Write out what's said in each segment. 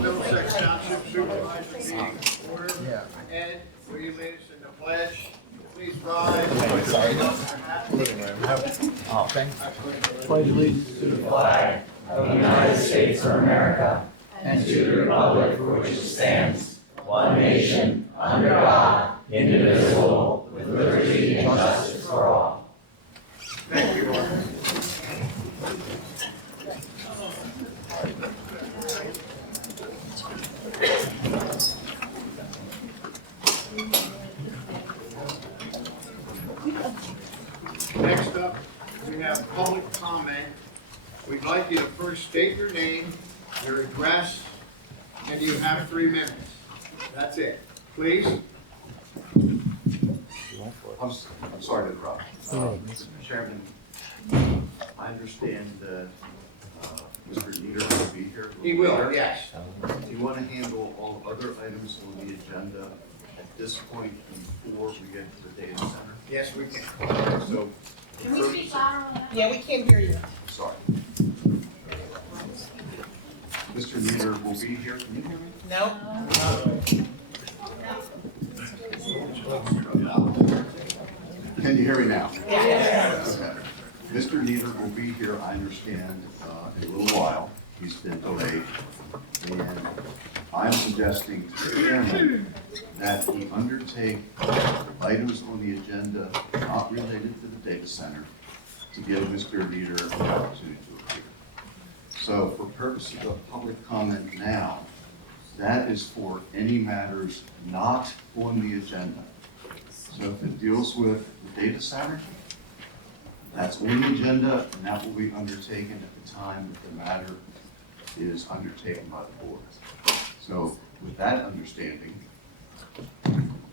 Middlesex Township Supervisor meeting order. Ed, will you lead us in the pledge? Please rise. Pledge allegiance to the flag of the United States of America and to the republic for which it stands, one nation, under God, indivisible, with liberty and justice for all. Thank you, Lord. Next up, we have public comment. We'd like you to first state your name, your address, and you have 3 minutes. That's it. Please. I'm sorry to interrupt. Mr. Chairman, I understand that Mr. Nieder will be here. He will, yes. Do you want to handle all other items on the agenda at this point before we get to the data center? Yes, we can. So, Can we speak louder on that? Yeah, we can't hear you. sorry. Mr. Nieder will be here. Can you hear me? No? Can you hear me now? Yes. Okay. Mr. Nieder will be here, I understand, in a little while. He's been delayed. And I'm suggesting to the chairman that he undertake items on the agenda not related to the data center to give Mr. Nieder an opportunity to appear. So for purposes of public comment now, that is for any matters not on the agenda. So if it deals with the data center, that's on the agenda, and that will be undertaken at the time that the matter is undertaken by the board. So with that understanding.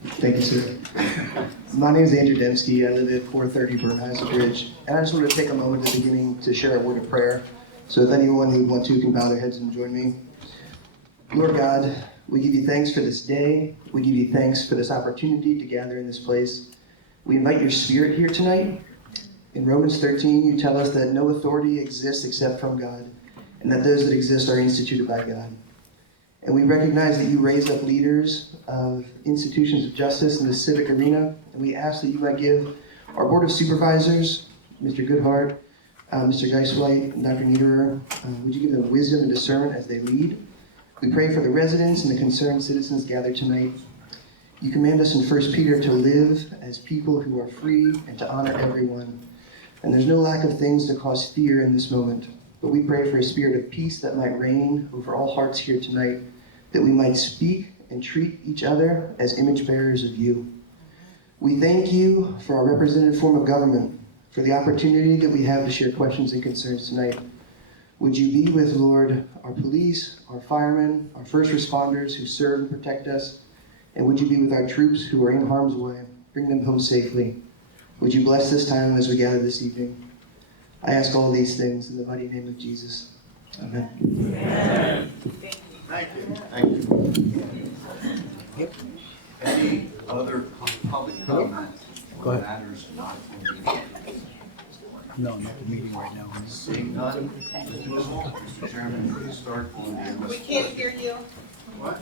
Thank you, sir. My name is Andrew Dembski. I live at 430 Burnheiser Bridge. And I just want to take a moment at the beginning to share a word of prayer. So if anyone who would want to can bow their heads and join me. Lord God, we give you thanks for this day. We give you thanks for this opportunity to gather in this place. We invite your spirit here tonight. In Romans 13, you tell us that no authority exists except from God, and that those that exist are instituted by God. And we recognize that you raise up leaders of institutions of justice in the civic arena, and we ask that you might give our Board of Supervisors, Mr. Goodhart, Mr. Geiswhite, and Dr. Niederer, would you give them wisdom and discernment as they lead? We pray for the residents and the concerned citizens gathered tonight. You command us in 1 Peter to live as people who are free and to honor everyone. And there's no lack of things to cause fear in this moment. But we pray for a spirit of peace that might reign over all hearts here tonight, that we might speak and treat each other as image bearers of you. We thank you for our representative form of government, for the opportunity that we have to share questions and concerns tonight. Would you be with, Lord, our police, our firemen, our first responders who serve and protect us, and would you be with our troops who are in harm's way, bring them home safely. Would you bless this time as we gather this evening? I ask all these things in the mighty name of Jesus. Amen. Amen. Thank you. Thank you. Yep. Any other public comment Go on ahead. matters not on the agenda? No, not the meeting right now. Seeing none, Mr. Chairman, please start on the MS. We can't hear you. What?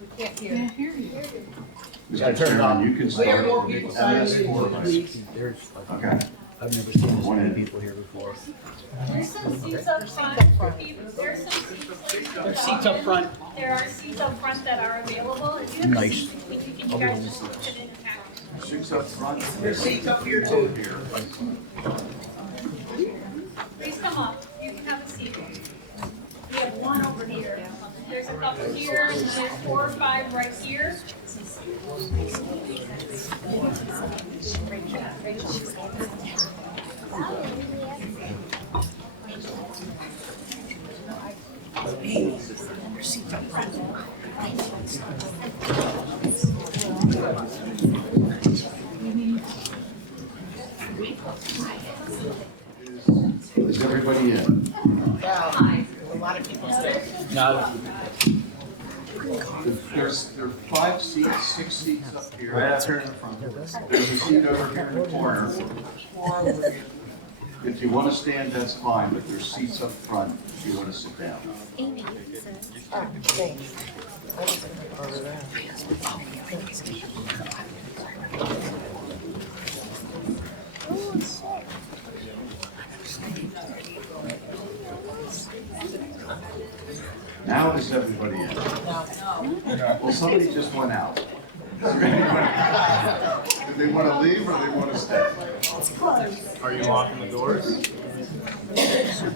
We can't hear you. Mr. Chairman, you can We start have more on the people signing in, MS4. please. There's, Okay. I've never seen this many people here before. There's some seats up front. There's some seats up front. There are seats up front that are available. If you have Nice. seats, if you can, you guys just sit in and out. 6 up front. There's seats up here too. Here. Please come up. You can have a seat. We have one over here. There's a couple here, and there's 4 or 5 right here. Is everybody in? Wow, a lot of people today. Now, There are 5 seats, 6 seats up here. Right up here in the front. There's a seat over here in the corner. If you want to stand, that's fine, but there's seats up front if you want to sit down. Ah, thanks. I was in the car around. Now is everybody in? Well, somebody just went out. Is there anyone? Do they want to leave or they want to stay? Are you locking the doors? Is there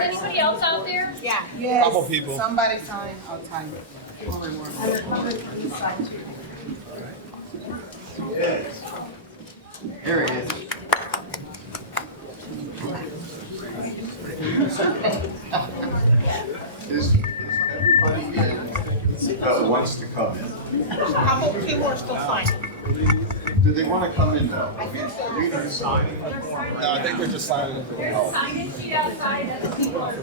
anybody else out there? Yeah. Yes. Couple people. Somebody sign, I'll sign it. Here he is. Is everybody in that wants to come in? How about two more still signing? Do they want to come in though? No, I think they're just signing it for the help. Sign-in sheet outside, that's the door.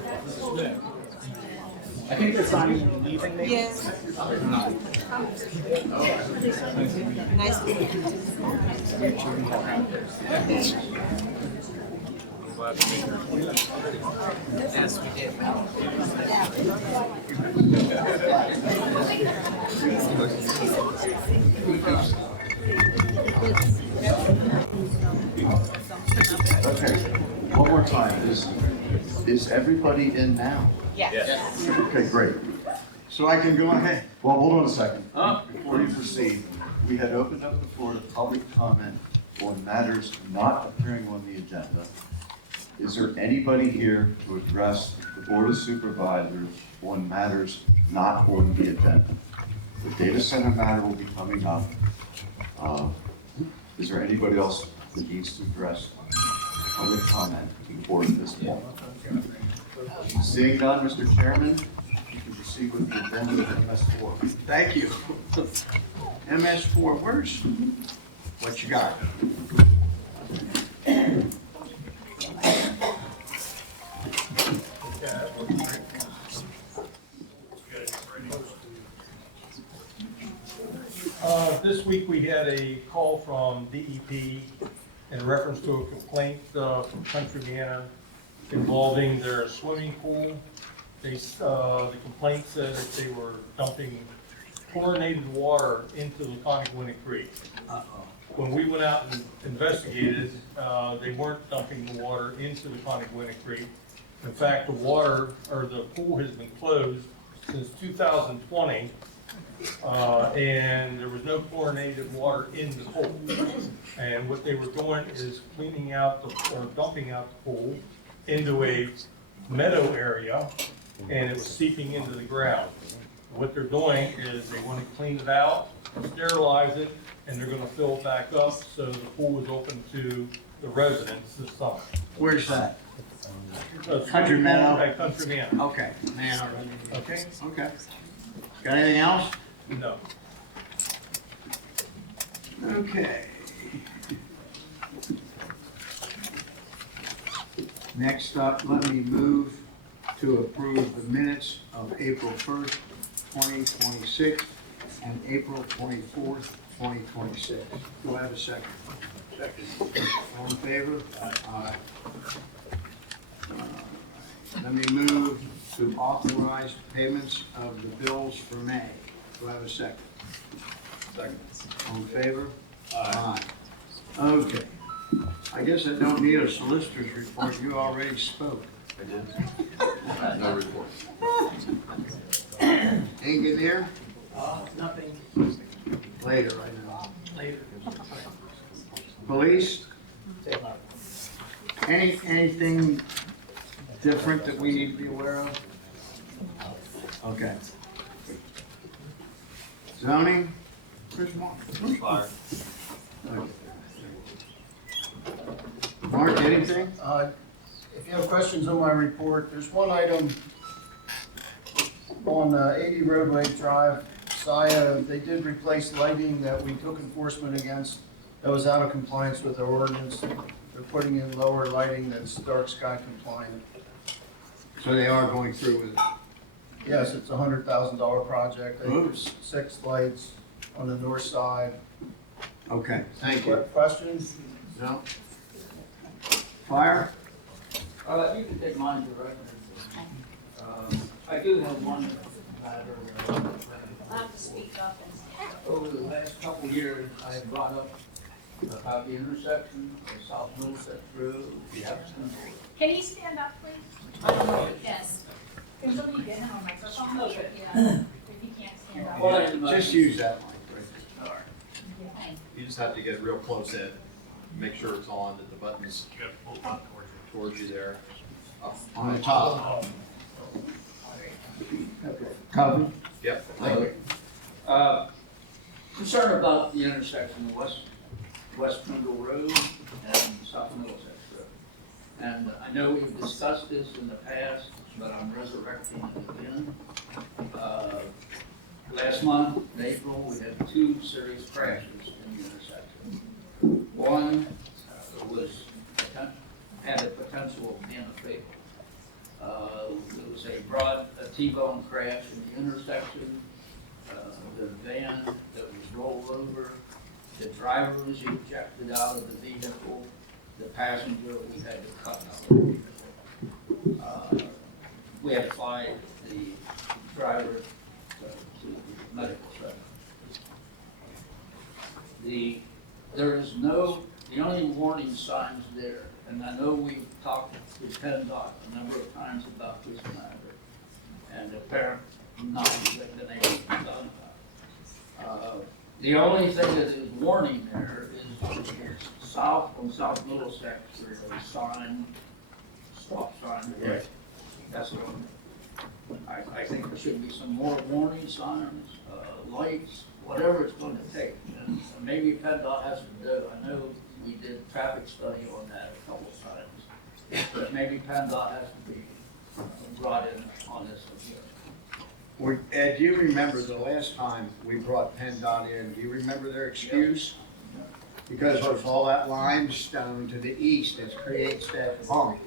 I think they're signing and leaving maybe. Yes. Nice to meet you. Yes, we did. Okay, one more time. Is everybody in now? Yes. Okay, great. So I can go ahead. Well, hold on a second. Before you proceed, we had opened up the floor to public comment on matters not appearing on the agenda. Is there anybody here to address the Board of Supervisors on matters not on the agenda? The data center matter will be coming up. Is there anybody else that needs to address public comment to the board at this point? Seeing none, Mr. Chairman, you can proceed with the agenda of MS4. Thank you. MS4, where's, what you got? This week, we had a call from DEP in reference to a complaint from Country Manor involving their swimming pool. The complaint said that they were dumping chlorinated water into the Connequinna Creek. When we went out and investigated, they weren't dumping the water into the Connequinna Creek. In fact, the pool has been closed since 2020. And there was no chlorinated water in the pool. And what they were doing is cleaning out or dumping out the pool into a meadow area, and it was seeping into the ground. What they're doing is they want to clean it out, sterilize it, and they're going to fill it back up so the pool is open to the residents this summer. Where's that? Country Meadow? At Country Manor. Okay, man, Okay? okay. Got anything else? No. Okay. Next up, let me move to approve the minutes of April 1st, 2026 and April 24th, 2026. Do I have a second? Second. All in favor? Aye. Let me move to authorize payments of the bills for May. Do I have a second? Second. All in favor? Aye. Okay. I guess I don't need a solicitor's report. You already spoke. I did. No report. Engineer? Nothing. Later, I know. Later. Police? Anything different that we need to be aware of? Okay. Zoning? Where's Mark? Fire. Okay. Mark, anything? If you have questions on my report, there's one item on 80 Roadway Drive, SIA. They did replace lighting that we took enforcement against that was out of compliance with our ordinance. They're putting in lower lighting that's dark sky compliant. So they are going through with it. Yes, it's a $100,000 project. There's 6 lights on the north side. Okay, thank you. Questions? No? Fire? You can take mine directly. I do have one matter. I'll have to speak up and. Over the last couple of years, I have brought up about the intersection of South Middlesex Road, Jefferson. Can you stand up, please? I don't know if he can. Can somebody get him a microphone? Yeah, if he can't stand up. Well, Just use that mic, right? All right. Thank You just have to get real close in, make sure it's on, that the button's towards you there. On the top. Copy? Yep. Concern about the intersection of West Trindle Road and South Middlesex Road. And I know we've discussed this in the past, but I'm resurrecting it again. Last month, in April, we had 2 serious crashes in the intersection. One had a potential of being a fatal. It was a T-bone crash in the intersection. The van that was rolled over, the driver was ejected out of the vehicle, the passenger, we had to cut out of the vehicle. We had to fly the driver to the medical center. The only warning signs there, and I know we've talked with PennDOT a number of times about this matter, and apparently nothing has been able to be done about it. The only thing that is warning there is on South Middlesex, there's a sign, stop sign there. That's what I think there should be some more warning signs, lights, whatever it's going to take. And maybe PennDOT has to do, I know we did a traffic study on that a couple of times, but maybe PennDOT has to be brought in on this as well. Ed, do you remember the last time we brought PennDOT in? Do you remember their excuse? Because of all that limestone to the east that creates that hump,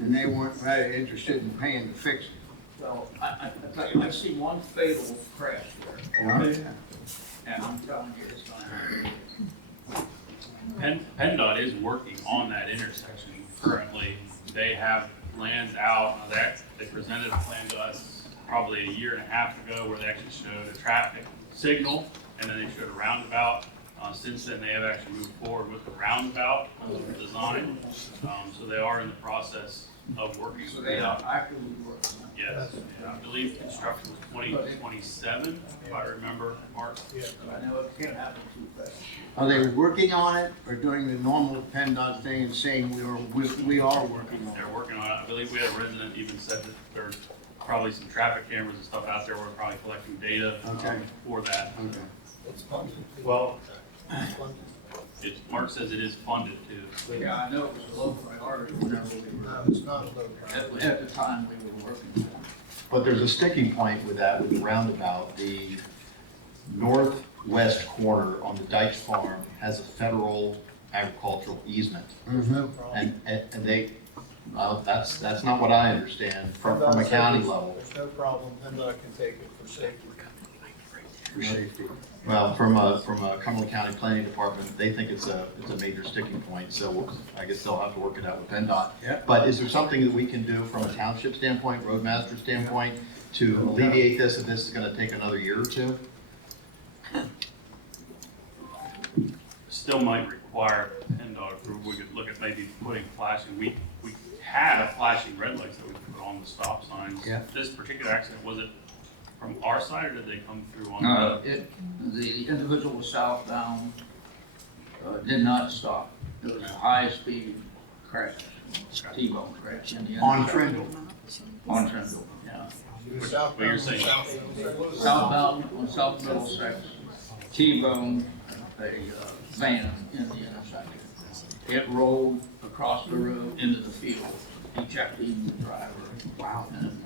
and they weren't very interested in paying to fix it. So I tell you, I see one fatal crash there, and I'm telling you, it's going to happen. PennDOT is working on that intersection currently. They have plans out. They presented a plan to us probably a year and a half ago where they actually showed a traffic signal and then they showed a roundabout. Since then, they have actually moved forward with the roundabout design. So they are in the process of working. So they are actively working. Yes, I believe construction was 2027, if I remember, Mark. I know it can't happen too fast. Are they working on it or doing the normal PennDOT thing and saying we are working on it? They're working on it. I believe we had a resident even said that there's probably some traffic cameras and stuff out there. We're probably collecting data for that. Okay. It's funded. Well, Mark says it is funded too. Yeah, I know it was a low priority whenever we were, It's not a low priority. at the time we were working on it. But there's a sticking point with that, with the roundabout. The northwest corner on the Dykes Farm has a federal agricultural easement. And they, well, that's not what I understand from a county level. There's no problem, PennDOT can take it for safety. For safety. Well, from a Cumberland County Planning Department, they think it's a major sticking point, so I guess they'll have to work it out with PennDOT. Yeah. But is there something that we can do from a township standpoint, roadmaster standpoint, to alleviate this, if this is gonna take another year or two? Still might require PennDOT approval. We could look at maybe putting flashing. We had flashing red lights that we could put on the stop signs. Yeah. This particular accident, was it from our side or did they come through on The individual was southbound, did not stop. It was a high-speed crash, T-bone crash in the On intersection. Trindle. On Trindle, yeah. what you're saying? Southbound on South Middlesex, T-bone a van in the intersection. It rolled across the road into the field, ejecting the driver. Wow. And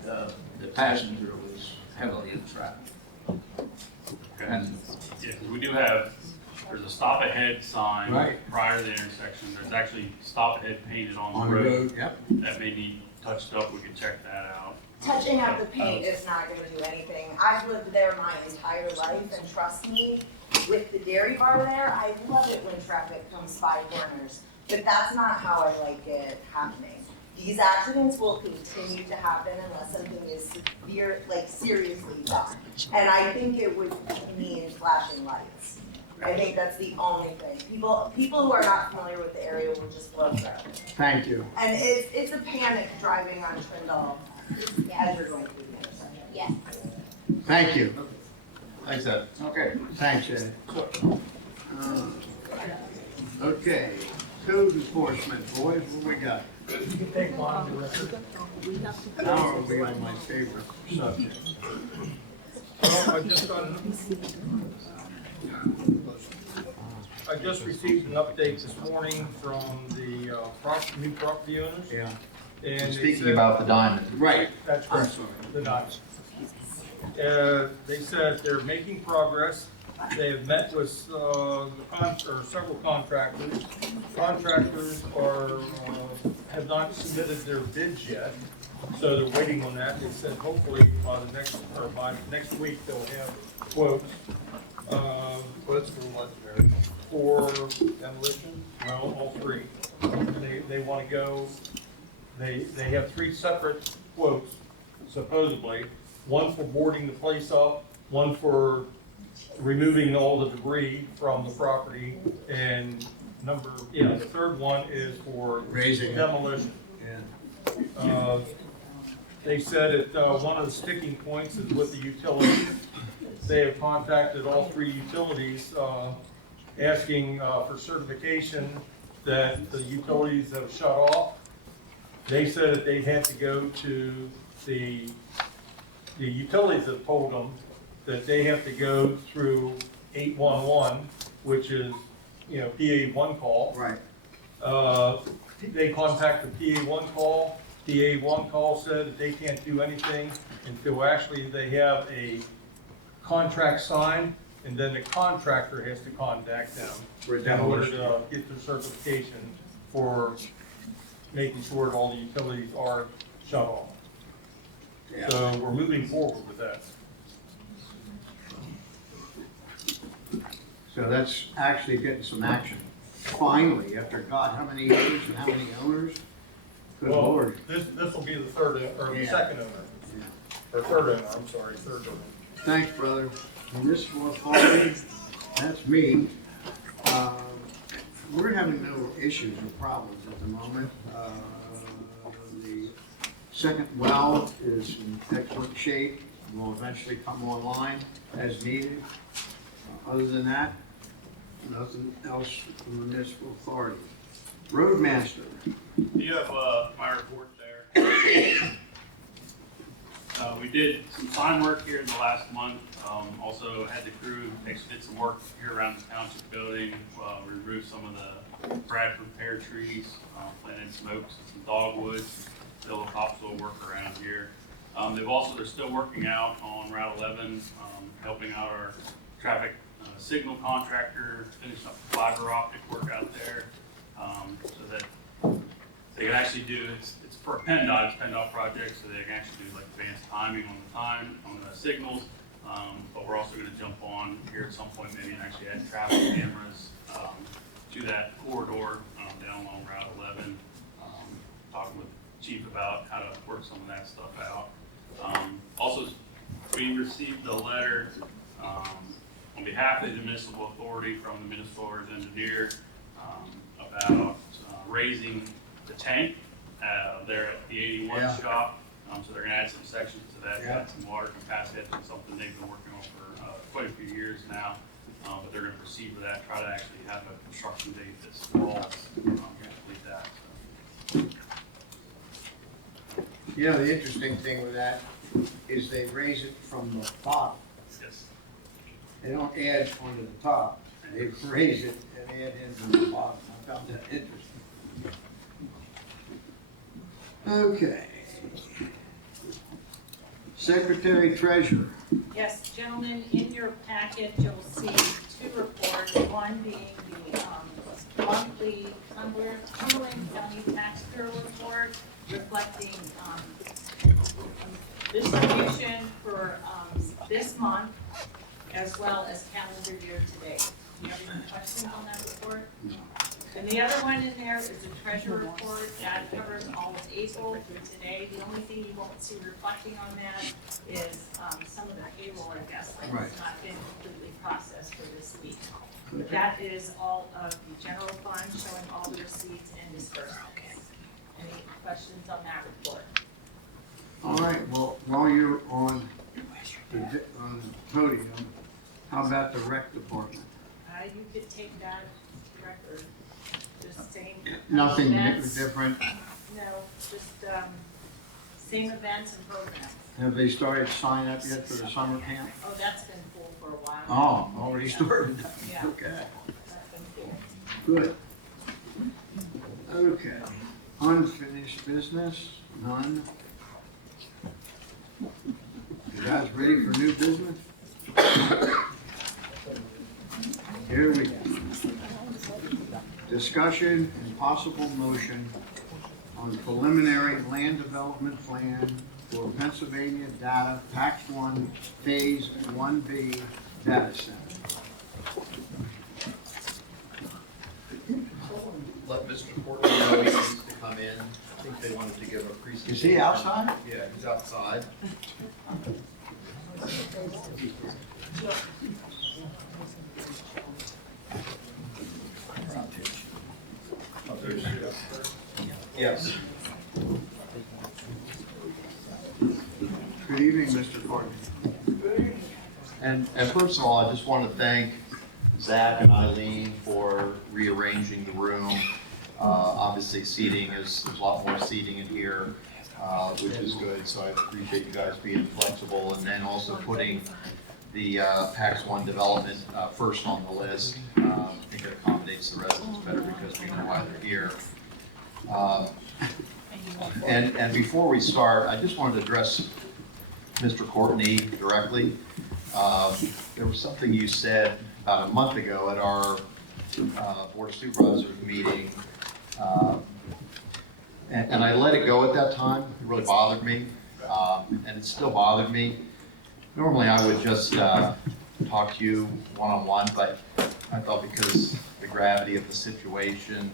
the passenger was heavily in traffic. And Yeah, because we do have, there's a stop ahead sign Right. prior to the intersection. There's actually stop ahead painted on On the the road. road, yep. That may be touched up. We could check that out. touching up the paint is not gonna do anything. I've lived there my entire life, and trust me, with the dairy bar there, I love it when traffic comes 5 corners. But that's not how I like it happening. These accidents will continue to happen unless something is severe, like seriously done. And I think it would mean flashing lights. I think that's the only thing. People who are not familiar with the area will just blow through. Thank you. And it's a panic driving on Trindle as you're going through the intersection. Yes. Thank you. Thanks, Ed. Okay. Thanks, Ed. Okay, code enforcement, boys, what we got? You can take one the record. Now are we on my favorite subject? Well, I just received an update this morning from the new property owners. Yeah. And they Speaking said- about the diamond. Right. That's I'm correct, sorry. the diamond. They said they're making progress. They have met with several contractors. Contractors have not submitted their bids yet, so they're waiting on that. They said hopefully by next week they'll have quotes. Quotes for legendary. For demolition, well, all 3. They want to go, they have 3 separate quotes supposedly. One for boarding the place up, one for removing all the debris from the property, and the third one is for Raising it. demolition. Yeah. They said that one of the sticking points is with the utilities. They have contacted all 3 utilities, asking for certification that the utilities have shut off. They said that they had to go to the utilities have told them that they have to go through 811, which is, PA1 call. Right. They contacted PA1 call. PA1 call said that they can't do anything until actually they have a contract signed, and then the contractor has to contact them For in order demolition. to get their certification for making sure that all the utilities are shut off. Yeah. So we're moving forward with that. So that's actually getting some action. Finally, after God, how many years and how many owners? Good Well, Lord. this will be the third, or the Yeah. second owner, or third owner, I'm sorry, third owner. Thanks, brother. Municipal authority, that's me. We're having no issues or problems at the moment. The second well is in excellent shape, will eventually come online as needed. Other than that, nothing else from the municipal authority. Roadmaster, You have my report there. We did some sign work here in the last month. Also had the crew actually did some work here around the township building. Removed some of the Bradford pear trees, planted some oaks and some dogwood. Still a topsoil work around here. They're still working out on Route 11, helping out our traffic signal contractor, finish up the fiber optic work out there, so that they can actually do, it's for a PennDOT project, so they can actually do like advanced timing on the signals. But we're also gonna jump on here at some point maybe and actually add traffic cameras to that corridor down along Route 11. Talking with Chief about how to work some of that stuff out. Also, we received a letter on behalf of the municipal authority from the municipal engineer about raising the tank there at the 81 Yeah. shop. So they're gonna add some sections to that, Yeah. add some water capacity. That's something they've been working on for quite a few years now. But they're gonna proceed with that, try to actually have a construction date this fall to complete that. So. you know, the interesting thing with that is they raise it from the bottom. Yes. They don't add onto the top, they raise it and add in from the bottom. I found that interesting. Okay. Secretary Treasurer. Yes, gentlemen, in your packet, you'll see 2 reports, one being the monthly Cumberland County Tax Bureau report reflecting distribution for, this month, as well as calendar year to date. Do you have any questions on that report? No. And the other one in there is the treasurer report, that covers all of April through today. The only thing you won't see reflecting on that is, some of the payroll, I guess, that Right. has not been completely processed for this week. But that is all of the general fund, showing all the receipts and disbursements. Any questions on that report? All right, well, while you're on the podium, how about the rec department? You could take that record, just same. Nothing events. different? No, just, same events and programs. Have they started signing up yet for the summer camp? Oh, that's been full for a while. Oh, already started? Yeah. Okay, That's been full. good. Okay, unfinished business, none. You guys ready for new business? Here we go. Discussion and possible motion on preliminary land development plan for Pennsylvania Data Pax 1 Phase 1B Data Center. Let Mr. Courtney know he needs to come in. I think they wanted to give a presentation. Is he outside? Yeah, he's outside. Yes. Good evening, Mr. Courtney. And first of all, I just want to thank Zach and Eileen for rearranging the room. Obviously seating there's a lot more seating in here, which is good, so I appreciate you guys being flexible, and then also putting the PAX 1 development first on the list. I think it accommodates the residents better because we know why they're here. And before we start, I just wanted to address Mr. Courtney directly. There was something you said about a month ago at our Board of Supervisors meeting, and I let it go at that time. It really bothered me, and it still bothered me. Normally I would just talk to you one-on-one, but I thought because the gravity of the situation,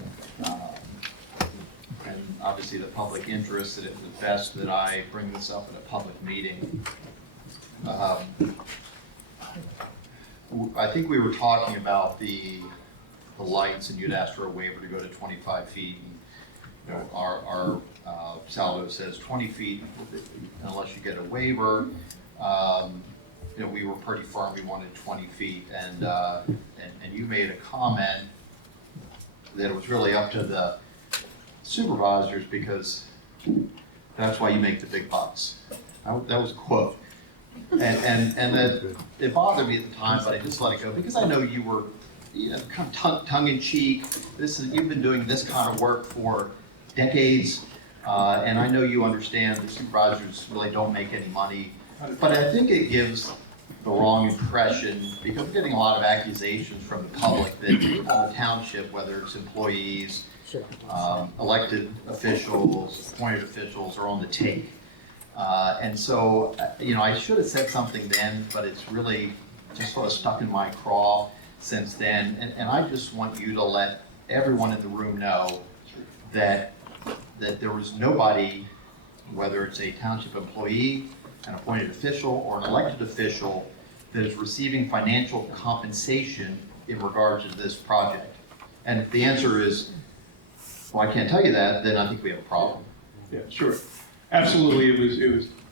and obviously the public interest, that it was best that I bring this up at a public meeting. I think we were talking about the lights, and you'd asked for a waiver to go to 25 feet. And, you know, our saldo says 20 feet unless you get a waiver. You know, we were pretty firm, we wanted 20 feet, and you made a comment that it was really up to the supervisors because that's why you make the big bucks. That was a quote. And that it bothered me at the time, but I just let it go because I know you were, you know, kind of tongue in cheek. You've been doing this kind of work for decades, and I know you understand the supervisors really don't make any money. But I think it gives the wrong impression because we're getting a lot of accusations from the public that people in the township, whether it's employees, elected officials, appointed officials, are on the take. And so, you know, I should have said something then, but it's really just sort of stuck in my craw since then. And I just want you to let everyone in the room know that there was nobody, whether it's a township employee, an appointed official, or an elected official, that is receiving financial compensation in regards to this project. And if the answer is, well, I can't tell you that, then I think we have a problem. Yeah, sure. Absolutely,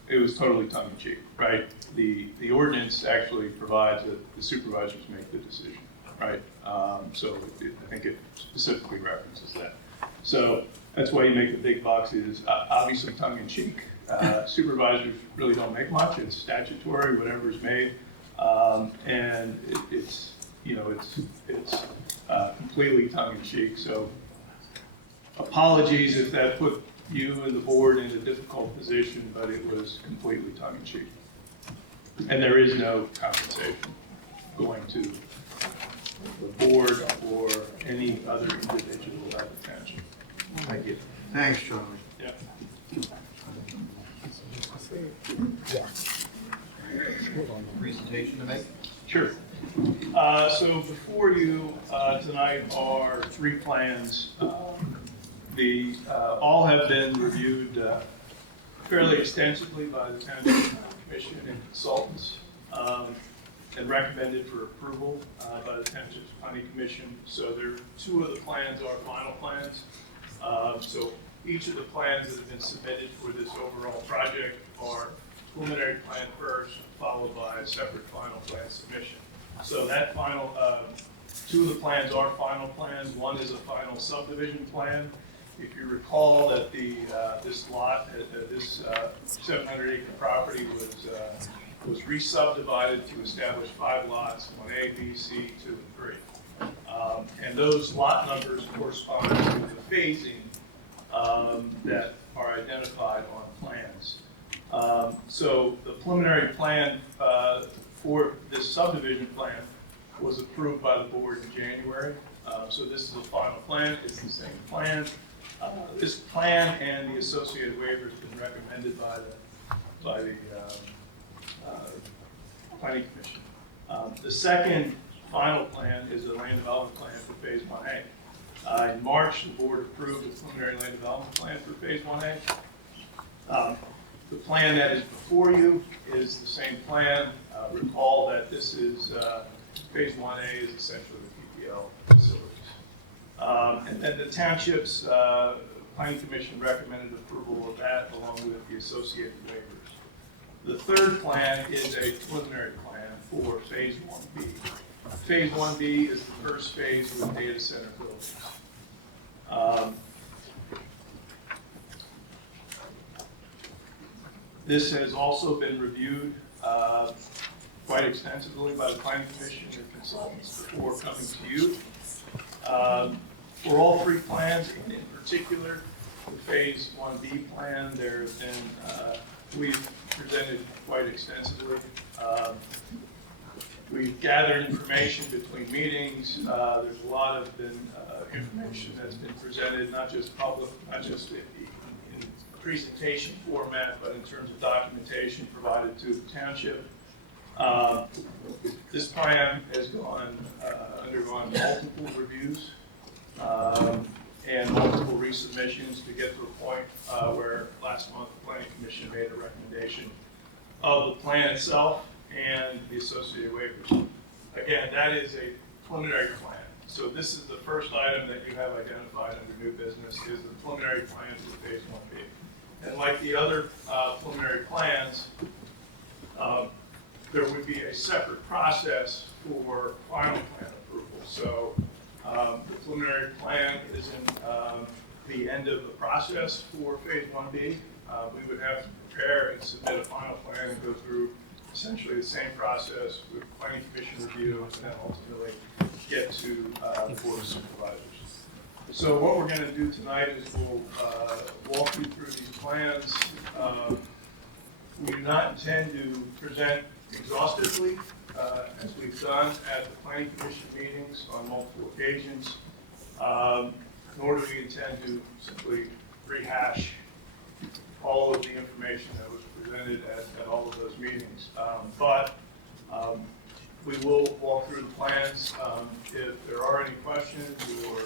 it was totally tongue in cheek, right? The ordinance actually provides that the supervisors make the decision, right? So I think it specifically references that. So that's why you make the big bucks. It is obviously tongue in cheek. Supervisors really don't make much. It's statutory, whatever is made, and it's you know it's completely tongue in cheek. So apologies if that put you and the board in a difficult position, but it was completely tongue in cheek. And there is no compensation going to the board or any other individual at the township. Thank you. Thanks, Charlie. Yeah. Yeah. Presentation to make? Sure. So before you tonight are 3 plans. All have been reviewed fairly extensively by the Township Commission and consultants, and recommended for approval by the Township Planning Commission. So 2 of the plans are final plans. So each of the plans that have been submitted for this overall project are preliminary plan first, followed by a separate final plan submission. So that final, 2 of the plans are final plans. One is a final subdivision plan. If you recall that this lot, this 700-acre property was re-subdivided to establish 5 lots, 1A, B, C, 2, and 3. And those lot numbers correspond to the phasing that are identified on plans. So the preliminary plan for this subdivision plan was approved by the board in January. So this is a final plan. It's the same plan. This plan and the associated waiver has been recommended by the Planning Commission. The second final plan is the land development plan for Phase 1A. In March, the board approved the preliminary land development plan for Phase 1A. The plan that is before you is the same plan. Recall that this is Phase 1A is essentially the PPL facilities. And then the Township's Planning Commission recommended approval of that along with the associated waivers. The third plan is a preliminary plan for Phase 1B. Phase 1B is the first phase with data center buildings. This has also been reviewed quite extensively by the Planning Commission and consultants before coming to you. For all 3 plans, in particular, the Phase 1B plan, there have been, we've presented quite extensively. We've gathered information between meetings. There's a lot of information that's been presented, not just public, not just in presentation format, but in terms of documentation provided to the Township. This plan has undergone multiple reviews and multiple resubmissions to get to a point where last month the Planning Commission made a recommendation of the plan itself and the associated waivers. Again, that is a preliminary plan. So this is the first item that you have identified under new business is the preliminary plan for Phase 1B. And like the other preliminary plans, there would be a separate process for final plan approval. So the preliminary plan isn't the end of the process for Phase 1B. We would have to prepare and submit a final plan and go through essentially the same process with Planning Commission review and then ultimately get to the Board of Supervisors. So what we're going to do tonight is we'll walk you through these plans. We do not intend to present exhaustively, as we've done at the Planning Commission meetings on multiple occasions, nor do we intend to simply rehash all of the information that was presented at all of those meetings. But we will walk through the plans. If there are any questions or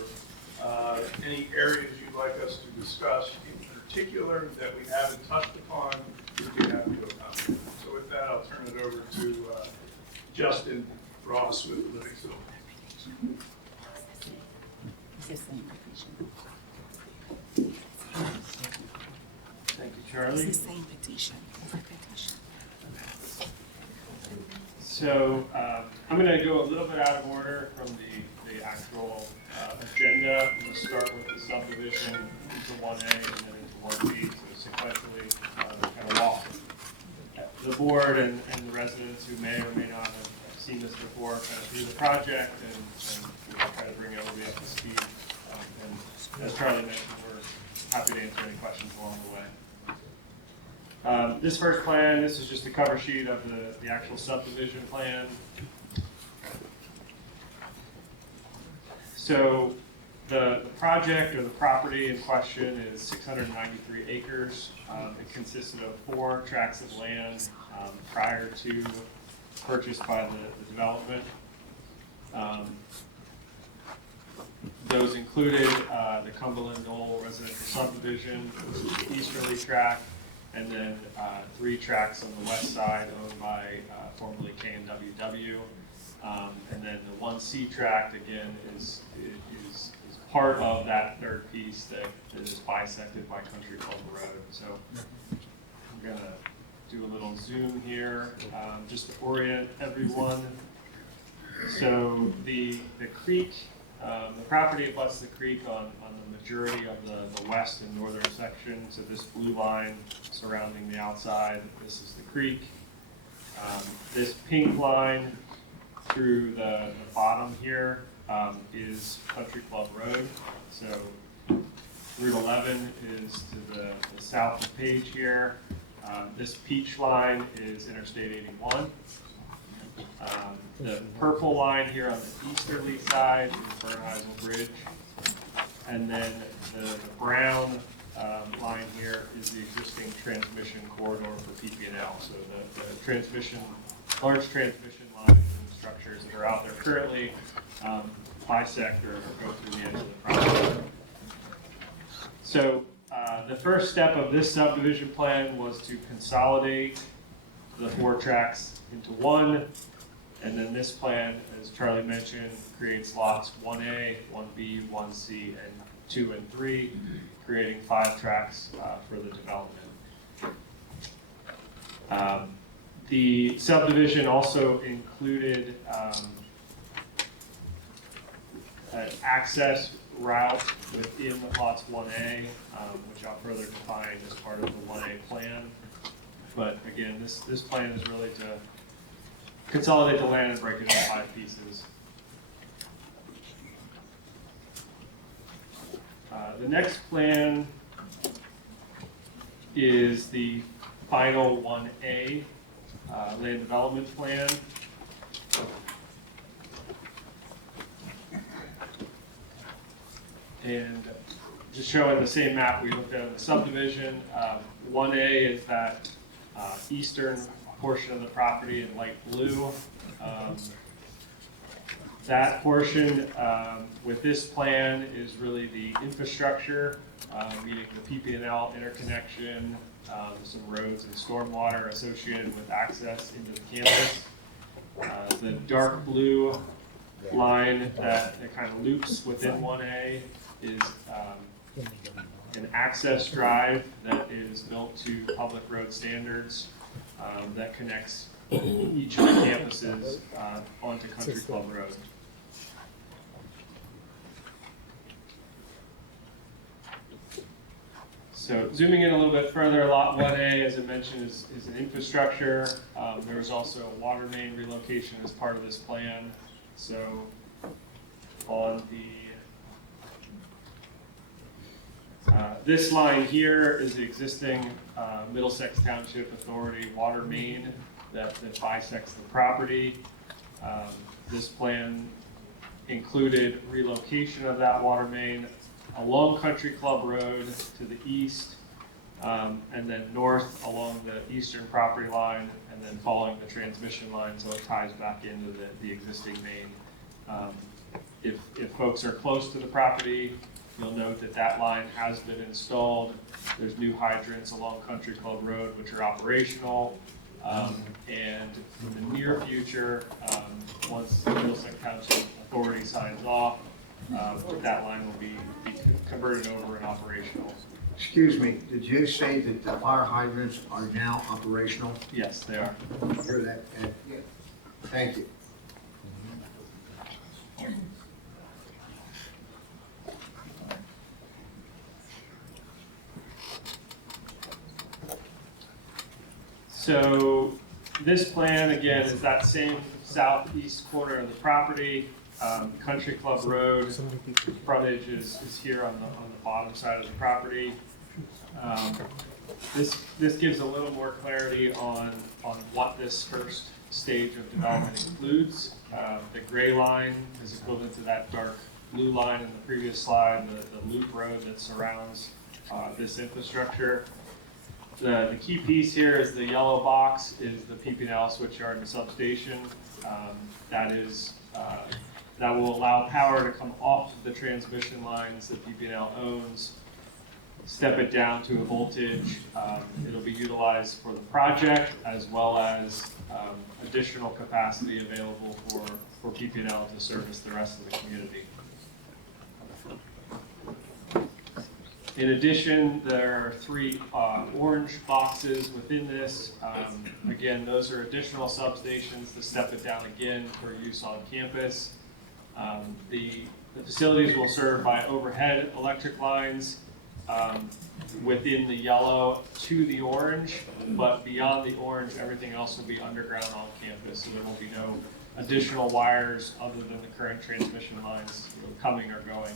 any areas you'd like us to discuss in particular that we haven't touched upon, we'd be happy to accommodate. So with that, I'll turn it over to Justin Ross with Livingston. Thank you, Charlie. It's the same petition. So I'm going to go a little bit out of order from the actual agenda. I'm going to start with the subdivision into 1A and then into 1B, so sequentially kind of walk the board and the residents who may or may not have seen this before kind of through the project and try to bring everybody up to speed. And as Charlie mentioned, we're happy to answer any questions along the way. This first plan, this is just a cover sheet of the actual subdivision plan. So The project or the property in question is 693 acres. It consisted of 4 tracts of land prior to purchase by the development. Those included the Cumberland Knoll residential subdivision, which is the easterly tract, and then 3 tracts on the west side owned by formerly K&WW. And then the 1C tract, again, is part of that third piece that is bisected by Country Club Road. So I'm going to do a little zoom here just to orient everyone. So the creek, the property abuts the creek on the majority of the west and northern section. So this blue line surrounding the outside, this is the creek. This pink line through the bottom here is Country Club Road. So Route 11 is to the south of Page here. This peach line is Interstate 81. The purple line here on the easterly side is Bernheisel Bridge. And then the brown line here is the existing transmission corridor for PPL. So the large transmission lines and structures that are out there currently bisect or go through the edge of the property. So the first step of this subdivision plan was to consolidate the 4 tracts into one. And then this plan, as Charlie mentioned, creates lots 1A, 1B, 1C, and 2 and 3, creating 5 tracts for the development. The subdivision also included an access route within lots 1A, which I'll further define as part of the 1A plan. But again, this plan is really to consolidate the land and break it into 5 pieces. The next plan is the final 1A land development plan. And just showing the same map we looked at in the subdivision, 1A is that eastern portion of the property in light blue. That portion with this plan is really the infrastructure, meaning the PP&L interconnection, some roads and stormwater associated with access into the campus. The dark blue line that kind of loops within 1A is an access drive that is built to public road standards that connects each of the campuses onto Country Club Road. So zooming in a little bit further, Lot 1A, as I mentioned, is an infrastructure. There was also a water main relocation as part of this plan. So on this line here is the existing Middlesex Township Authority water main that bisects the property. This plan included relocation of that water main along Country Club Road to the east, and then north along the eastern property line, and then following the transmission line so it ties back into the existing main. If folks are close to the property, you'll note that that line has been installed. There's new hydrants along Country Club Road which are operational. And in the near future, once the Middlesex Township Authority signs off, that line will be converted over and operational. Excuse me, did you say that the fire hydrants are now operational? Yes, they are. Hear that, Ed? Thank you. So this plan, again, is that same southeast corner of the property. Country Club Road frontage is here on the bottom side of the property. This gives a little more clarity on what this first stage of development includes. The gray line is equivalent to that dark blue line in the previous slide, the loop road that surrounds this infrastructure. The key piece here is the yellow box is the PP&L switchyard and substation. That will allow power to come off the transmission lines that PP&L owns, step it down to a voltage. It'll be utilized for the project as well as additional capacity available for PP&L to service the rest of the community. In addition, there are 3 orange boxes within this. Again, those are additional substations to step it down again for use on campus. The facilities will serve by overhead electric lines within the yellow to the orange, but beyond the orange, everything else will be underground on campus, so there will be no additional wires other than the current transmission lines coming or going.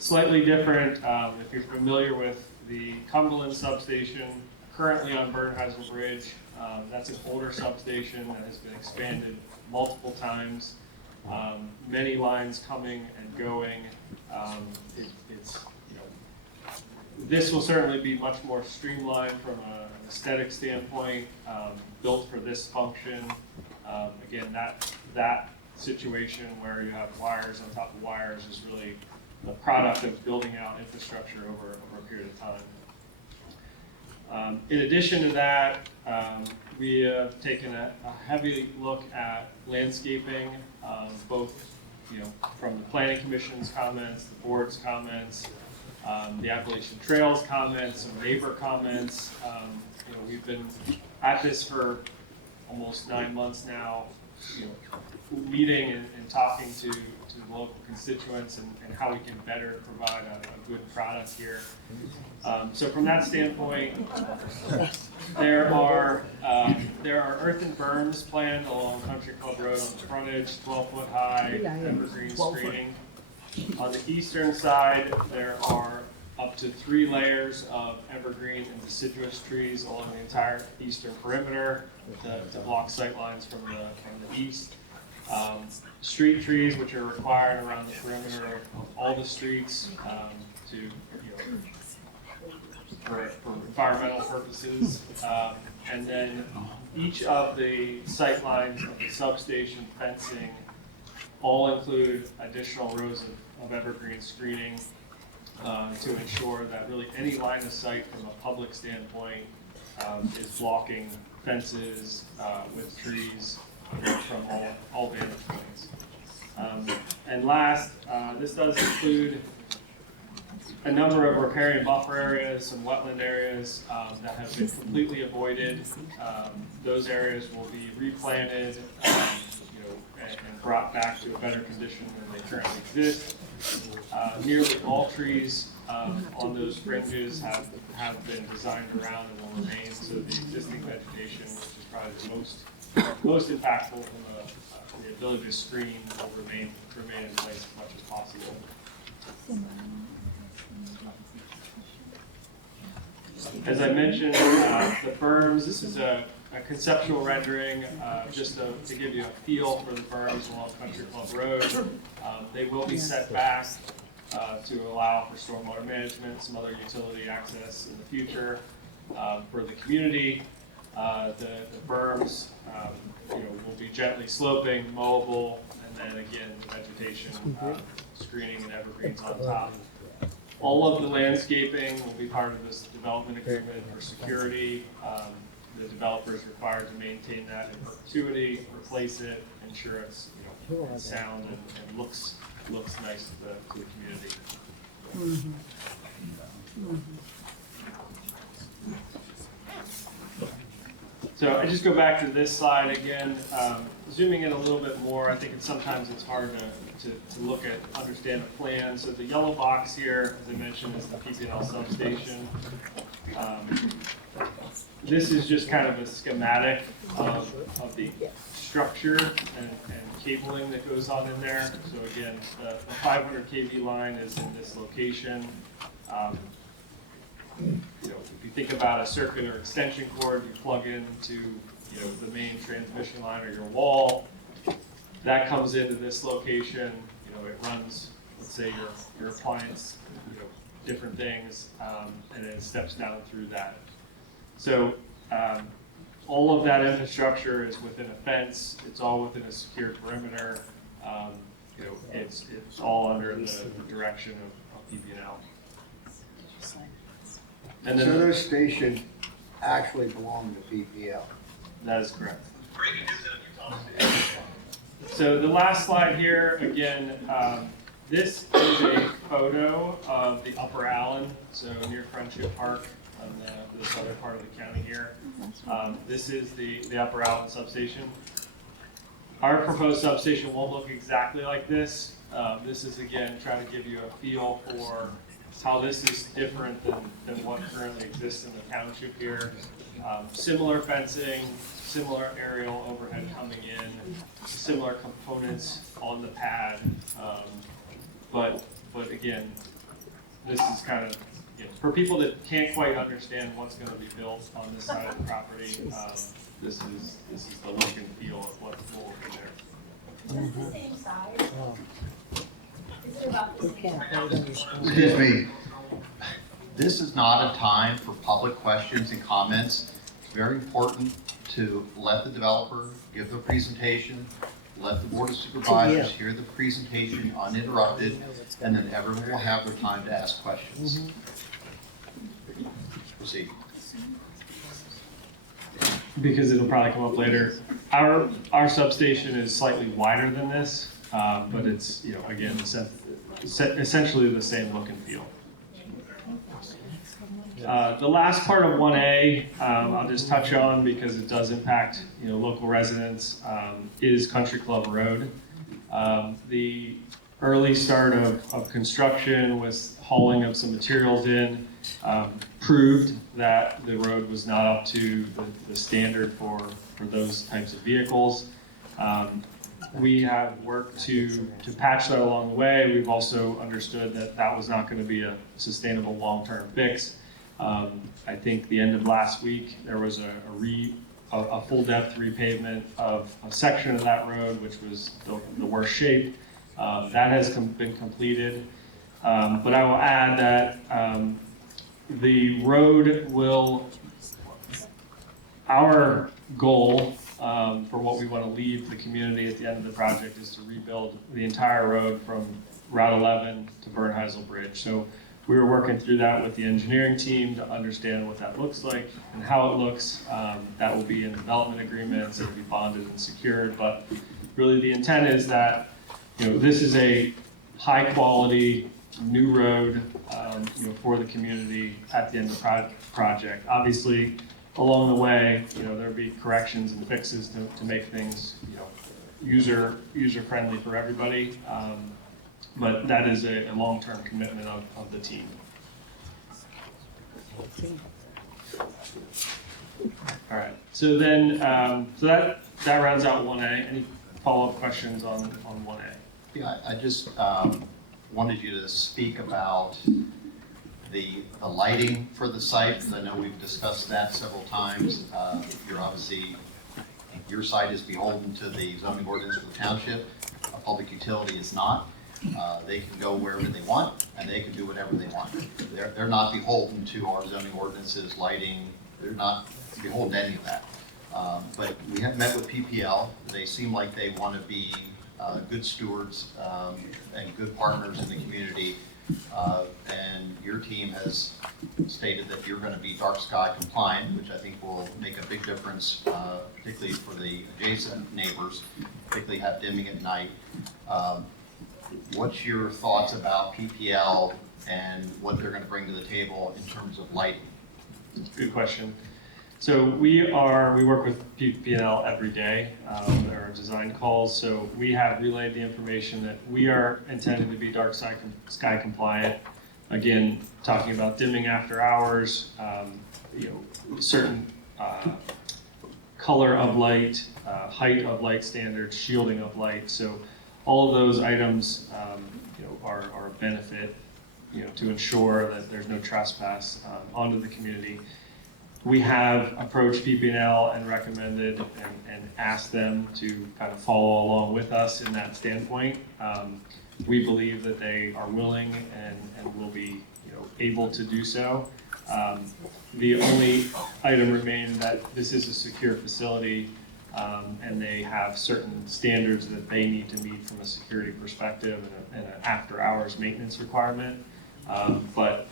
Slightly different, if you're familiar with the Cumberland substation, currently on Bernheiser Bridge, that's an older substation that has been expanded multiple times. Many lines coming and going. This will certainly be much more streamlined from an aesthetic standpoint, built for this function. Again, that situation where you have wires on top of wires is really the product of building out infrastructure over a period of time. In addition to that, we have taken a heavy look at landscaping, both from the Planning Commission's comments, the board's comments, the Appalachian Trails comments, some neighbor comments. We've been at this for almost 9 months now, meeting and talking to the local constituents and how we can better provide a good product here. So from that standpoint, there are earthen berms planned along Country Club Road on the frontage, 12-foot high, evergreen screening. On the eastern side, there are up to 3 layers of evergreen and deciduous trees along the entire eastern perimeter to block sight lines from the east. Street trees, which are required around the perimeter of all the streets for environmental purposes. And then each of the sight lines of the substation fencing all include additional rows of evergreen screening to ensure that really any line of sight from a public standpoint is blocking fences with trees from all vantage points. And last, this does include a number of riparian buffer areas, some wetland areas that have been completely avoided. Those areas will be replanted and brought back to a better condition than they currently exist. Nearly all trees on those fringes have been designed around and will remain, so the existing vegetation, which is probably the most impactful from the ability to screen, will remain in place as much as possible. As I mentioned, the berms, this is a conceptual rendering, just to give you a feel for the berms along Country Club Road. They will be set back to allow for stormwater management, some other utility access in the future for the community. The berms will be gently sloping, mowable, and then again, the vegetation screening and evergreens on top. All of the landscaping will be part of this development agreement for security. The developer is required to maintain that in perpetuity, replace it, ensure it's sound and looks nice to the community. Mm-hmm. So I just go back to this slide again, zooming in a little bit more. I think sometimes it's hard to look at, understand the plan. So the yellow box here, as I mentioned, is the PP&L substation. This is just kind of a schematic of the structure and cabling that goes on in there. So again, the 500 kV line is in this location. If you think about a circular extension cord, you plug into the main transmission line or your wall. That comes into this location. It runs let's say your appliance, different things, and then it steps down through that. So all of that infrastructure is within a fence. It's all within a secure perimeter. It's all under the direction of PPL. And So then those stations actually belong to PPL. that is correct. So the last slide here, again, this is a photo of the Upper Allen, so near Friendship Park on the southern part of the county here. This is the Upper Allen substation. Our proposed substation won't look exactly like this. This is, again, trying to give you a feel for how this is different than what currently exists in the township here. Similar fencing, similar aerial overhead coming in, similar components on the pad. But again, this is kind of, for people that can't quite understand what's going to be built on this side of the property, this is the look and feel of what will be there. Is it the same size? Is it about the same size? Excuse me. This is not a time for public questions and comments. It's very important to let the developer give the presentation, let the Board of Supervisors hear the presentation uninterrupted, and then everyone will have their time to ask questions. Proceed. Because it'll probably come up later. Our substation is slightly wider than this, but it's, again, essentially the same look and feel. The last part of 1A, I'll just touch on because it does impact local residents, is Country Club Road. The early start of construction with hauling of some materials in proved that the road was not up to the standard for those types of vehicles. We have worked to patch that along the way. We've also understood that that was not going to be a sustainable long-term fix. I think the end of last week, there was a full depth repavement of a section of that road, which was the worst shape. That has been completed. But I will add that the road our goal for what we want to leave the community at the end of the project is to rebuild the entire road from Route 11 to Bernheisel Bridge. So we were working through that with the engineering team to understand what that looks like and how it looks. That will be in development agreements, it'll be bonded and secured, but really the intent is that this is a high quality new road for the community at the end of the project. Obviously, along the way, there'll be corrections and fixes to make things user friendly for everybody. But that is a long-term commitment of the team. All right. So then, so that rounds out 1A. Any follow-up questions on 1A? Yeah, I just wanted you to speak about the lighting for the site, because I know we've discussed that several times. You're obviously, your site is beholden to the zoning ordinance for the township. A public utility is not. They can go wherever they want, and they can do whatever they want. They're not beholden to our zoning ordinances, lighting. They're not beholden to any of that. But we have met with PPL. They seem like they want to be good stewards and good partners in the community. And your team has stated that you're going to be dark sky compliant, which I think will make a big difference, particularly for the adjacent neighbors, particularly have dimming at night. What's your thoughts about PPL and what they're going to bring to the table in terms of lighting? Good question. So we work with PPL every day. There are design calls. So we have relayed the information that we are intending to be dark sky compliant. Again, talking about dimming after hours, certain color of light, height of light standards, shielding of light. So all of those items, are a benefit, to ensure that there's no trespass onto the community. We have approached PPL and recommended and asked them to kind of follow along with us in that standpoint. we believe that they are willing and will be, able to do so. The only item remaining that this is a secure facility, and they have certain standards that they need to meet from a security perspective and an after-hours maintenance requirement. But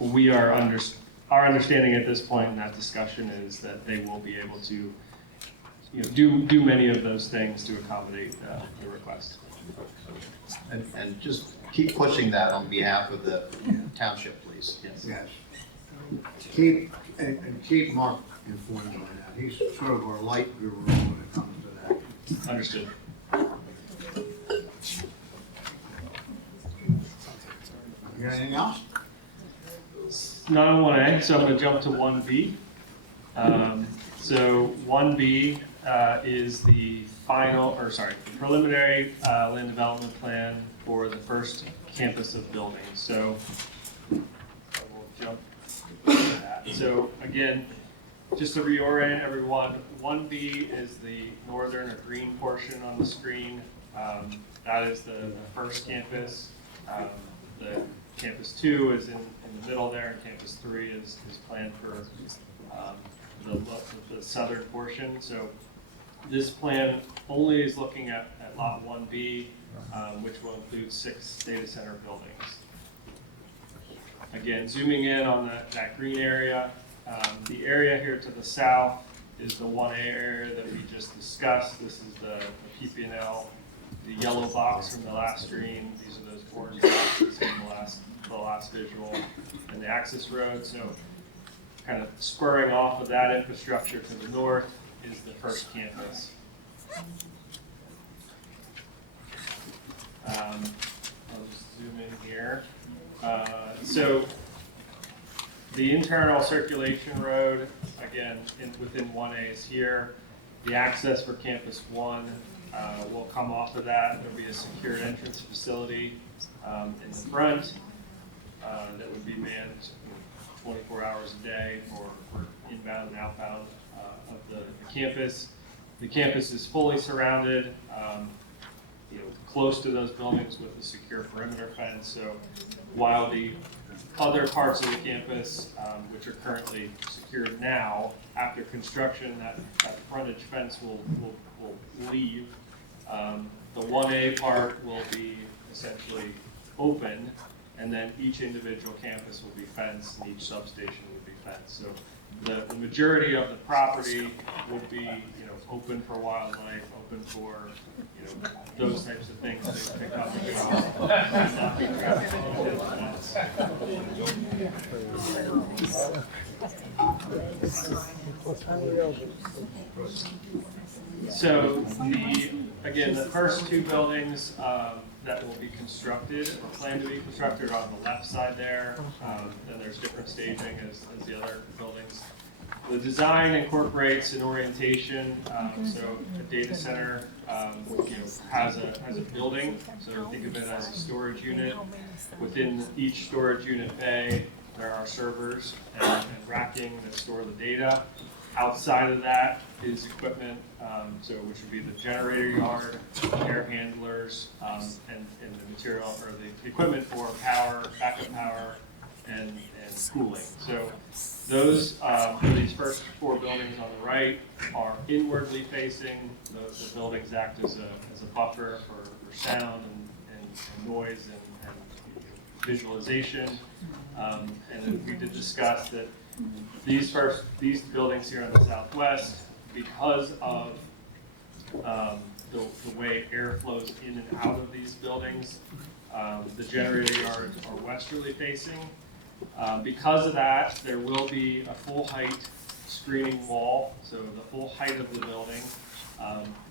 our understanding at this point in that discussion is that they will be able to, do many of those things to accommodate the request. And just keep pushing that on behalf of the township, please. Yes. Keep Mark informed on that. He's sort of our light guru when it comes to that. Understood. You got anything else? Not on 1A, so I'm going to jump to 1B. So 1B is the preliminary land development plan for the first campus of buildings. So I will jump to that. So again, just to reorient everyone, 1B is the northern or green portion on the screen. That is the first campus. The campus 2 is in the middle there, and campus 3 is planned for the southern portion. So this plan only is looking at lot 1B, which will include 6 data center buildings. Again, zooming in on that green area, the area here to the south is the 1A area that we just discussed. This is the PP&L, the yellow box from the last screen. These are those orange boxes from the last visual, and the access road. So kind of spurring off of that infrastructure to the north is the first campus. I'll just zoom in here. So the internal circulation road, again, within 1A is here. The access for campus 1 will come off of that. There'll be a secured entrance facility in the front that would be manned 24 hours a day for inbound and outbound of the campus. The campus is fully surrounded, close to those buildings with a secure perimeter fence. So while the other parts of the campus, which are currently secured now, after construction, that frontage fence will leave. The 1A part will be essentially open, and then each individual campus will be fenced, and each substation would be fenced. So the majority of the property would be, open for wildlife, open for, those types of things to pick up and go. Not be traffic So the first 2 buildings that will be constructed or planned to be constructed are on the left side there. Then there's different staging as the other buildings. The design incorporates an orientation, so a data center has a building, so think of it as a storage unit. Within each storage unit bay, there are servers and racking that store the data. Outside of that is equipment, which would be the generator yard, air handlers, and the material or the equipment for power, backup power, and cooling. So those these first 4 buildings on the right are inwardly facing. The buildings act as a buffer for sound and noise and visualization. And we did discuss that these buildings here on the southwest, because of the way air flows in and out of these buildings, the generator yards are westerly facing. Because of that, there will be a full height screening wall, so the full height of the building.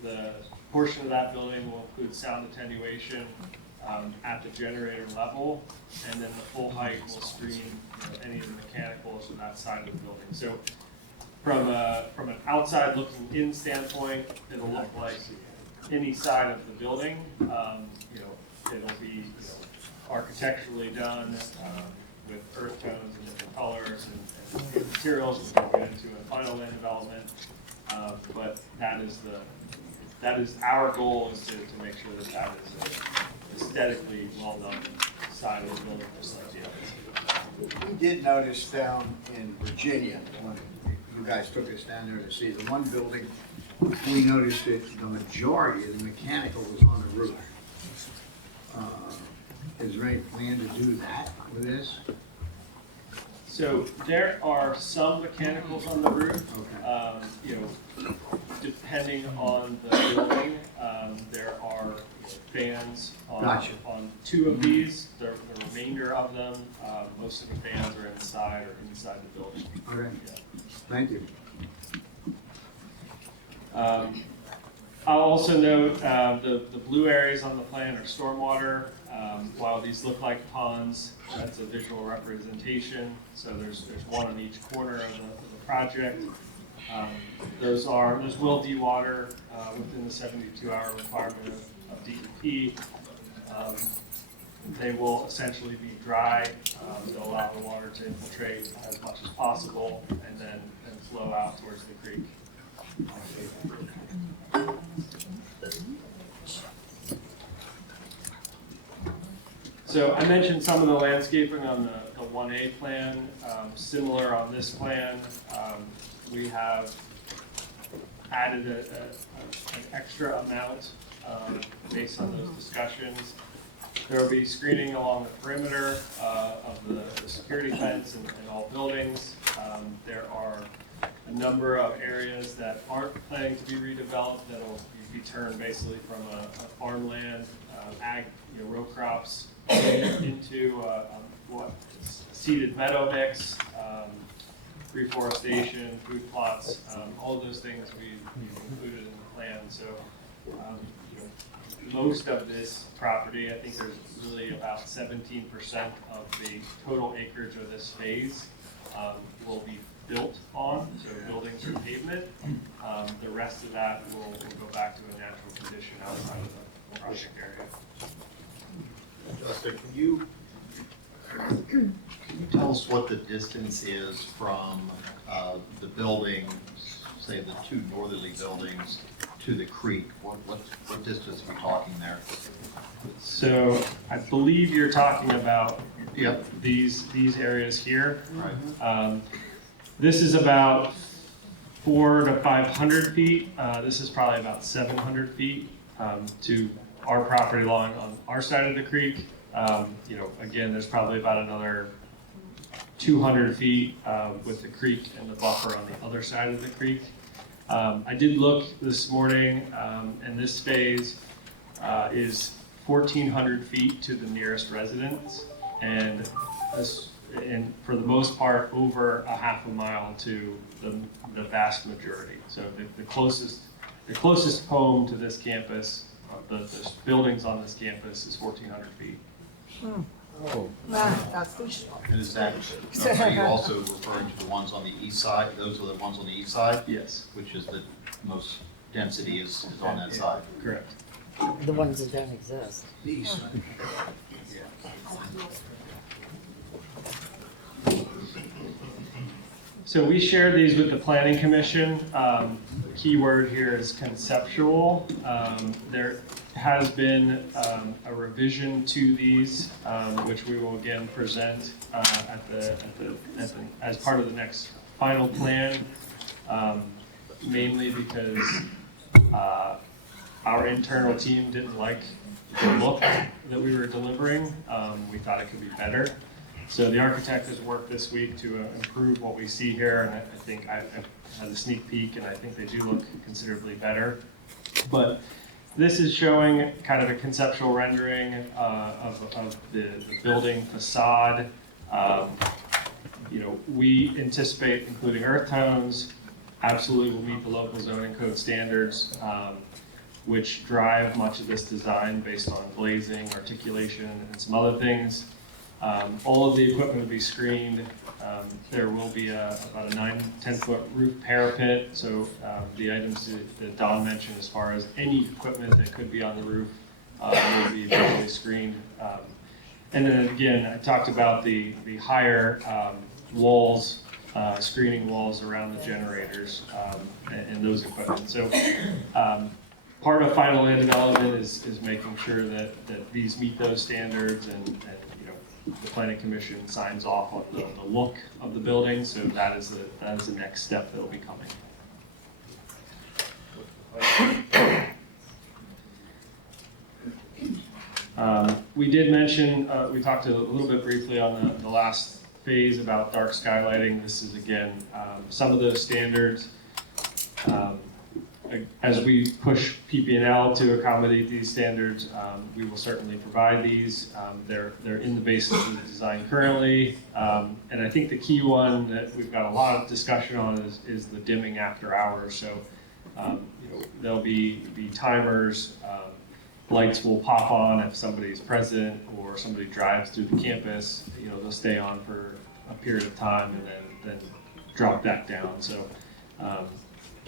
The portion of that building will include sound attenuation at the generator level, and then the full height will screen any of the mechanicals on that side of the building. So from an outside looking in standpoint, it'll look like any side of the building. It'll be architecturally done with earth tones and different colors and materials which we'll get into in final land development. But that is our goal is to make sure that is aesthetically well-done side of the building, just like the others. We did notice down in Virginia, when you guys took us down there to see the one building, we noticed that the majority of the mechanical was on the roof. Is there any plan to do that with this? So there are some mechanicals on the roof. Okay. You know, depending on the building, there are fans on, Gotcha. on two of these. The remainder of them, most of the fans are inside or inside the building. Okay, Yeah. thank you. I'll also note the blue areas on the plan are stormwater. While these look like ponds, that's a visual representation. So there's one on each corner of the project. Those will dewater within the 72-hour requirement of DEP. They will essentially be dry. They'll allow the water to infiltrate as much as possible and then flow out towards the creek. So I mentioned some of the landscaping on the 1A plan. Similar on this plan, we have added an extra amount based on those discussions. There will be screening along the perimeter of the security fence and all buildings. There are a number of areas that aren't planning to be redeveloped that will be turned basically from a farmland, ag, row crops into what seeded meadow mix, reforestation, food plots, all of those things we've included in the plan. So most of this property, I think there's really about 17% of the total acreage of this phase will be built on, so buildings or pavement. The rest of that will go back to a natural condition outside of the project area. Justin, can you tell us what the distance is from the buildings, say the two northerly buildings, to the creek? What distance are we talking there? So I believe you're talking about Yep. these areas here. Right. This is about 400 to 500 feet. This is probably about 700 feet to our property line on our side of the creek. Again, there's probably about another 200 feet with the creek and the buffer on the other side of the creek. I did look this morning, and this phase is 1,400 feet to the nearest residence, and for the most part, over a half a mile to the vast majority. So the closest home to this campus, the buildings on this campus, is 1,400 feet. Oh. That's And is that, are you also referring to the ones on the east side? Those are the ones on the east side? Yes. Which is the most density is on that side? Correct. the ones that don't exist. The east side. So we shared these with the Planning Commission. The key word here is conceptual. There has been a revision to these, which we will again present as part of the next final plan, mainly because our internal team didn't like the look that we were delivering. We thought it could be better. So the architect has worked this week to improve what we see here, and I think I've had a sneak peek, and I think they do look considerably better. But this is showing kind of a conceptual rendering of the building facade. We anticipate including earth tones. Absolutely will meet the local zoning code standards, which drive much of this design based on glazing, articulation, and some other things. All of the equipment will be screened. There will be about a 9-10 foot roof parapet. So the items that Don mentioned as far as any equipment that could be on the roof will be visually screened. And then again, I talked about the higher walls, screening walls around the generators and those equipment. So part of final land development is making sure that these meet those standards, and you know, the planning commission signs off on the look of the building. So that is the next step that will be coming. We did mention, we talked a little bit briefly on the last phase about dark skylighting. This is again some of those standards. As we push PP&L to accommodate these standards, we will certainly provide these. They're in the basis of the design currently. And I think the key one that we've got a lot of discussion on is the dimming after hours. So you know, there'll be timers. Lights will pop on if somebody's present or somebody drives through the campus. You know, they'll stay on for a period of time and then drop back down. So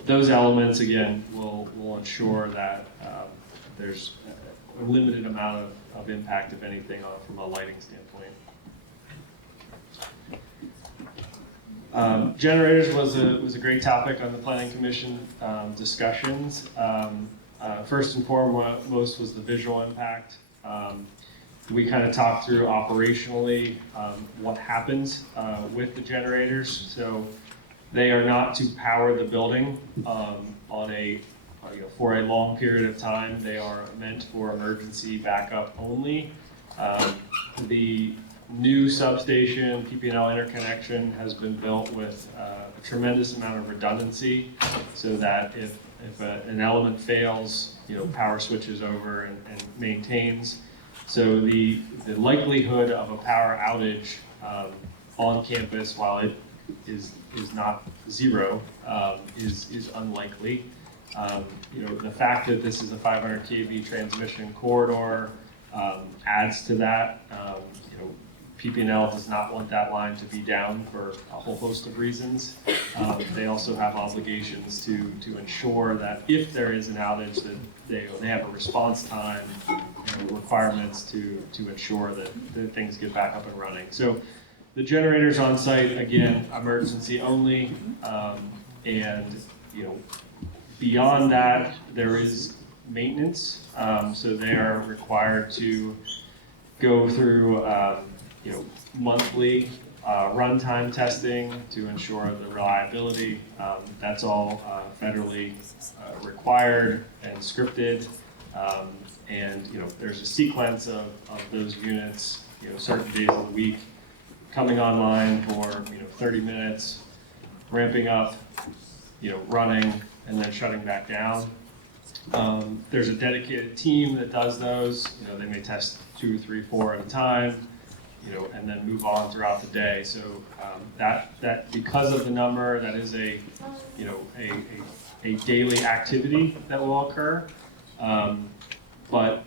those elements, again, will ensure that there's a limited amount of impact, if anything, from a lighting standpoint. Generators was a great topic on the Planning Commission discussions. First and foremost was the visual impact. We kind of talked through operationally what happens with the generators. So they are not to power the building for a long period of time. They are meant for emergency backup only. The new substation PP&L interconnection has been built with a tremendous amount of redundancy, so that if an element fails, you know, power switches over and maintains. So the likelihood of a power outage on campus, while it is not zero, is unlikely. You know, the fact that this is a 500 kV transmission corridor adds to that. You know, PP&L does not want that line to be down for a whole host of reasons. They also have obligations to ensure that if there is an outage, that they have a response time, you know, requirements to ensure that things get back up and running. So the generators on site, again, emergency only, and you know, beyond that, there is maintenance. So they are required to go through you know, monthly runtime testing to ensure the reliability. That's all federally required and scripted. And you know, there's a sequence of those units, you know, certain days of the week coming online for, you know, 30 minutes, ramping up, you know, running, and then shutting back down. There's a dedicated team that does those. You know, they may test 2, 3, 4 at a time, you know, and then move on throughout the day. So that because of the number, that is a, you know, a daily activity that will occur. But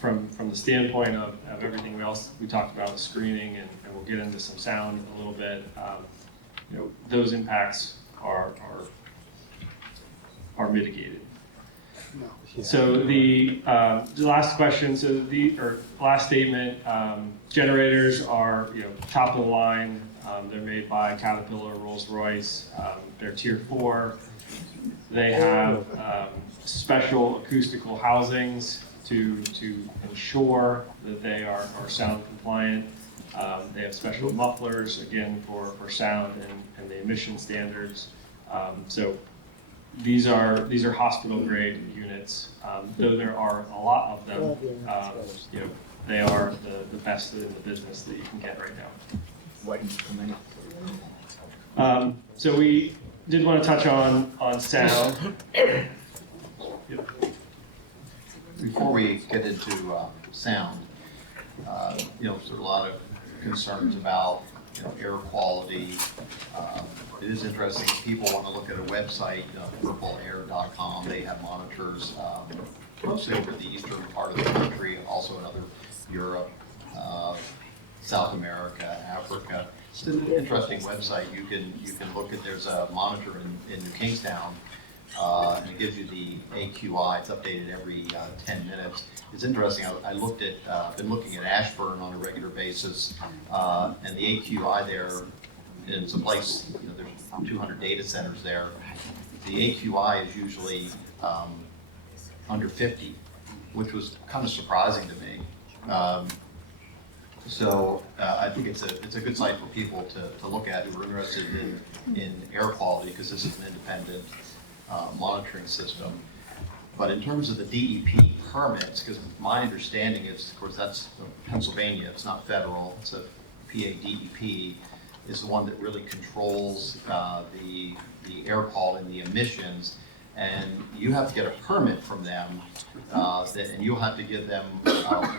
from the standpoint of everything else we talked about, screening, and we'll get into some sound a little bit, you know, those impacts are mitigated. So the last question, last statement, generators are, you know, top of the line. They're made by Caterpillar, Rolls-Royce. They're Tier 4. They have special acoustical housings to ensure that they are sound compliant. They have special mufflers, again, for sound and the emission standards. So these are hospital grade units. Though there are a lot of them, you know, they are the best in the business that you can get right now. So we did want to touch on sound. Yep. Before we get into sound, you know, there's a lot of concerns about, you know, air quality. It is interesting, if people want to look at a website, purpleair.com, they have monitors mostly over the eastern part of the country, also in other Europe, South America, Africa. It's an interesting website. You can look at, there's a monitor in New Kingstown, and it gives you the AQI. It's updated every 10 minutes. It's interesting. I looked at, been looking at Ashburn on a regular basis, and the AQI there, it's a place, you know, there's 200 data centers there. The AQI is usually under 50, which was kind of surprising to me. So I think it's a good site for people to look at who are interested in air quality, because this is an independent monitoring system. But in terms of the DEP permits, because my understanding is, of course, that's Pennsylvania, it's not federal, it's a PA DEP, is the one that really controls the air quality and the emissions. And you have to get a permit from them, and you'll have to give them,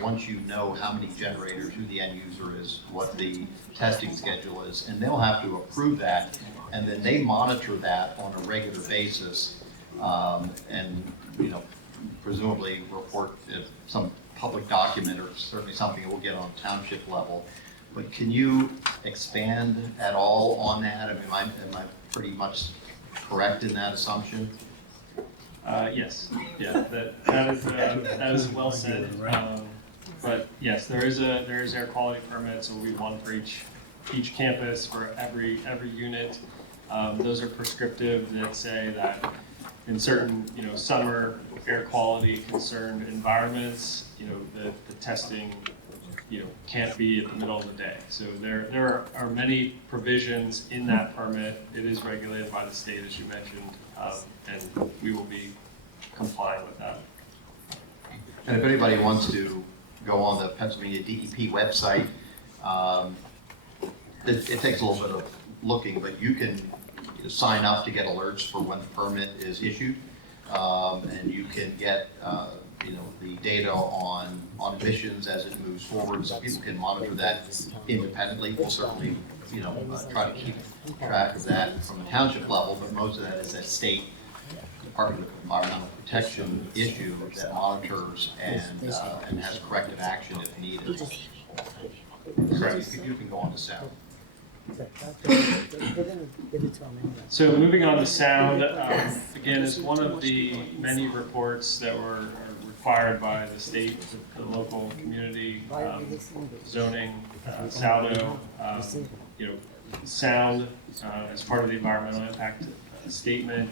once you know how many generators, who the end user is, what the testing schedule is, and they'll have to approve that, and then they monitor that on a regular basis, and presumably report some public document or certainly something that we'll get on township level. But can you expand at all on that? I mean, am I pretty much correct in that assumption? Yes, yeah, that is well said. But yes, there is air quality permits, so we have one for each campus for every unit. Those are prescriptive that say that in certain summer air quality concerned environments, the testing can't be at the middle of the day. So there are many provisions in that permit. It is regulated by the state, as you mentioned, and we will be complying with that. And if anybody wants to go on the Pennsylvania DEP website, it takes a little bit of looking, but you can sign up to get alerts for when the permit is issued, and you can get the data on emissions as it moves forward, so people can monitor that independently. We'll certainly try to keep track of that from the township level, but most of that is that state Department of Environmental Protection issue that monitors and has corrective action if needed. Correct. You can go on to sound. So moving on to sound, again, is one of the many reports that were required by the state, the local community, zoning, SALDO, sound as part of the environmental impact statement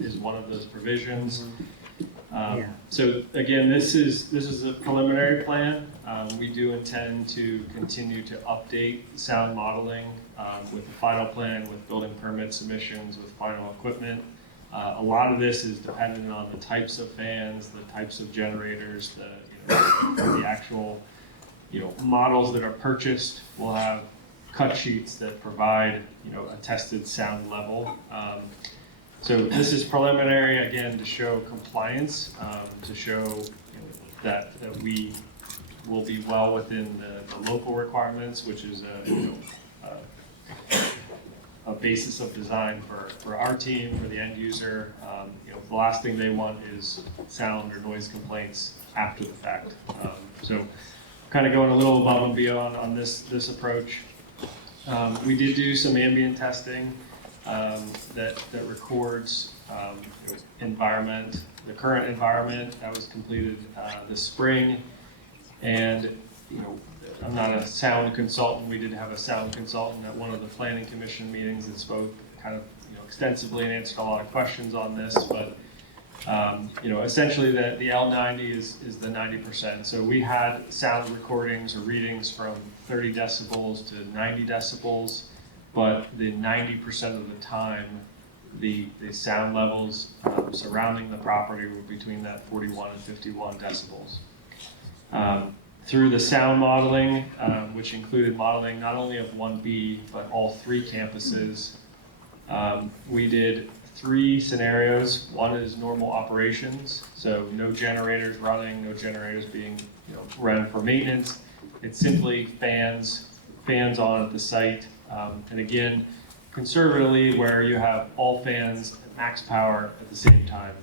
is one of those provisions. So again, this is a preliminary plan. We do intend to continue to update sound modeling with the final plan, with building permit submissions, with final equipment. A lot of this is dependent on the types of fans, the types of generators, the actual models that are purchased. We'll have cut sheets that provide a tested sound level. So this is preliminary, again, to show compliance, to show that we will be well within the local requirements, which is a basis of design for our team, for the end user. The last thing they want is sound or noise complaints after the fact. So kind of going a little above and beyond on this approach. We did do some ambient testing that records environment, the current environment that was completed this spring. And I'm not a sound consultant. We did have a sound consultant at one of the planning commission meetings that spoke kind of extensively and answered a lot of questions on this. But essentially the L90 is the 90%. So we had sound recordings or readings from 30 decibels to 90 decibels, but the 90% of the time, the sound levels surrounding the property were between that 41 and 51 decibels. Through the sound modeling, which included modeling not only of 1B, but all 3 campuses, we did 3 scenarios. One is normal operations, so no generators running, no generators being run for maintenance. It's simply fans on at the site. And again, conservatively, where you have all fans at max power at the same time.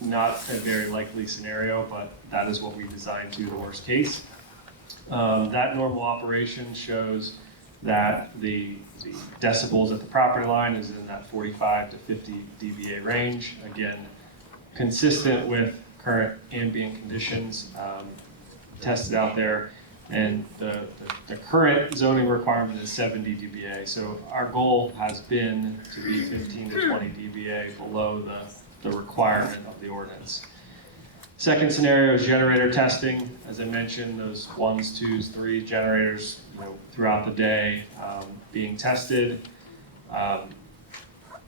Not a very likely scenario, but that is what we designed to the worst case. That normal operation shows that the decibels at the property line is in that 45 to 50 dBA range. Again, consistent with current ambient conditions tested out there. And the current zoning requirement is 70 dBA. So our goal has been to be 15 to 20 dBA below the requirement of the ordinance. Second scenario is generator testing. As I mentioned, those 1s, 2s, 3 generators, throughout the day being tested.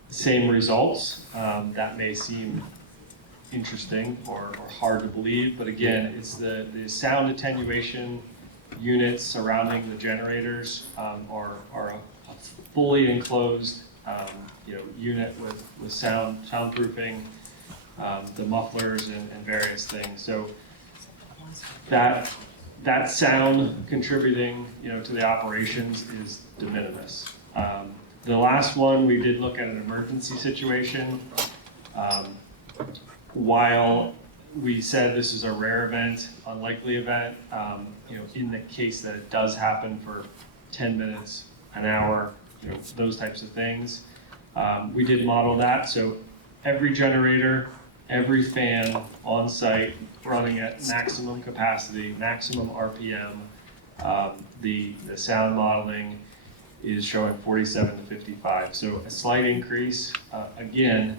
Same results. That may seem interesting or hard to believe, but again, it's the sound attenuation units surrounding the generators are a fully enclosed unit with soundproofing, the mufflers and various things. So that sound contributing to the operations is de minimis. The last one, we did look at an emergency situation. While we said this is a rare event, unlikely event, in the case that it does happen for 10 minutes, an hour, those types of things, we did model that. So every generator, every fan on site running at maximum capacity, maximum RPM, the sound modeling is showing 47 to 55. So a slight increase. Again,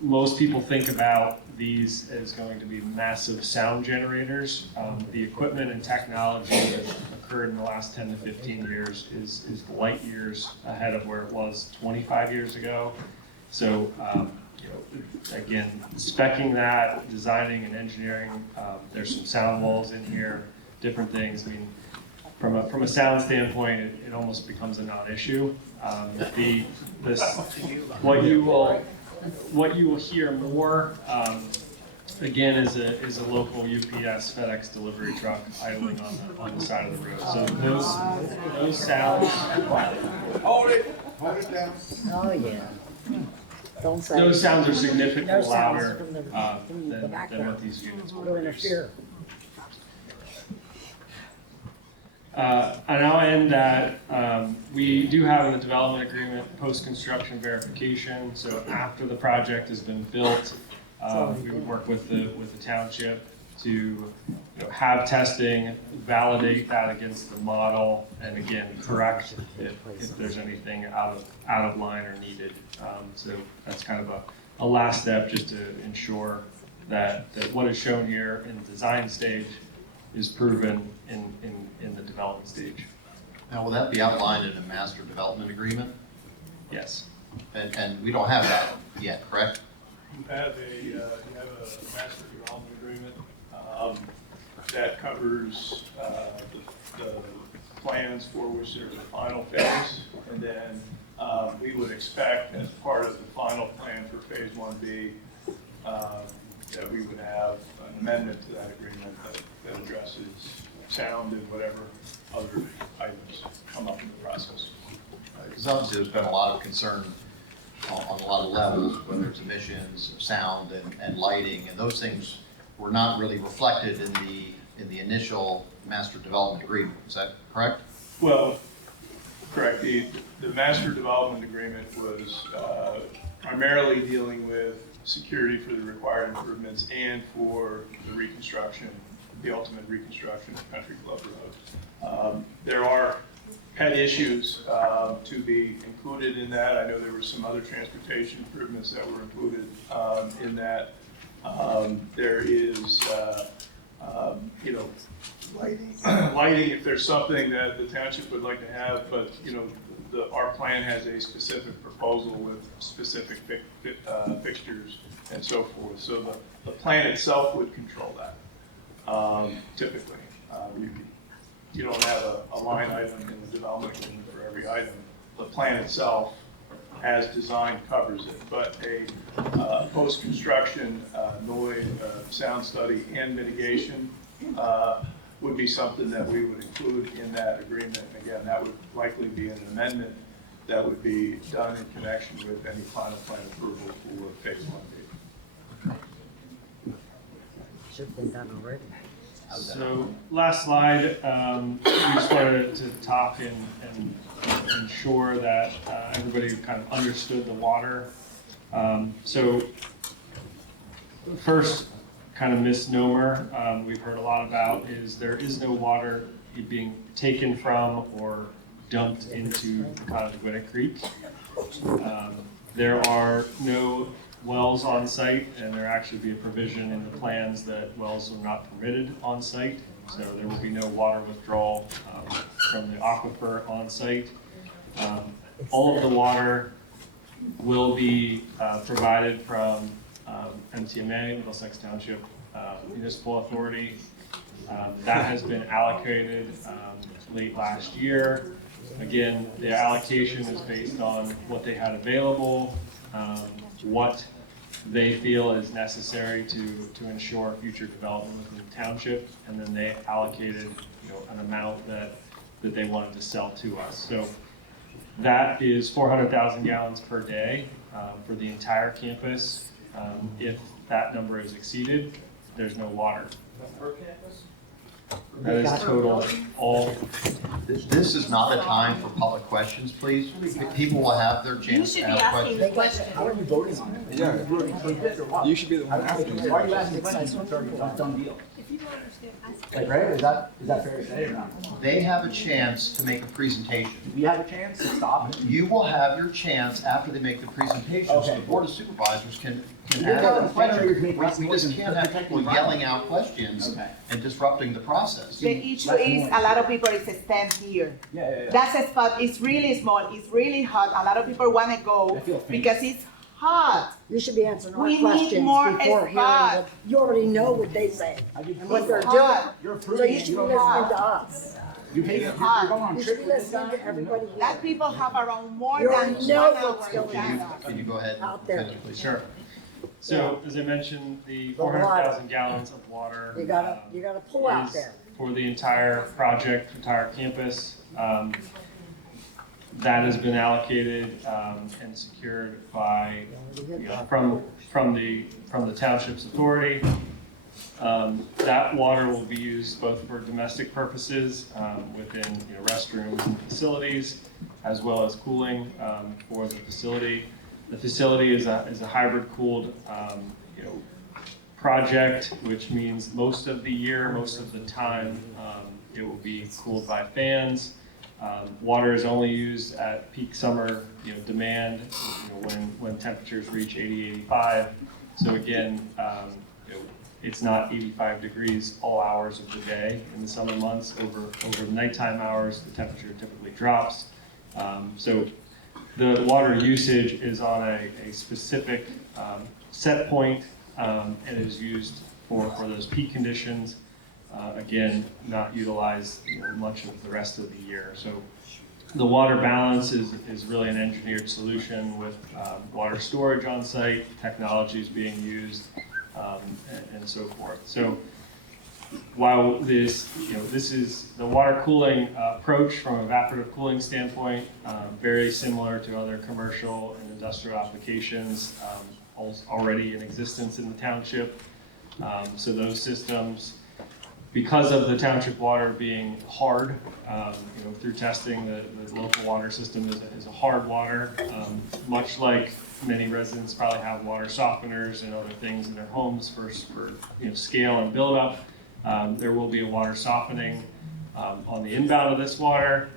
most people think about these as going to be massive sound generators. The equipment and technology that occurred in the last 10 to 15 years is light years ahead of where it was 25 years ago. So, again, speccing that, designing and engineering, there's some sound walls in here, different things. I mean, from a sound standpoint, it almost becomes a non-issue. What you will hear more, again, is a local UPS FedEx delivery truck idling on the side of the road. So those sounds. Hold it down. Oh, yeah. Don't say. Those sounds are significantly No sounds louder from the than background. what these units will We'll produce. interfere. And I'll end that we do have in the development agreement post-construction verification. So after the project has been built, we would work with the township to have testing, validate that against the model, and again correct if there's anything out of line or needed. So that's kind of a last step just to ensure that what is shown here in the design stage is proven in the development stage. Now, will that be outlined in a master development agreement? Yes. And we don't have that yet, correct? You have a master development agreement that covers the plans for which there's a final phase, and then we would expect as part of the final plan for phase 1B that we would have an amendment to that agreement that addresses sound and whatever other items come up in the process. Because obviously there's been a lot of concern on a lot of levels, whether it's emissions, sound, and lighting, and those things were not really reflected in the initial master development agreement. Is that correct? Well, correct. The master development agreement was primarily dealing with security for the required improvements and for the reconstruction, the ultimate reconstruction of Country Club Road. There are pet issues to be included in that. I know there were some other transportation improvements that were included in that. There is, lighting if there's something that the township would like to have, but our plan has a specific proposal with specific fixtures and so forth. So the plan itself would control that. Typically, you don't have a line item in the development agreement for every item. The plan itself, as designed, covers it. But a post-construction noise, sound study, and mitigation would be something that we would include in that agreement. Again, that would likely be an amendment that would be done in connection with any final plan approval for phase 1B. Should have been done already. So last slide, we just wanted to talk and ensure that everybody kind of understood the water. So first kind of misnomer we've heard a lot about is there is no water being taken from or dumped into the Conecuh Creek. There are no wells on site, and there actually be a provision in the plans that wells are not permitted on site. So there will be no water withdrawal from the aquifer on site. All of the water will be provided from MTMA, Middlesex Township Municipal Authority. That has been allocated late last year. Again, the allocation is based on what they had available, what they feel is necessary to ensure future development within the township, and then they allocated, an amount that they wanted to sell to us. So that is 400,000 gallons per day for the entire campus. If that number is exceeded, there's no water. Per campus? That is total, all. This is not a time for public questions, please. People will have their chance to ask questions. How are you voting on it? Yeah. You should be the one asking. Why are you asking questions? It's already a done deal. Like, right? Is that fair to say or not? They have a chance to make a presentation. We have a chance to stop it. You will have your chance after they make the presentation, so Okay. the Board of Supervisors can You're telling the moderators make We less noise just and can't have protecting people the yelling out questions Okay. and disrupting the process. The issue is a lot of people is stand here. Yeah. That's a spot, it's really small, it's really hot, a lot of people wanna go I feel faint. because it's hot. You should be answering our We need questions more before hearing spot. what, you already know what they say and what they're doing. hot. You're So approving you it. should be You listening don't to us. You pay, you're hot. going on You trip should be with this listening guy? to everybody That here. people have around more You than already 1 know hour what's in going on. Canada. Can you go ahead? Out there. Please. Sure. So, as I mentioned, the The water. 400,000 gallons of water You gotta pull out is there. for the entire project, entire campus. That has been allocated and secured by, from the township's authority. That water will be used both for domestic purposes within restrooms and facilities, as well as cooling for the facility. The facility is a hybrid cooled project, which means most of the year, most of the time, it will be cooled by fans. Water is only used at peak summer demand, when temperatures reach 80, 85. So again, it's not 85 degrees all hours of the day in the summer months. Over the nighttime hours, the temperature typically drops. So the water usage is on a specific set point and is used for those peak conditions. Again, not utilized much of the rest of the year. So the water balance is really an engineered solution with water storage on site, technologies being used, and so forth. So while this is the water cooling approach from an evaporative cooling standpoint, very similar to other commercial and industrial applications already in existence in the township. So those systems, because of the township water being hard, through testing, the local water system is a hard water, much like many residents probably have water softeners and other things in their homes for scale and buildup. There will be a water softening on the inbound of this water.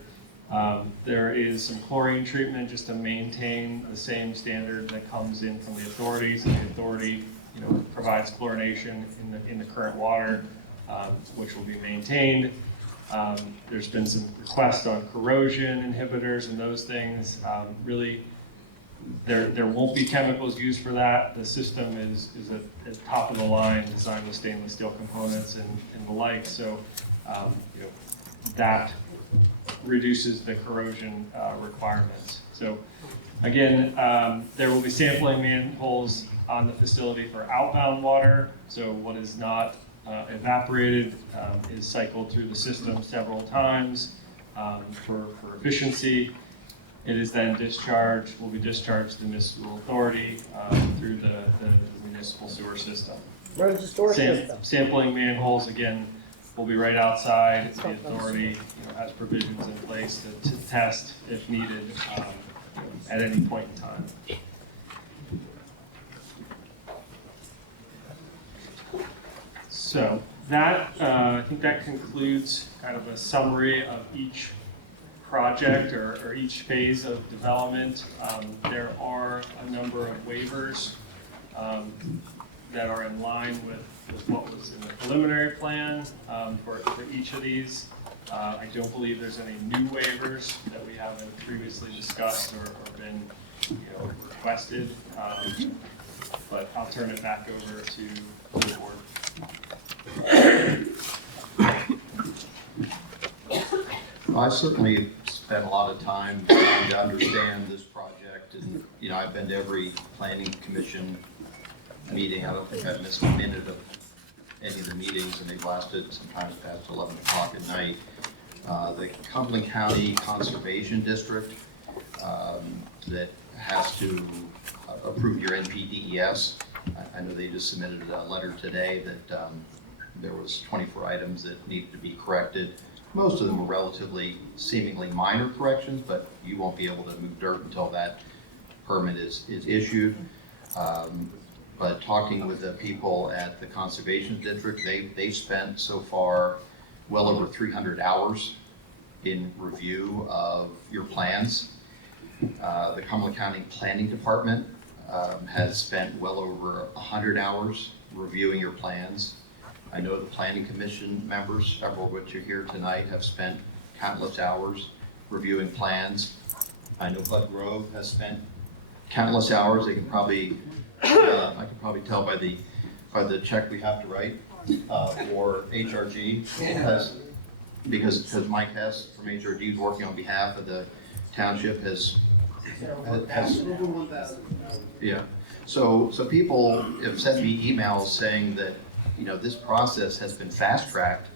There is some chlorine treatment just to maintain the same standard that comes in from the authorities. And the authority, provides chlorination in the current water, which will be maintained. There's been some requests on corrosion inhibitors and those things. Really, there won't be chemicals used for that. The system is at top of the line, designed with stainless steel components and the like. So, that reduces the corrosion requirements. So, again, there will be sampling manholes on the facility for outbound water. So what is not evaporated is cycled through the system several times for efficiency. It is then will be discharged to the municipal authority through the municipal sewer system. Where's the storage system? Sampling manholes, again, will be right outside. The authority has provisions in place to test if needed at any point in time. So that, I think that concludes kind of a summary of each project or each phase of development. There are a number of waivers that are in line with what was in the preliminary plan for each of these. I don't believe there's any new waivers that we haven't previously discussed or been, requested. But I'll turn it back over to the board. I certainly spent a lot of time trying to understand this project, and, I've been to every planning commission meeting. I don't think I've missed a minute of any of the meetings, and they've lasted sometimes past 11 o'clock at night. The Cumberland County Conservation District that has to approve your NPDES. I know they just submitted a letter today that there was 24 items that needed to be corrected. Most of them are relatively seemingly minor corrections, but you won't be able to move dirt until that permit is issued. But talking with the people at the Conservation District, they've spent so far well over 300 hours in review of your plans. The Cumberland County Planning Department has spent well over 100 hours reviewing your plans. I know the Planning Commission members, several of which are here tonight, have spent countless hours reviewing plans. I know Bud Grove has spent countless hours. They can probably, I can probably tell by the check we have to write for HRG, because Mike Hess from HRG is working on behalf of the township has yeah. So people have sent me emails saying that, this process has been fast-tracked,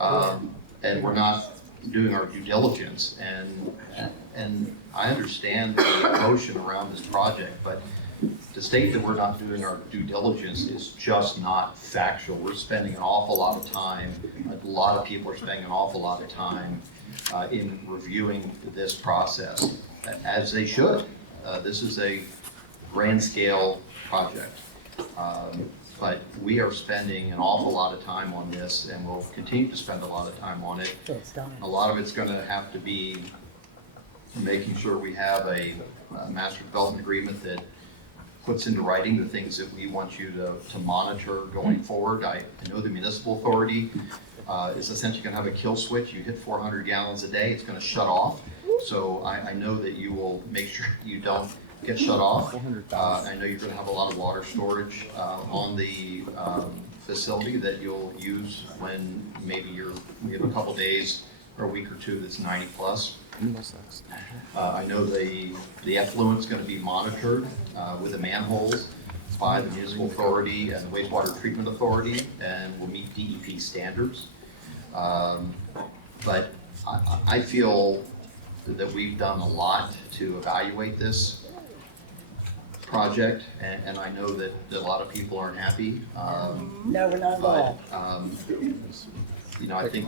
and we're not doing our due diligence. And I understand the emotion around this project, but to state that we're not doing our due diligence is just not factual. We're spending an awful lot of time, a lot of people are spending an awful lot of time in reviewing this process, as they should. This is a grand scale project. But we are spending an awful lot of time on this, and we'll continue to spend a lot of time on it. A lot of it's going to have to be making sure we have a master development agreement that puts into writing the things that we want you to monitor going forward. I know the municipal authority is essentially going to have a kill switch. You hit 400 gallons a day, it's going to shut off. So I know that you will make sure you don't get shut off. I know you're going to have a lot of water storage on the facility that you'll use when maybe you have a couple days or a week or two that's 90 plus. I know the effluent's going to be monitored with the manholes by the municipal authority and the wastewater treatment authority, and will meet DEP standards. But I feel that we've done a lot to evaluate this project, and I know that a lot of people aren't happy. No, we're not at all. I think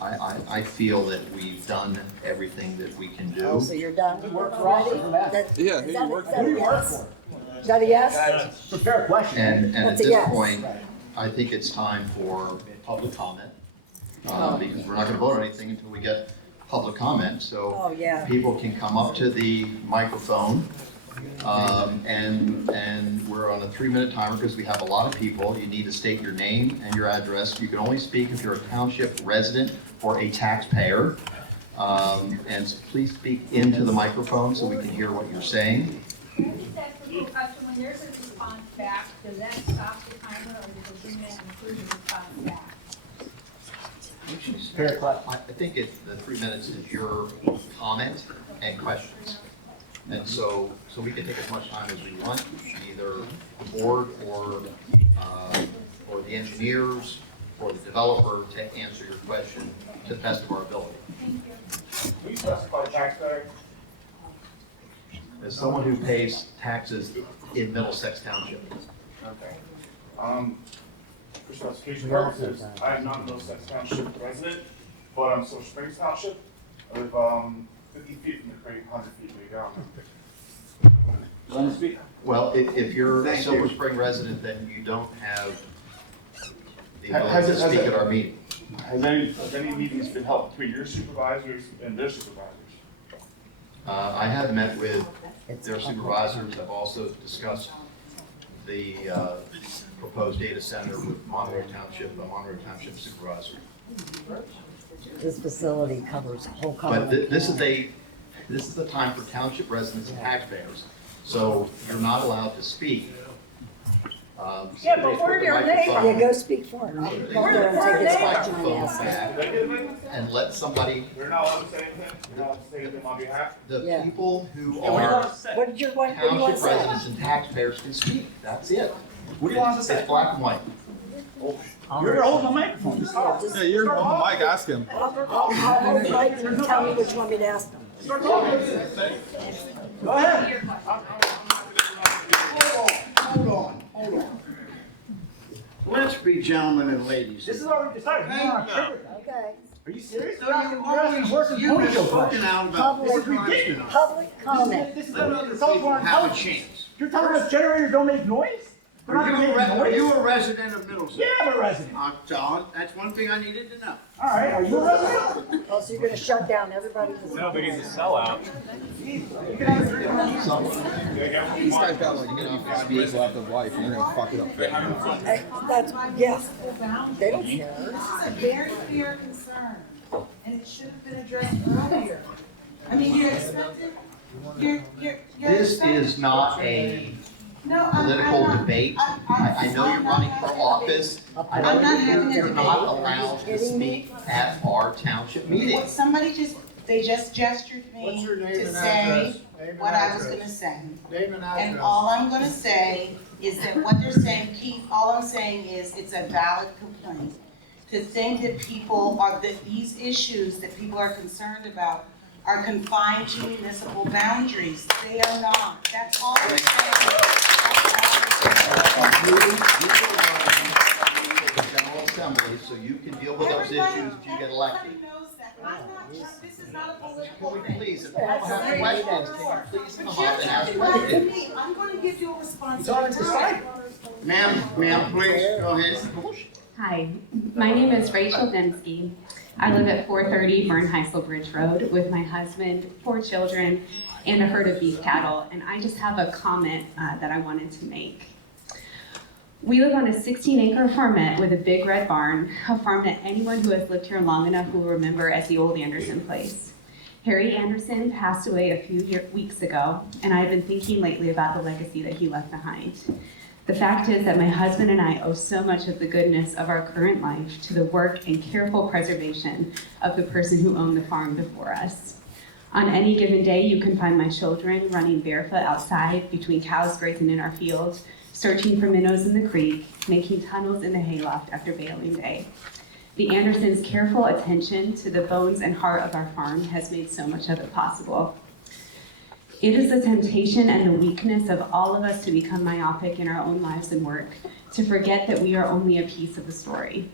I feel that we've done everything that we can do. Oh, so you're done? You worked for us for that? Yeah, Is who you work for? that a yes? Is that a yes? It's a fair question. And at That's a this yes. point, I think it's time for public comment, because we're not gonna vote on anything until we get public comment. So Oh, yeah. people can come up to the microphone, and we're on a 3-minute timer because we have a lot of people. You need to state your name and your address. You can only speak if you're a township resident or a taxpayer. And so please speak into the microphone so we can hear what you're saying. Can I just ask a little question? When there's a response back, does that stop the timer, or does it bring that include the response back? I think the 3 minutes is your comment and questions. And so we can take as much time as we want, either the board or the engineers or the developer, to answer your question to the best of our ability. Will you specify taxpayer? As someone who pays taxes in Middlesex Township. Okay. For specification purposes, I am not Middlesex Township resident, but I'm Silver Springs Township. I live 50 feet from the creek, 100 feet from the ground. Well, if you're a Silver Spring resident, then you don't have the Has ability it- to has speak it- at our meeting. Have any meetings been held between your supervisors and their supervisors? I have met with their supervisors. I've also discussed the proposed data center with Monroe Township supervisor. This facility covers the whole But Cumberland this County. is the time for township residents and taxpayers, so you're not allowed to speak. Yeah, They but put we're the your microphone- neighbor. Yeah, go speak for him. Go there and take his question and microphone ask him. back and let somebody, They're not allowed to say anything, they're not allowed to say anything on behalf. the Yeah. people who Yeah, what do you are want to say? What do you want to township say? residents and taxpayers can speak, that's it. What do you want us to say? It's black and white. You're holding the microphone, just talk. Yeah, you're holding the mic, ask him. I'll hold the mic and tell me what you want me to ask him. Start talking. Go ahead. Hold on. Let's be gentlemen and ladies. This is already decided. Okay. Are you serious? You have spoken out about Public, ridiculous. public comment. This is People have a chance. You're telling us generators don't make noise? They're not gonna make Are you noise? a resident of Middlesex? Yeah, I'm a resident. That's one thing I needed to know. All right, are you a resident? Oh, so you're gonna shut down everybody? No, but he's a sellout. You can have a drink. These guys got like 5 years left of life, and they're gonna fuck it up. Hey, that's, yes. They don't care. This is a very fair concern, and it should have been addressed earlier. I mean, you're expected, you're This expected- is not a No, political I'm not. debate. I know you're running for office. I know I'm not having a you're not debate. allowed to speak at our township meeting. What somebody they just gestured me What's your name to and say address? Name and what I was address. gonna say. Name and And address. all I'm gonna say is that what they're saying, Keith, all I'm saying is it's a valid complaint. To think that people are, that these issues that people are concerned about are confined to municipal boundaries. They are not. That's all I'm The General Assembly, so you can deal with those issues if you get elected. Everybody knows that. I'm not, this is not a political thing. Please, if people have questions, can you please come But up you're and ask talking back to questions? me. I'm gonna give you a response. It's already decided. Ma'am, please, go ahead. Hi, my name is Rachel Dembski. I live at 430 Bernheisel Bridge Road with my husband, 4 children, and a herd of beef cattle. And I just have a comment that I wanted to make. We live on a 16-acre farmette with a big red barn, a farm that anyone who has lived here long enough will remember as the old Anderson place. Harry Anderson passed away a few weeks ago, and I've been thinking lately about the legacy that he left behind. The fact is that my husband and I owe so much of the goodness of our current life to the work and careful preservation of the person who owned the farm before us. On any given day, you can find my children running barefoot outside between cows grazing in our fields, searching for minnows in the creek, making tunnels in the hayloft after baling day. The Andersons' careful attention to the bones and heart of our farm has made so much of it possible. It is the temptation and the weakness of all of us to become myopic in our own lives and work, to forget that we are only a piece of the story.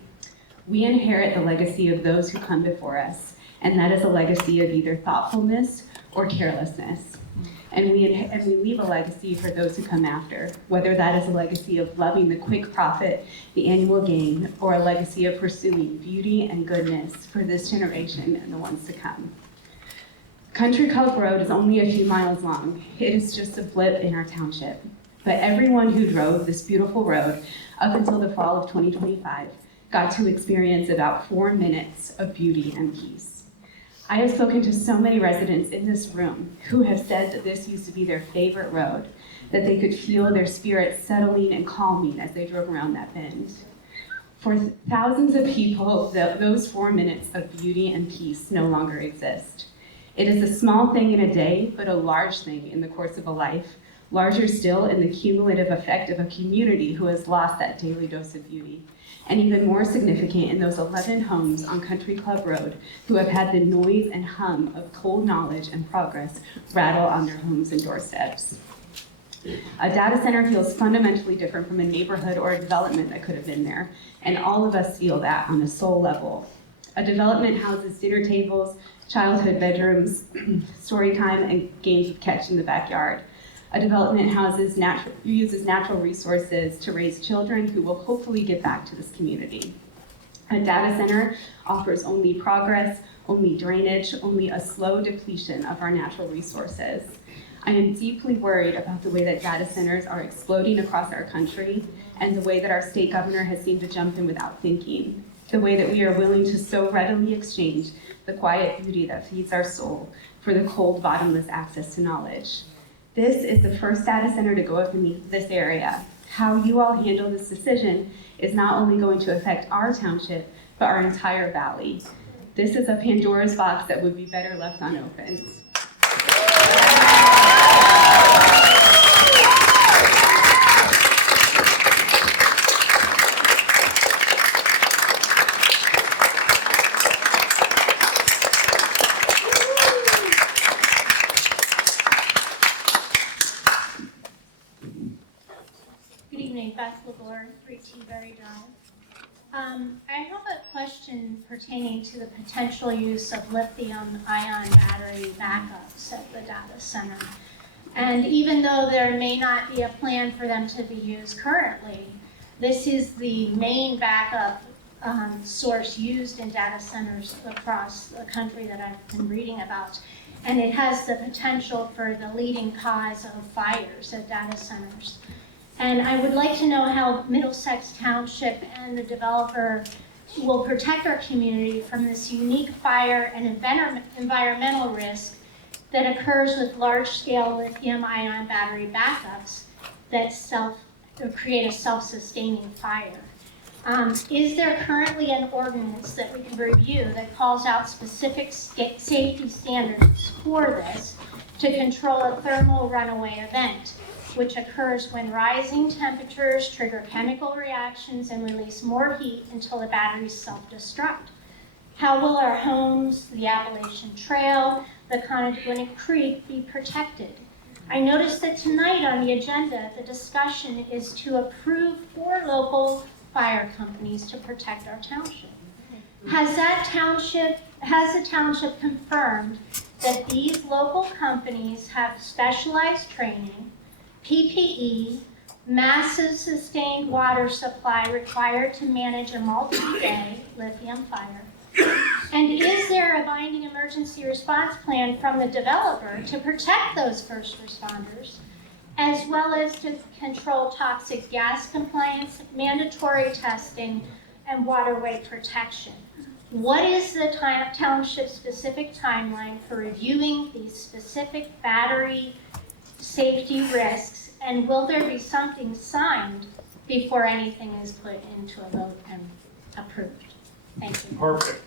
We inherit the legacy of those who come before us, and that is a legacy of either thoughtfulness or carelessness. And we leave a legacy for those who come after, whether that is a legacy of loving the quick profit, the annual gain, or a legacy of pursuing beauty and goodness for this generation and the ones to come. Country Club Road is only a few miles long. It is just a blip in our township. But everyone who drove this beautiful road up until the fall of 2025 got to experience about 4 minutes of beauty and peace. I have spoken to so many residents in this room who have said that this used to be their favorite road, that they could feel their spirits settling and calming as they drove around that bend. For thousands of people, those 4 minutes of beauty and peace no longer exist. It is a small thing in a day, but a large thing in the course of a life, larger still in the cumulative effect of a community who has lost that daily dose of beauty, and even more significant in those 11 homes on Country Club Road who have had the noise and hum of cold knowledge and progress rattle on their homes and doorsteps. A data center feels fundamentally different from a neighborhood or a development that could have been there, and all of us feel that on a soul level. A development houses dinner tables, childhood bedrooms, story time, and games of catch in the backyard. A development uses natural resources to raise children who will hopefully give back to this community. A data center offers only progress, only drainage, only a slow depletion of our natural resources. I am deeply worried about the way that data centers are exploding across our country and the way that our state governor has seemed to jump in without thinking, the way that we are willing to so readily exchange the quiet beauty that feeds our soul for the cold, bottomless access to knowledge. This is the first data center to go up in this area. How you all handle this decision is not only going to affect our township, but our entire valley. This is a Pandora's box that would be better left unopened. Good evening, Beth Labor, 3T Berry Drive. I have a question pertaining to the potential use of lithium-ion battery backups at the data center. And even though there may not be a plan for them to be used currently, this is the main backup source used in data centers across the country that I've been reading about. And it has the potential for the leading cause of fires at data centers. And I would like to know how Middlesex Township and the developer will protect our community from this unique fire and environmental risk that occurs with large-scale lithium-ion battery backups that create a self-sustaining fire. Is there currently an ordinance that we can review that calls out specific safety standards for this to control a thermal runaway event, which occurs when rising temperatures trigger chemical reactions and release more heat until the batteries self-destruct? How will our homes, the Appalachian Trail, the Conagwinnett Creek be protected? I noticed that tonight on the agenda, the discussion is to approve 4 local fire companies to protect our township. Has the township confirmed that these local companies have specialized training, PPE, massive sustained water supply required to manage a multi-day lithium fire? And is there a binding emergency response plan from the developer to protect those first responders, as well as to control toxic gas compliance, mandatory testing, and waterway protection? What is the township-specific timeline for reviewing these specific battery safety risks, and will there be something signed before anything is put into a vote and approved? Thank you. Perfect.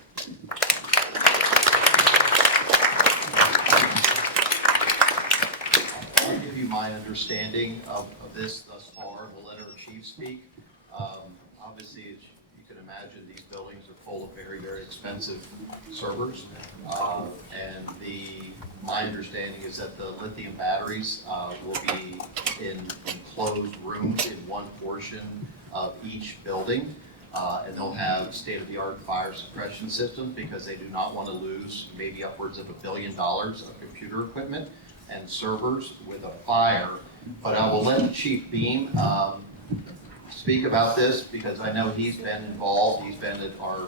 I'll give you my understanding of this thus far. We'll let our chief speak. Obviously, as you can imagine, these buildings are full of very, very expensive servers. And my understanding is that the lithium batteries will be in enclosed rooms in one portion of each building. And they'll have state-of-the-art fire suppression systems because they do not want to lose maybe upwards of $1 billion of computer equipment and servers with a fire. But I will let Chief Beam speak about this because I know he's been involved. He's been at our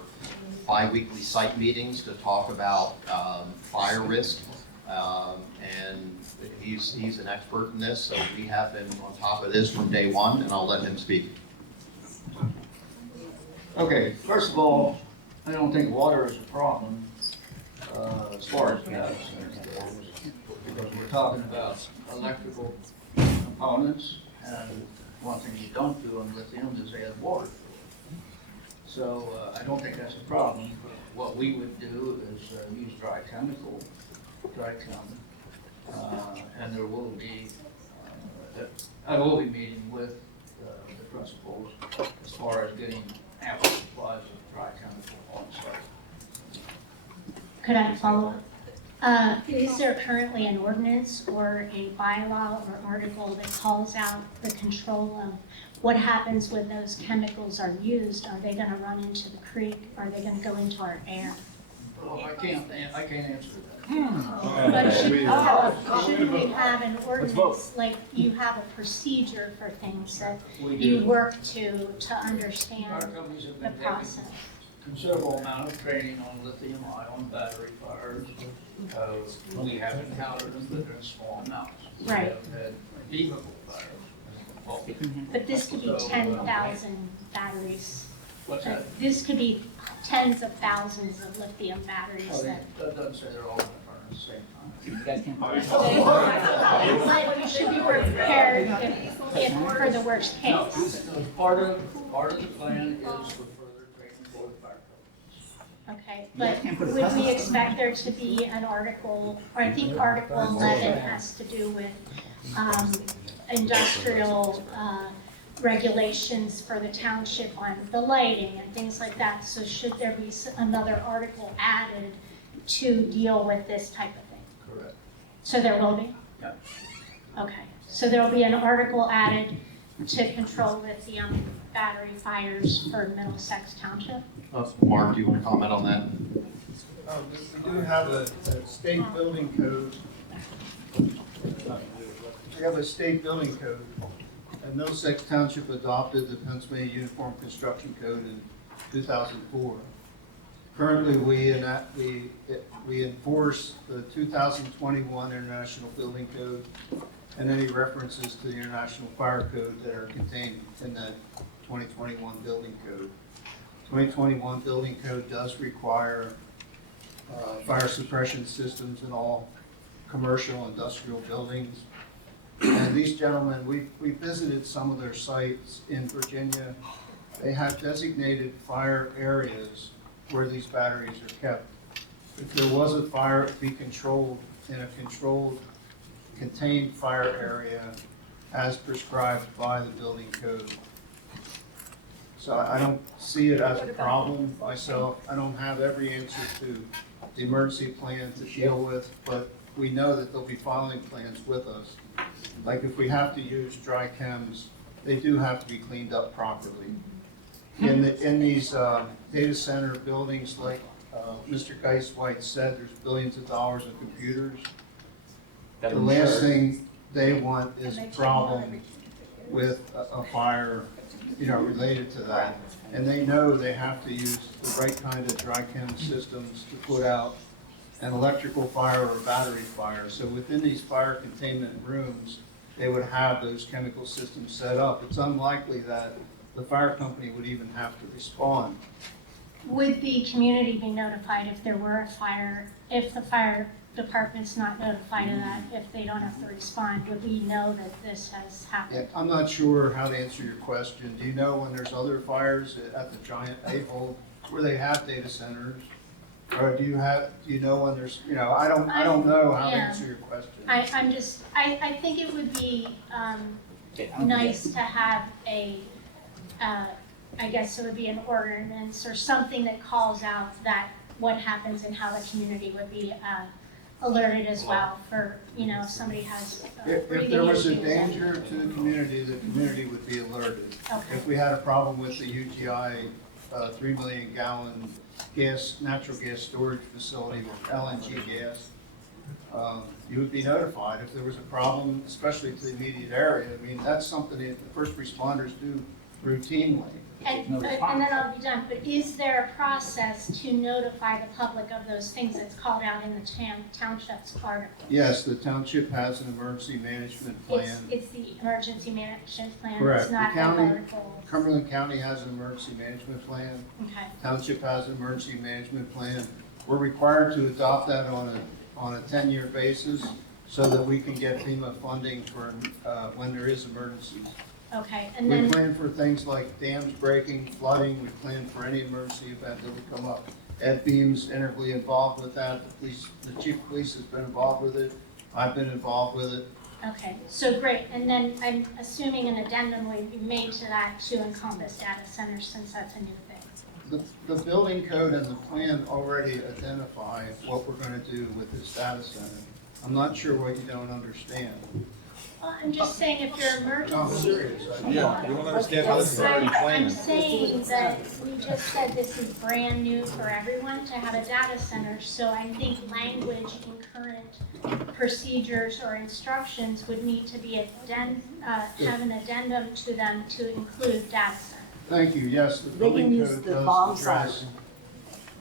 bi-weekly site meetings to talk about fire risk. And he's an expert in this, so we have been on top of this from day one, and I'll let him speak. Okay, first of all, I don't think water is a problem as far as gas, because we're talking about electrical components, and one thing you don't do on lithium is add water to it. So I don't think that's a problem. What we would do is use dry chem, and there will be, I will be meeting with the principals as far as getting ample supplies of dry chemical on site. Could I follow up? Is there currently an ordinance or a bylaw or article that calls out the control of what happens when those chemicals are used? Are they going to run into the creek? Are they going to go into our air? Well, I can't answer that. But shouldn't we have an ordinance, like you have a procedure for things that you work to understand the process? considerable amount of training on lithium-ion battery fires. We have encountered them, but they're in small amounts. Right. We haven't had vehicle fires. Well, But this could be so, 10,000 batteries. What's that? This could be tens of thousands of lithium batteries Oh, that. that doesn't say they're all gonna burn at the same time. You guys can't. But we should be prepared if for the worst No, case. part of the plan is for further training for the fire companies. Okay, but would we expect there to be an article, or I think Article 11 has to do with industrial regulations for the township on the lighting and things like that. So should there be another article added to deal with this type of thing? Correct. So there will be? Yeah. Okay, so there'll be an article added to control lithium battery fires for Middlesex Township? Mark, do you want to comment on that? We do have a state building code. We have a state building code, and Middlesex Township adopted the Pennsylvania Uniform Construction Code in 2004. Currently, we enforce the 2021 International Building Code and any references to the International Fire Code that are contained in the 2021 Building Code. 2021 Building Code does require fire suppression systems in all commercial industrial buildings. And these gentlemen, we visited some of their sites in Virginia. They have designated fire areas where these batteries are kept. If there was a fire, it would be controlled in a controlled, contained fire area as prescribed by the building code. So I don't see it as a problem myself. I don't have every answer to the emergency plan to deal with, but we know that they'll be filing plans with us. Like if we have to use dry chems, they do have to be cleaned up properly. In these data center buildings, like Mr. Geiswhite said, there's billions of dollars of computers. The last thing they want is a problem with a fire, related to that. And they know they have to use the right kind of dry chem systems to put out an electrical fire or a battery fire. So within these fire containment rooms, they would have those chemical systems set up. It's unlikely that the fire company would even have to respond. Would the community be notified if there were a fire, if the fire department's not notified of that, if they don't have to respond? Would we know that this has happened? Yeah, I'm not sure how to answer your question. Do you know when there's other fires at the giant A-hole where they have data centers? Or do you know when there's, I don't know how to answer your question. I think it would be nice to have I guess it would be an ordinance or something that calls out that what happens and how the community would be alerted as well for, if somebody has If there was a danger to the community would be alerted. Okay. If we had a problem with the UGI 3 million gallon natural gas storage facility with LNG gas, you would be notified if there was a problem, especially to the immediate area. I mean, that's something that the first responders do routinely. And then I'll be done, but is there a process to notify the public of those things that's called out in the township's article? Yes, the township has an emergency management plan. It's the emergency management plan, Correct. it's not The that county- article. Cumberland County has an emergency management plan. Okay. Township has an emergency management plan. We're required to adopt that on a 10-year basis so that we can get FEMA funding for when there is emergencies. Okay, and We then, plan for things like dams breaking, flooding. We plan for any emergency event that would come up. Ed Beam's integrally involved with that. The chief of police has been involved with it. I've been involved with it. okay, so great, and then I'm assuming an addendum will be made to that to encompass data centers since that's a new thing. The building code and the plan already identify what we're going to do with this data center. I'm not sure what you don't understand. Well, I'm just saying if you're emergency. No, I'm serious. Yeah, you don't understand how this is already I'm planned. saying that we just said this is brand new for everyone to have a data center, so I think language in current procedures or instructions would need to be have an addendum to them to include data center. Thank you. Yes, the They can building use code the bomb does address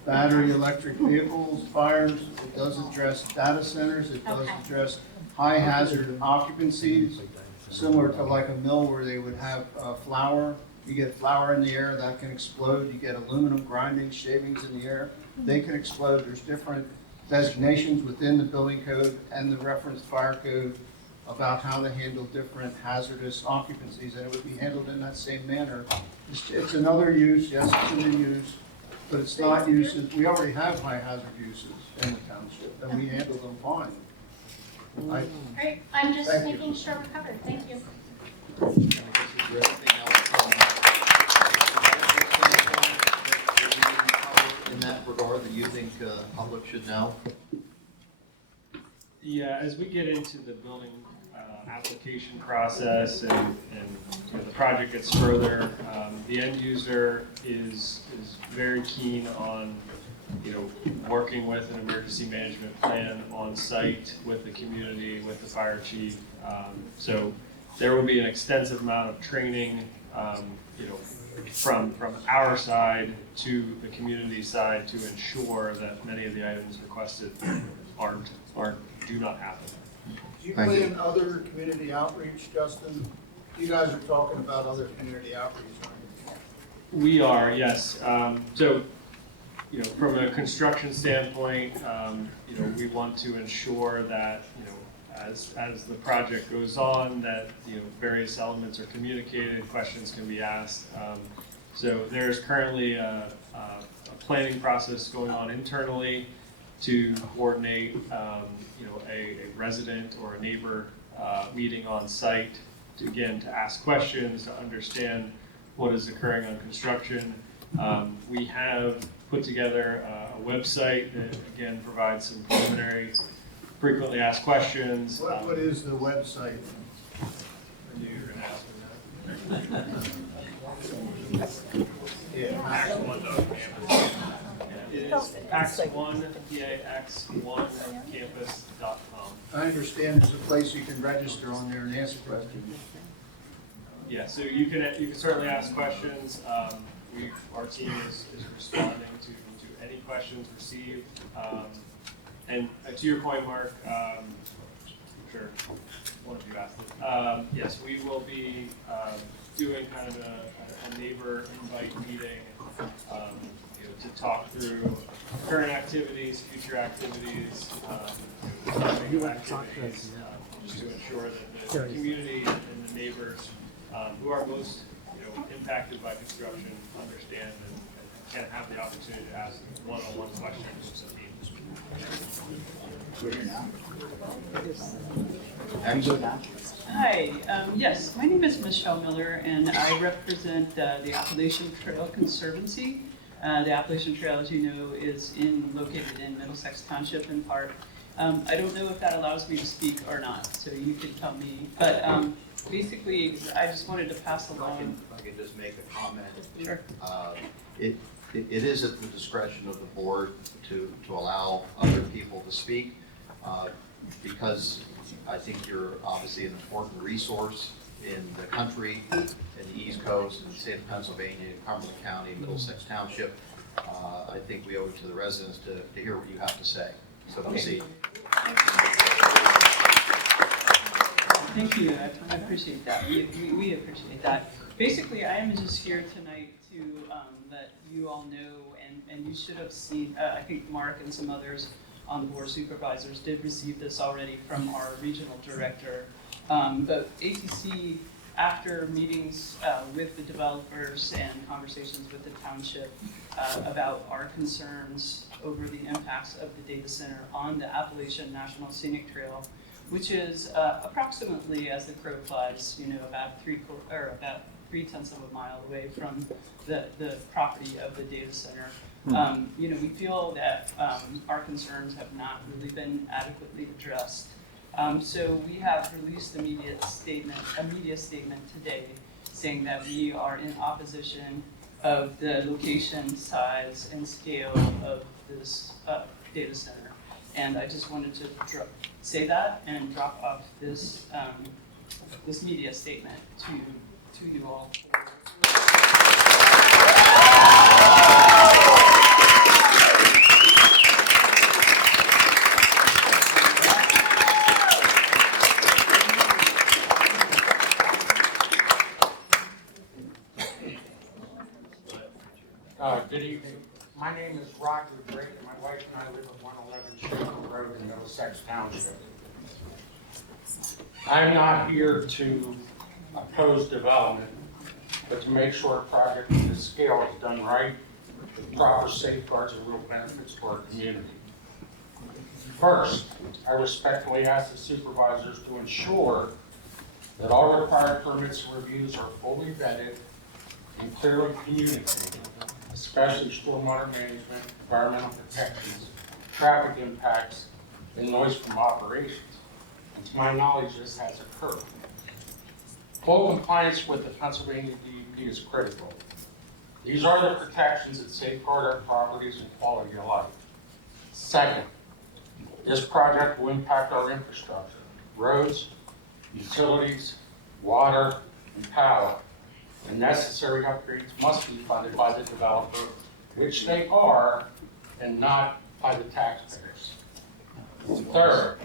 battery electric vehicles, fires, it does address data centers, it does address high hazard occupancies, similar to like a mill where they would have flour. You get flour in the air, that can explode. You get aluminum grinding shavings in the air, they can explode. There's different designations within the building code and the reference fire code about how to handle different hazardous occupancies, and it would be handled in that same manner. It's another use, yes, it's in the use, but it's not uses, we already have high hazard uses in the township, and we handle them fine. Great, I'm just Thank you. making sure we're covered, thank you. In that regard that you think the public should know? Yeah, as we get into the building application process and you know, the project gets further, the end user is very keen on, you know, working with an emergency management plan on site with the community, with the fire chief. So there will be an extensive amount of training, you know, from our side to the community side to ensure that many of the items requested do not happen. Do you plan other community outreach, Justin? You guys are talking about other community outreach, aren't you? We are, yes. So, you know, from a construction standpoint, you know, we want to ensure that, you know, as the project goes on, that, you know, various elements are communicated, questions can be asked. So there's currently a planning process going on internally to coordinate, you know, a resident or a neighbor meeting on site to, again, to ask questions, to understand what is occurring on construction. We have put together a website that, again, provides some preliminary, frequently asked questions. What is the website? I knew you were going to ask me that. It is PAX1, PAX1 campus.com. I understand there's a place you can register on there and ask questions. Yeah, so you can certainly ask questions. Our team is responding to any questions received. And to your point, Mark, I'm sure one of you asked it. Yes, we will be doing kind of a neighbor invite meeting, you know, to talk through current activities, future activities, new activities, just to ensure that the community and the neighbors who are most, you know, impacted by construction understand and can have the opportunity to ask one-on-one questions of the Hi, yes, my name is Michelle Miller and I represent the Appalachian Trail Conservancy. The Appalachian Trail, as you know, is located in Middlesex Township in part. I don't know if that allows me to speak or not, so you can tell me. But basically, I just wanted to pass along. If I could just make a comment. Sure. It is at the discretion of the board to allow other people to speak, because I think you're obviously an important resource in the country, in the East Coast, in the state of Pennsylvania, Cumberland County, Middlesex Township. I think we owe it to the residents to hear what you have to say. So proceed. Thank you, I appreciate that. We appreciate that. Basically, I am just here tonight to let you all know, and you should have seen, I think Mark and some others on the board of supervisors did receive this already from our regional director. But ATC, after meetings with the developers and conversations with the township about our concerns over the impacts of the data center on the Appalachian National Scenic Trail, which is approximately, as the crow flies, you know, about 3/10 of a mile away from the property of the data center. You know, we feel that our concerns have not really been adequately addressed. So we have released a media statement today saying that we are in opposition of the location, size, and scale of this data center. And I just wanted to say that and drop off this this media statement to you all. Good evening. My name is Roger Drake, and my wife and I live at 111 Schaefer Road in Middlesex Township. I'm not here to oppose development, but to make sure a project of this scale is done right, with proper safeguards and real benefits for our community. First, I respectfully ask the supervisors to ensure that all required permits and reviews are fully vetted and clearly communicated, especially stormwater management, environmental protections, traffic impacts, and noise from operations. And to my knowledge, this has occurred. Full compliance with the Pennsylvania DEP is critical. These are the protections that safeguard our properties and quality of life. Second, this project will impact our infrastructure, roads, utilities, water, and power. The necessary upgrades must be funded by the developer, which they are, and not by the taxpayers. Third,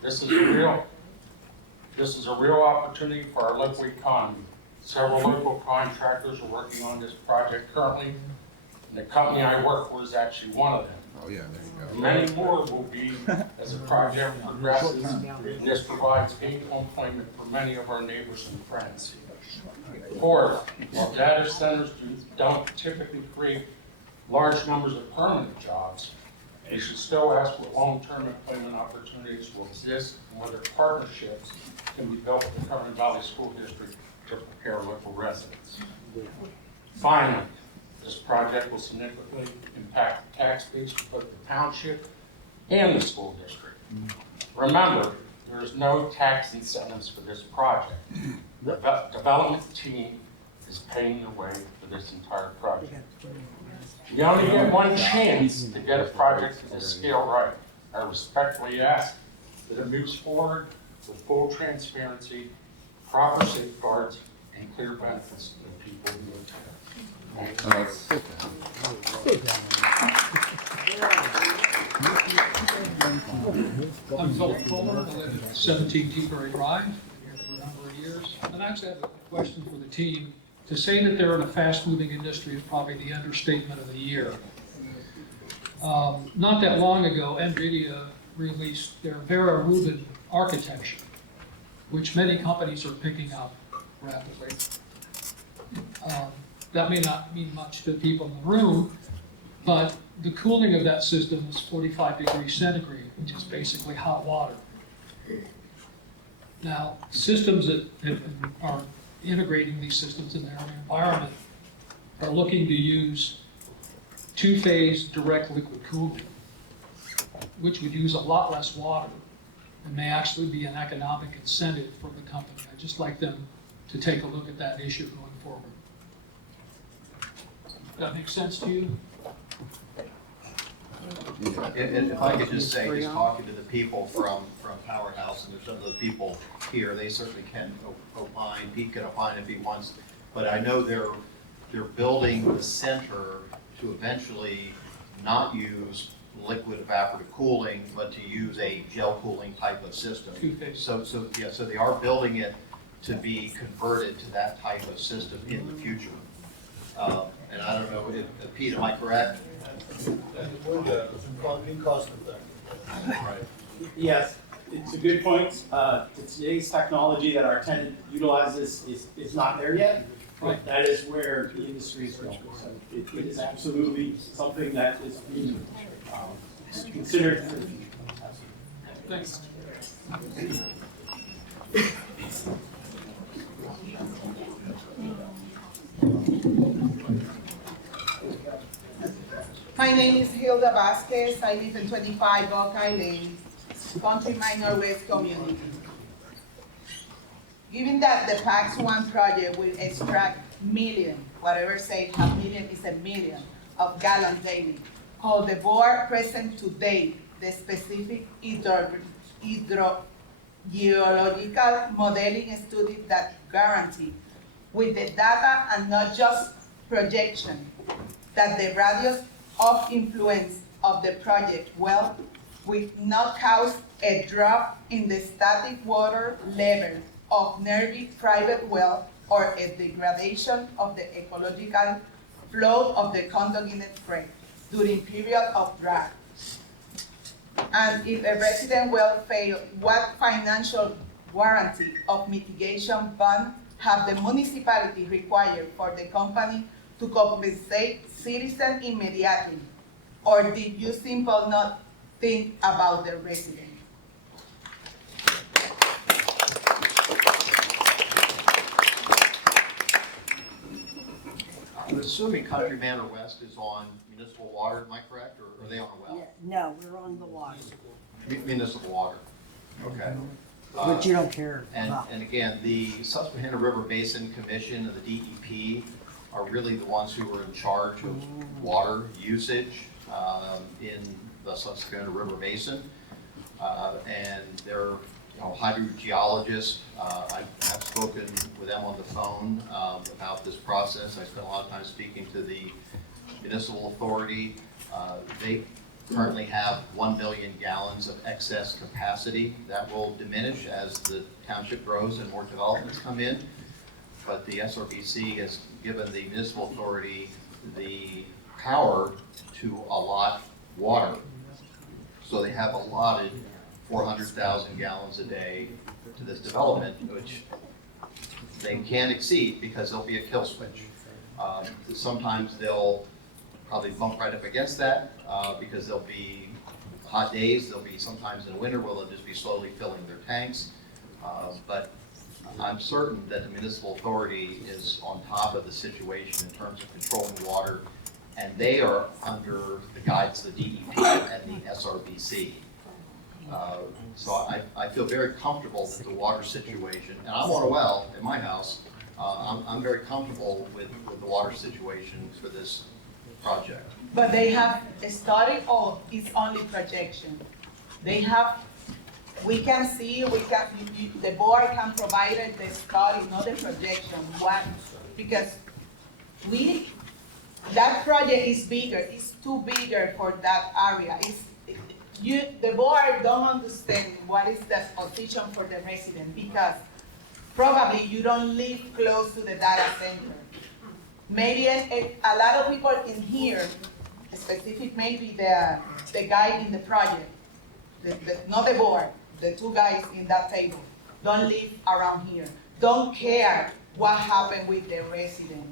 this is a real opportunity for our local economy. Several local contractors are working on this project currently, and the company I work for is actually one of them. Oh, yeah, there you go. Many more will be as the project progresses, and this provides gainful employment for many of our neighbors and friends. Fourth, while data centers don't typically create large numbers of permanent jobs, you should still ask what long-term employment opportunities will exist and whether partnerships can be built with the Cumberland Valley School District to prepare local residents. Finally, this project will significantly impact the tax base of both the township and the school district. Remember, there is no tax incentives for this project. The development team is paving the way for this entire project. You only get one chance to get a project of this scale right. I respectfully ask that it moves forward with full transparency, proper safeguards, and clear benefits to the people who live there. I'm Philip Fuller, I live at 17 Teaberry Drive, been here for a number of years. And I actually have a question for the team. To say that they're in a fast-moving industry is probably the understatement of the year. Not that long ago, NVIDIA released their Vera Rubin architecture, which many companies are picking up rapidly. That may not mean much to people in the room, but the cooling of that system is 45 degrees centigrade, which is basically hot water. Now, systems that are integrating these systems in their environment are looking to use two-phase direct liquid cooling, which would use a lot less water and may actually be an economic incentive for the company. I'd just like them to take a look at that issue going forward. That makes sense to you? And if I could just say, just talking to the people from Powerhouse, and there's some of those people here, they certainly can opine, Pete can opine if he wants, but I know they're building the center to eventually not use liquid evaporative cooling, but to use a gel cooling type of system. So they are building it to be converted to that type of system in the future. And I don't know, Pete, am I correct? Cost effective. Yes, it's a good point. Today's technology that our tenant utilizes is not there yet. Right. That is where the industry is going. So it is absolutely something that is being considered for the future. Thanks. My name is Hilda Vasquez. I live in 25 Buckeye Lane, Country Minor West community. Given that the PAX 1 project will extract million, whatever say half million is a million, of gallons daily, could the board present today the specific hydrogeological modeling study that guarantee, with the data and not just projection, that the radius of influence of the project will not cause a drop in the static water level of nearby private well or a degradation of the ecological flow of the conduct in the spring during period of drought. And if a resident well fail, what financial warranty of mitigation fund have the municipality required for the company to compensate citizens immediately? Or did you simply not think about the resident? I'm assuming Country Manor West is on municipal water, am I correct, or are they on a well? No, we're on the water. Municipal water, okay. But you don't care And, about. and again, the Susquehanna River Basin Commission and the DEP are really the ones who are in charge of water usage in the Susquehanna River Basin. And they're hydrogeologists. I've spoken with them on the phone about this process. I spent a lot of time speaking to the municipal authority. They currently have 1 million gallons of excess capacity. That will diminish as the township grows and more developments come in. But the SRBC has given the municipal authority the power to allot water. So they have allotted 400,000 gallons a day to this development, which they can't exceed because there'll be a kill switch. Sometimes they'll probably bump right up against that because there'll be hot days. There'll be sometimes in the winter where they'll just be slowly filling their tanks. But I'm certain that the municipal authority is on top of the situation in terms of controlling water, and they are under the guidance of the DEP and the SRBC. So I feel very comfortable that the water situation, and I'm on a well in my house, I'm very comfortable with the water situation for this project. But they have a study or it's only projection? They have, we can see, the board can provide the study, not the projection. Why? Because that project is bigger, it's too bigger for that area. The board don't understand what is the position for the resident because probably you don't live close to the data center. Maybe a lot of people in here, specific maybe the guy in the project, not the board, the two guys in that table, don't live around here, don't care what happened with the resident.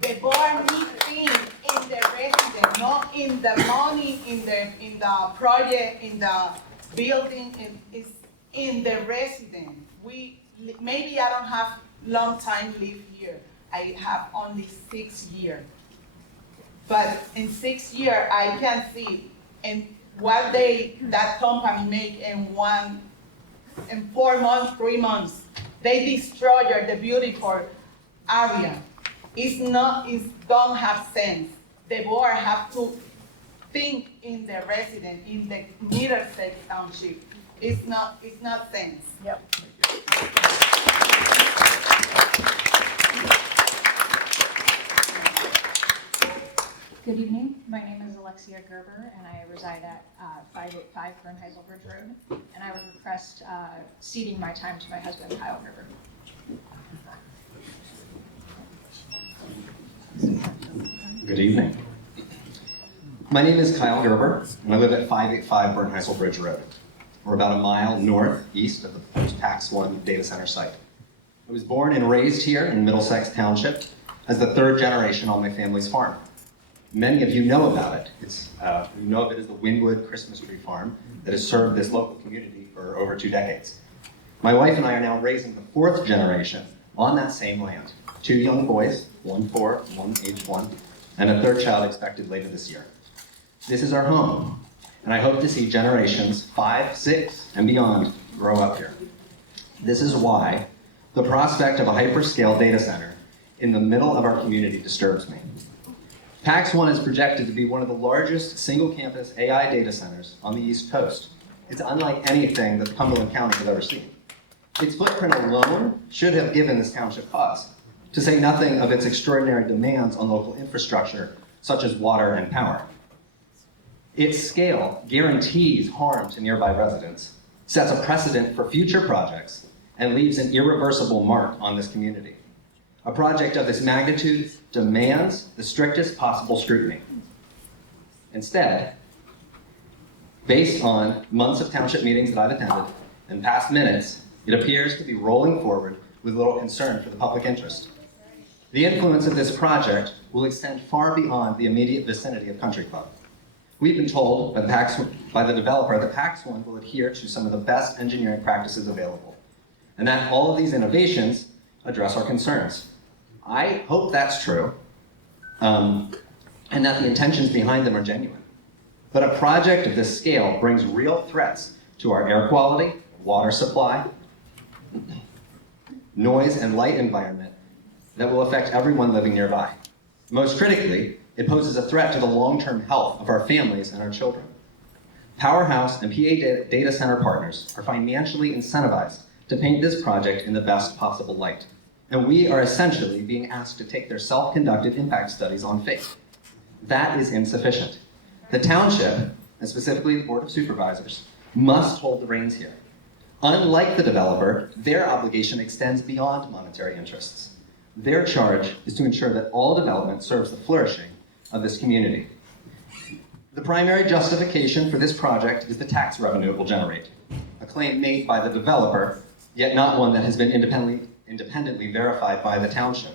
The board needs things in the resident, not in the money, in the project, in the building, it's in the resident. Maybe I don't have long time live here. I have only 6 years. But in 6 years, I can see what that company make in 4 months, 3 months. They destroy the beautiful area. It don't have sense. The board have to think in the resident, in the Middlesex Township. It's not sense. Yep. Good evening. My name is Alexia Gerber, and I reside at 585 Bernheisel Bridge Road. And I would request ceding my time to my husband, Kyle Gerber. Good evening. My name is Kyle Gerber, and I live at 585 Bernheisel Bridge Road. We're about a mile northeast of the proposed Tax One data center site. I was born and raised here in Middlesex Township as the third generation on my family's farm. Many of you know about it. You know of it as the Wynwood Christmas Tree Farm that has served this local community for over 2 decades. My wife and I are now raising the 4th generation on that same land. 2 young boys, one 4, one age 1, and a 3rd child expected later this year. This is our home, and I hope to see generations 5, 6, and beyond grow up here. This is why the prospect of a hyperscale data center in the middle of our community disturbs me. Tax One is projected to be one of the largest single-campus AI data centers on the East Coast. It's unlike anything that Cumberland County has ever seen. Its footprint alone should have given this township pause, to say nothing of its extraordinary demands on local infrastructure, such as water and power. Its scale guarantees harm to nearby residents, sets a precedent for future projects, and leaves an irreversible mark on this community. A project of this magnitude demands the strictest possible scrutiny. Instead, based on months of township meetings that I've attended and past minutes, it appears to be rolling forward with little concern for the public interest. The influence of this project will extend far beyond the immediate vicinity of Country Club. We've been told by the developer that PAX 1 will adhere to some of the best engineering practices available, and that all of these innovations address our concerns. I hope that's true, and that the intentions behind them are genuine. But a project of this scale brings real threats to our air quality, water supply, noise, and light environment that will affect everyone living nearby. Most critically, it poses a threat to the long-term health of our families and our children. Powerhouse and PA data center partners are financially incentivized to paint this project in the best possible light, and we are essentially being asked to take their self-conducted impact studies on faith. That is insufficient. The township, and specifically the Board of Supervisors, must hold the reins here. Unlike the developer, their obligation extends beyond monetary interests. Their charge is to ensure that all development serves the flourishing of this community. The primary justification for this project is the tax revenue it will generate, a claim made by the developer, yet not one that has been independently verified by the township.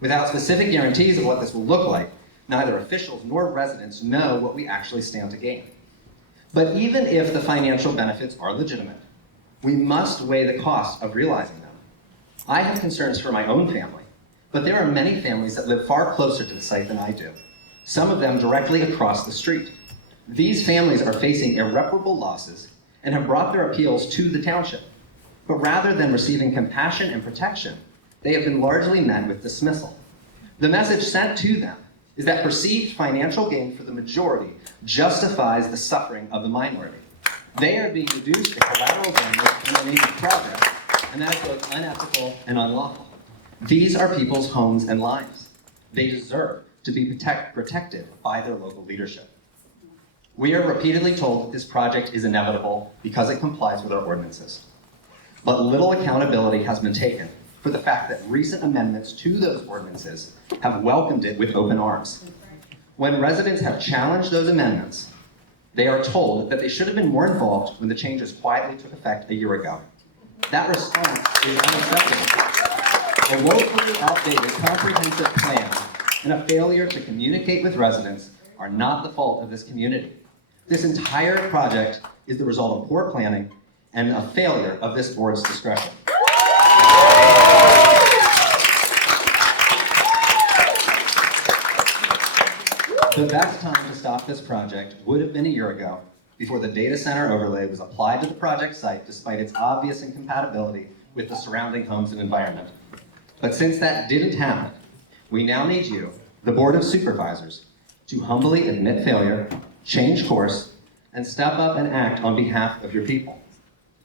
Without specific guarantees of what this will look like, neither officials nor residents know what we actually stand to gain. But even if the financial benefits are legitimate, we must weigh the cost of realizing them. I have concerns for my own family, but there are many families that live far closer to the site than I do, some of them directly across the street. These families are facing irreparable losses and have brought their appeals to the township. But rather than receiving compassion and protection, they have been largely met with dismissal. The message sent to them is that perceived financial gain for the majority justifies the suffering of the minority. They are being reduced to collateral damage in the name of progress, and that is both unethical and unlawful. These are people's homes and lives. They deserve to be protected by their local leadership. We are repeatedly told that this project is inevitable because it complies with our ordinances. But little accountability has been taken for the fact that recent amendments to those ordinances have welcomed it with open arms. When residents have challenged those amendments, they are told that they should have been more involved when the changes quietly took effect a year ago. That response is unacceptable. A woefully outdated comprehensive plan and a failure to communicate with residents are not the fault of this community. This entire project is the result of poor planning and a failure of this board's discretion. The best time to stop this project would have been a year ago, before the data center overlay was applied to the project site despite its obvious incompatibility with the surrounding homes and environment. But since that didn't happen, we now need you, the Board of Supervisors, to humbly admit failure, change course, and step up and act on behalf of your people.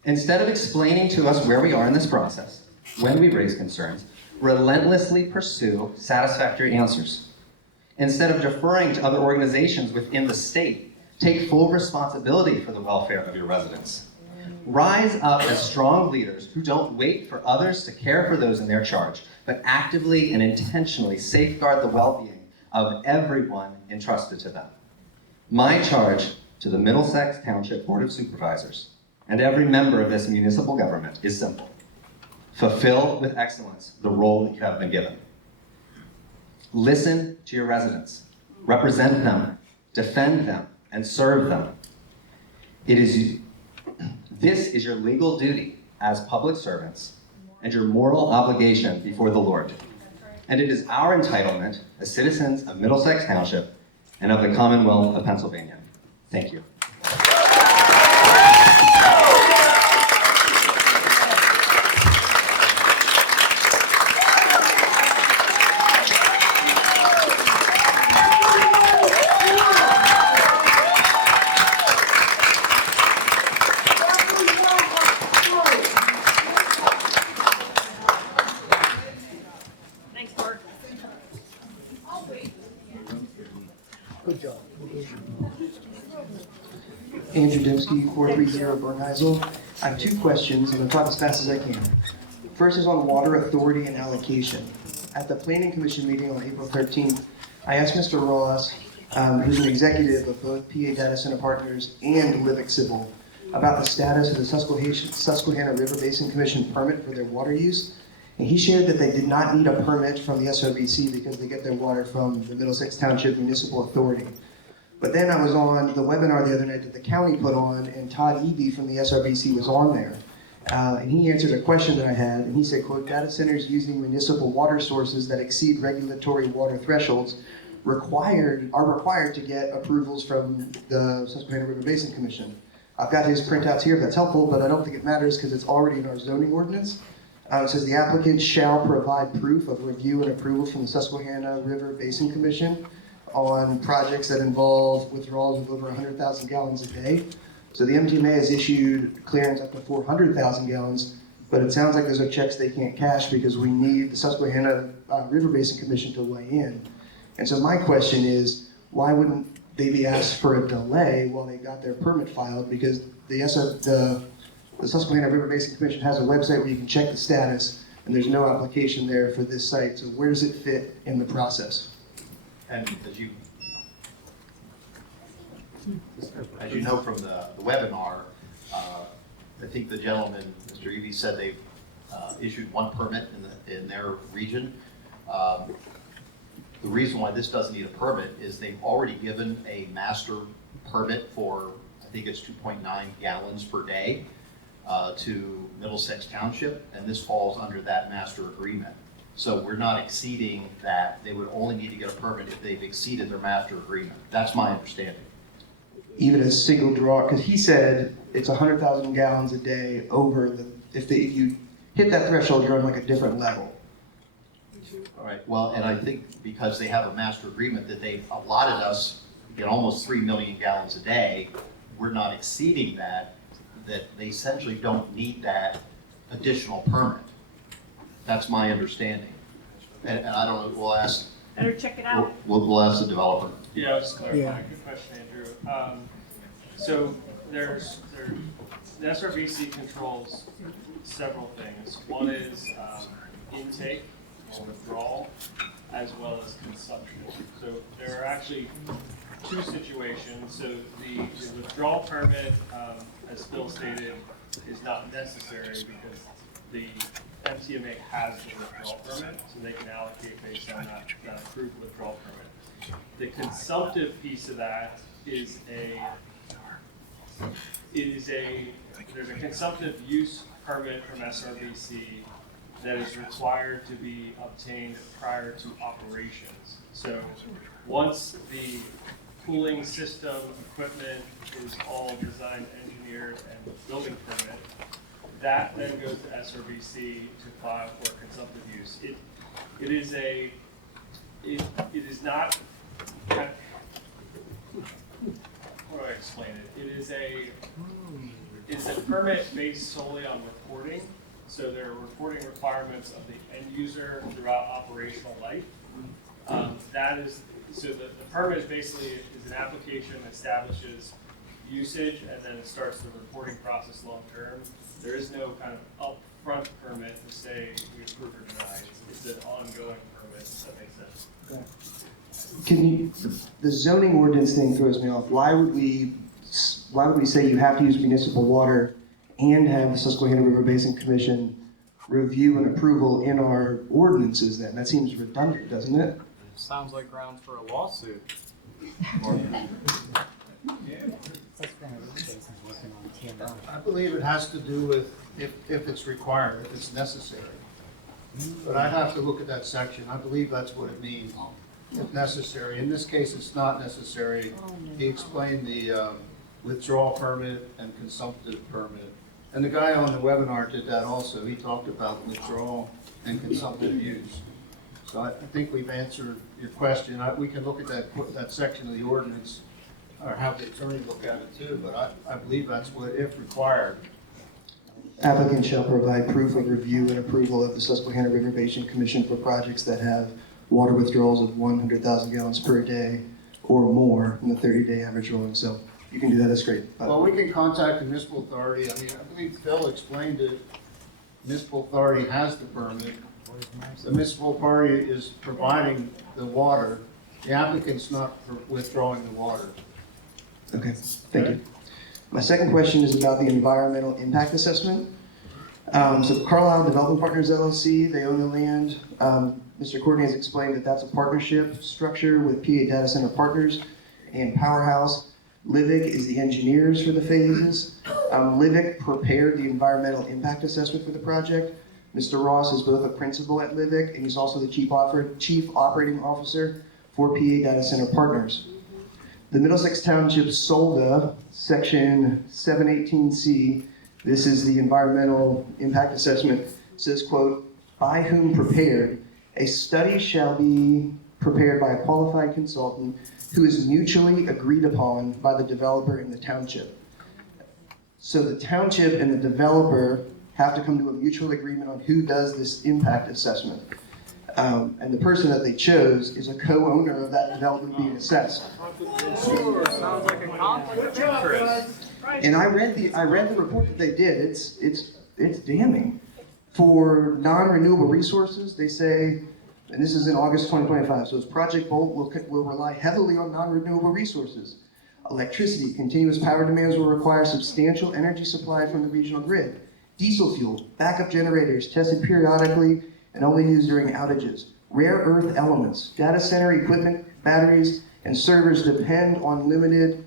Instead of explaining to us where we are in this process, when we raise concerns, relentlessly pursue satisfactory answers. Instead of deferring to other organizations within the state, take full responsibility for the welfare of your residents. Rise up as strong leaders who don't wait for others to care for those in their charge, but actively and intentionally safeguard the well-being of everyone entrusted to them. My charge to the Middlesex Township Board of Supervisors and every member of this municipal government is simple. Fulfill with excellence the role that you have been given. Listen to your residents, represent them, defend them, and serve them. This is your legal duty as public servants and your moral obligation before the Lord. And it is our entitlement as citizens of Middlesex Township and of the Commonwealth of Pennsylvania. Thank you. Good job. Andrew Dembski, 430 Bernheisel. I have two questions. I'm going to talk as fast as I can. First is on water authority and allocation. At the Planning Commission meeting on April 13th, I asked Mr. Ross, who's an executive of both PA Data Center Partners and Livick Civil, about the status of the Susquehanna River Basin Commission permit for their water use. And he shared that they did not need a permit from the SRBC because they get their water from the Middlesex Township Municipal Authority. But then I was on the webinar the other night that the county put on, and Todd Eby from the SRBC was on there. And he answered a question that I had, and he said, quote, data centers using municipal water sources that exceed regulatory water thresholds are required to get approvals from the Susquehanna River Basin Commission. I've got his printouts here if that's helpful, but I don't think it matters because it's already in our zoning ordinance. It says the applicant shall provide proof of review and approval from the Susquehanna River Basin Commission on projects that involve withdrawals of over 100,000 gallons a day. So the MTMA has issued clearance up to 400,000 gallons, but it sounds like those are checks they can't cash because we need the Susquehanna River Basin Commission to weigh in. And so my question is, why wouldn't they be asked for a delay while they got their permit filed? Because the Susquehanna River Basin Commission has a website where you can check the status, and there's no application there for this site. So where does it fit in the process? And as you know from the webinar, I think the gentleman, Mr. Eby, said they've issued one permit in their region. The reason why this doesn't need a permit is they've already given a master permit for, I think it's 2.9 gallons per day to Middlesex Township, and this falls under that master agreement. So we're not exceeding that. They would only need to get a permit if they've exceeded their master agreement. That's my understanding. Even a single draw, because he said it's 100,000 gallons a day over the, if you hit that threshold, you're on like a different level. All right, well, and I think because they have a master agreement that they've allotted us, almost 3 million gallons a day, we're not exceeding that they essentially don't need that additional permit. That's my understanding. And I don't know, we'll ask. Better check it out. We'll ask the developer. Yeah, I'll just clarify. Good question, Andrew. So the SRBC controls several things. One is intake or withdrawal, as well as consumption. So there are actually two situations. So the withdrawal permit, as Phil stated, is not necessary because the MTMA has the withdrawal permit, so they can allocate based on that approved withdrawal permit. The consumptive piece of that is there's a consumptive use permit from SRBC that is required to be obtained prior to operations. So once the cooling system equipment is all designed, engineered, and building permit, that then goes to SRBC to file for consumptive use. It is not, how do I explain it? It's a permit based solely on reporting. So there are reporting requirements of the end user throughout operational life. So the permit is basically is an application that establishes usage and then it starts the reporting process long term. There is no kind of upfront permit to say we approve or deny. It's an ongoing permit, if that makes sense. The zoning ordinance thing throws me off. Why would we say you have to use municipal water and have the Susquehanna River Basin Commission review and approval in our ordinances then? That seems redundant, doesn't it? Sounds like grounds for a lawsuit. I believe it has to do with if it's required, if it's necessary. But I'd have to look at that section. I believe that's what it means, if necessary. In this case, it's not necessary. He explained the withdrawal permit and consumptive permit. And the guy on the webinar did that also. He talked about withdrawal and consumptive use. So I think we've answered your question. We can look at that section of the ordinance or have the attorney look at it too, but I believe that's what, if required. Applicant shall provide proof of review and approval of the Susquehanna River Basin Commission for projects that have water withdrawals of 100,000 gallons per day or more in the 30-day average rolling. So you can do that, that's great. Well, we can contact the municipal authority. I mean, I believe Phil explained it. Municipal authority has the permit. the municipal party is providing the water. The applicant's not withdrawing the water. Okay, thank you. My second question is about the environmental impact assessment. So Carlisle Development Partners LLC, they own the land. Mr. Courtney has explained that that's a partnership structure with PA Data Center Partners and Powerhouse. Livic is the engineers for the phases. Livic prepared the environmental impact assessment for the project. Mr. Ross is both a principal at Livic and he's also the chief operating officer for PA Data Center Partners. The Middlesex Township SOLDA, section 718C, this is the environmental impact assessment, says, quote, by whom prepared, a study shall be prepared by a qualified consultant who is mutually agreed upon by the developer and the township. So the township and the developer have to come to a mutual agreement on who does this impact assessment. And the person that they chose is a co-owner of that development being assessed. Sounds like a conflict of interest. And I read the report that they did. It's damning. For non-renewable resources, they say, and this is in August 2025, so its project Bolt will rely heavily on non-renewable resources. Electricity, continuous power demands will require substantial energy supply from the regional grid. Diesel fuel, backup generators tested periodically and only used during outages. Rare earth elements, data center equipment, batteries, and servers depend on limited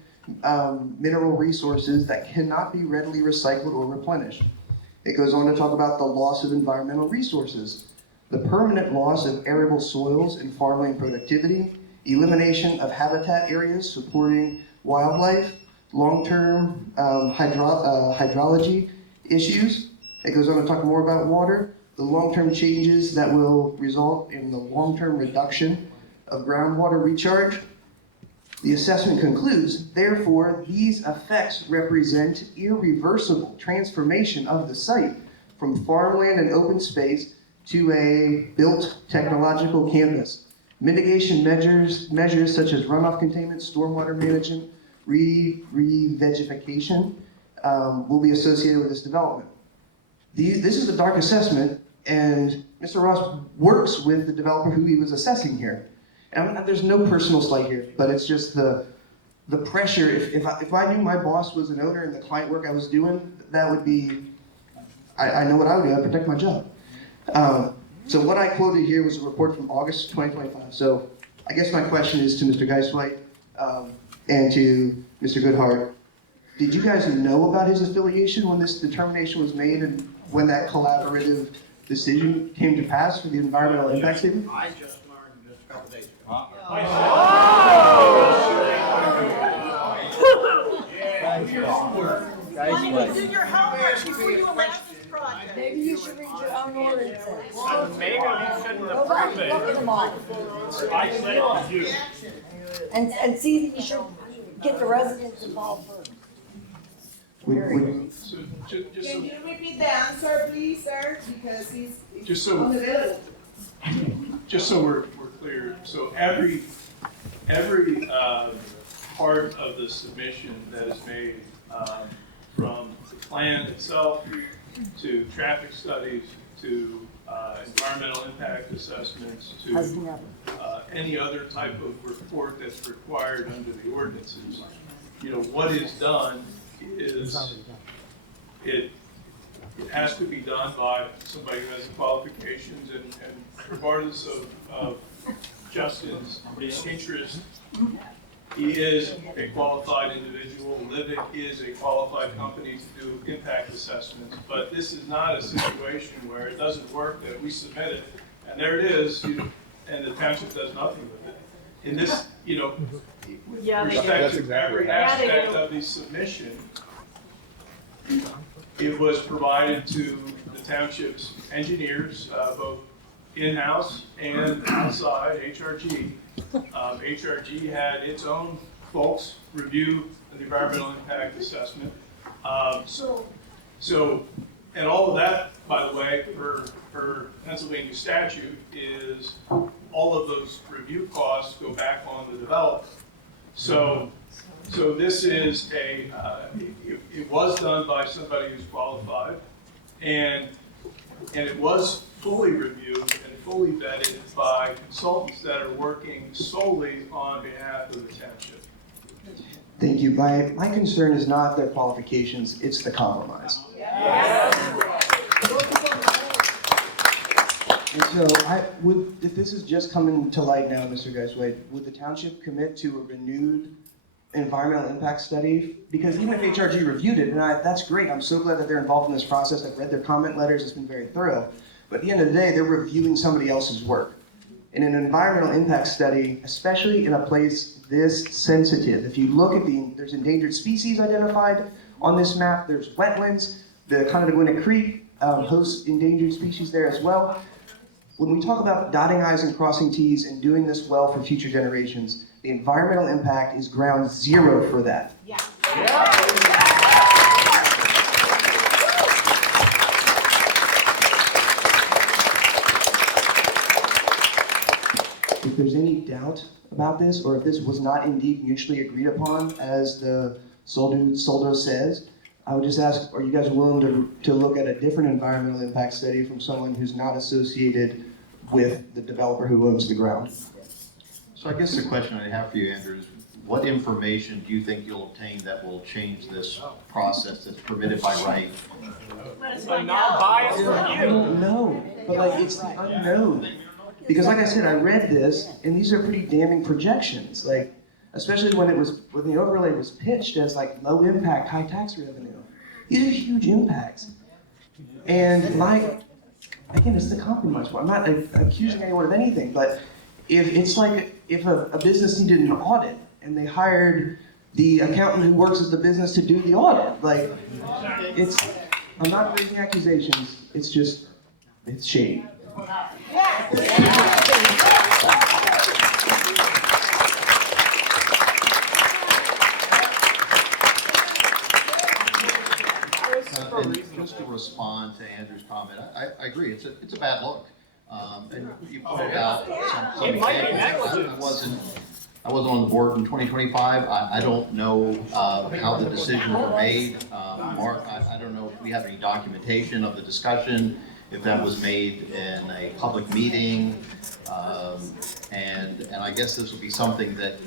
mineral resources that cannot be readily recycled or replenished. It goes on to talk about the loss of environmental resources, the permanent loss of arable soils and farmland productivity, elimination of habitat areas supporting wildlife, long-term hydrology issues. It goes on to talk more about water, the long-term changes that will result in the long-term reduction of groundwater recharge. The assessment concludes, therefore, these effects represent irreversible transformation of the site from farmland and open space to a built technological campus. Mitigation measures such as runoff containment, stormwater management, re-vegetation will be associated with this development. This is a dark assessment, and Mr. Ross works with the developer who he was assessing here. And there's no personal slight here, but it's just the pressure. If I knew my boss was an owner and the client work I was doing, that would be, I know what I would do, I'd protect my job. So what I quoted here was a report from August 2025. So I guess my question is to Mr. Geiswhite and to Mr. Goodhart. Did you guys know about his affiliation when this determination was made and when that collaborative decision came to pass for the environmental impact statement? I just learned just a couple days ago. Honey, you do your homework before you announce this project. Maybe you should read your own ordinances. Maybe you shouldn't Go back approve and look at them all. I said to you. And see that you should get the residents involved first. So, Can you repeat the answer, please, sir? Because he's Just so- unavailable. just so we're clear, so every part of the submission that is made, from the plan itself to traffic studies to environmental impact assessments to any other type of report that's required under the ordinances, what is done is it has to be done by somebody who has the qualifications, and regardless of Justin's interest, he is a qualified individual. Livic is a qualified company to do impact assessments, but this is not a situation where it doesn't work, that we submit it, and there it is, and the township does nothing with it. In this, respect to every aspect of the submission, it was provided to the township's engineers, both in-house and outside, HRG. HRG had its own folks review the environmental impact assessment. And all of that, by the way, for Pennsylvania statute, is all of those review costs go back on the developer. So this is it was done by somebody who's qualified, and And it was fully reviewed and fully vetted by consultants that are working solely on behalf of the township. Thank you. My concern is not their qualifications, it's the compromise. And so if this is just coming to light now, Mr. Geisway, would the township commit to a renewed environmental impact study? Because even if HRG reviewed it, and that's great, I'm so glad that they're involved in this process, I've read their comment letters, it's been very thorough. But at the end of the day, they're reviewing somebody else's work. In an environmental impact study, especially in a place this sensitive, if you look at there's endangered species identified on this map, there's wetlands, the Connettabuena Creek hosts endangered species there as well. When we talk about dotting I's and crossing T's and doing this well for future generations, the environmental impact is ground zero for that. Yeah. If there's any doubt about this, or if this was not indeed mutually agreed upon, as the Soldo says, I would just ask, are you guys willing to look at a different environmental impact study from someone who's not associated with the developer who owns the ground? So I guess the question I have for you, Andrew, is what information do you think you'll obtain that will change this process that's permitted by right? A non-biased I review. don't know, but it's the unknown. Because like I said, I read this, and these are pretty damning projections. Especially when the overlay was pitched as low impact, high tax revenue. These are huge impacts. And again, it's the compromise. I'm not accusing anyone of anything, but if a business needed an audit and they hired the accountant who works at the business to do the audit, I'm not raising accusations. It's shady. Just to respond to Andrew's comment, I agree, it's a bad look. And you pointed out some examples. I wasn't on the board in 2025. I don't know how the decisions were made. Mark, I don't know if we have any documentation of the discussion, if that was made in a public meeting. And I guess this would be something that,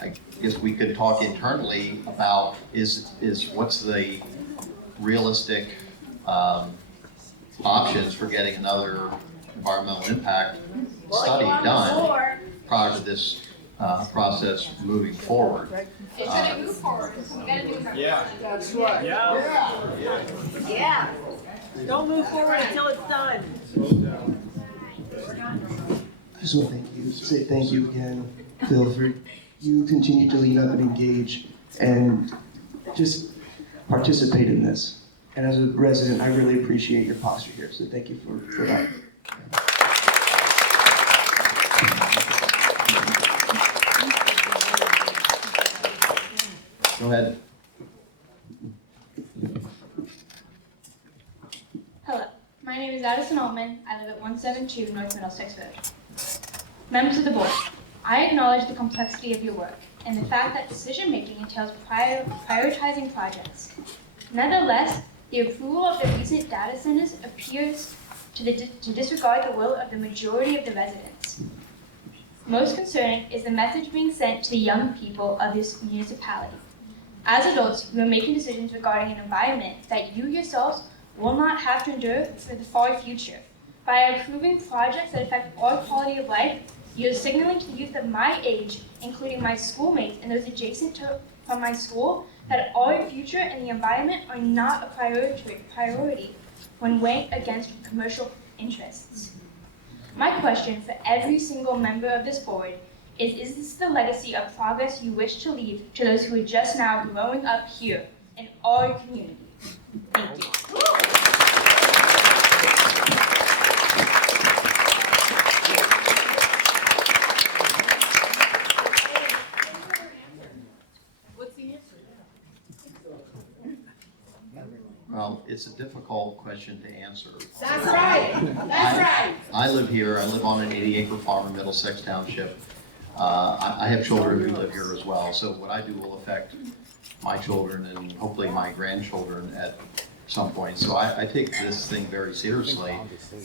I guess we could talk internally about is what's the realistic options for getting another environmental impact study done prior to this process moving forward. It's gonna move forward. We gotta do something. Yeah. That's right. Yeah. Don't move forward until it's done. I just want to say thank you again, Phil, for you continue to lean up and engage and just participate in this. And as a resident, I really appreciate your posture here, so thank you for that. Go ahead. Hello, my name is Addison Altman. I live at 172 North Middlesex Road. Members of the board, I acknowledge the complexity of your work and the fact that decision-making entails prioritizing projects. Nevertheless, the approval of the recent data centers appears to disregard the will of the majority of the residents. Most concerning is the message being sent to the young people of this municipality. As adults, you are making decisions regarding an environment that you yourselves will not have to endure for the far future. By approving projects that affect our quality of life, you are signaling to the youth of my age, including my schoolmates and those adjacent from my school, that our future and the environment are not a priority when weighing against commercial interests. My question for every single member of this board is this the legacy of progress you wish to leave to those who are just now growing up here in our community? Thank you. Well, it's a difficult question to answer. That's right. That's right. I live here. I live on an 80-acre farm in Middlesex Township. I have children who live here as well, so what I do will affect my children and hopefully my grandchildren at some point. So I take this thing very seriously,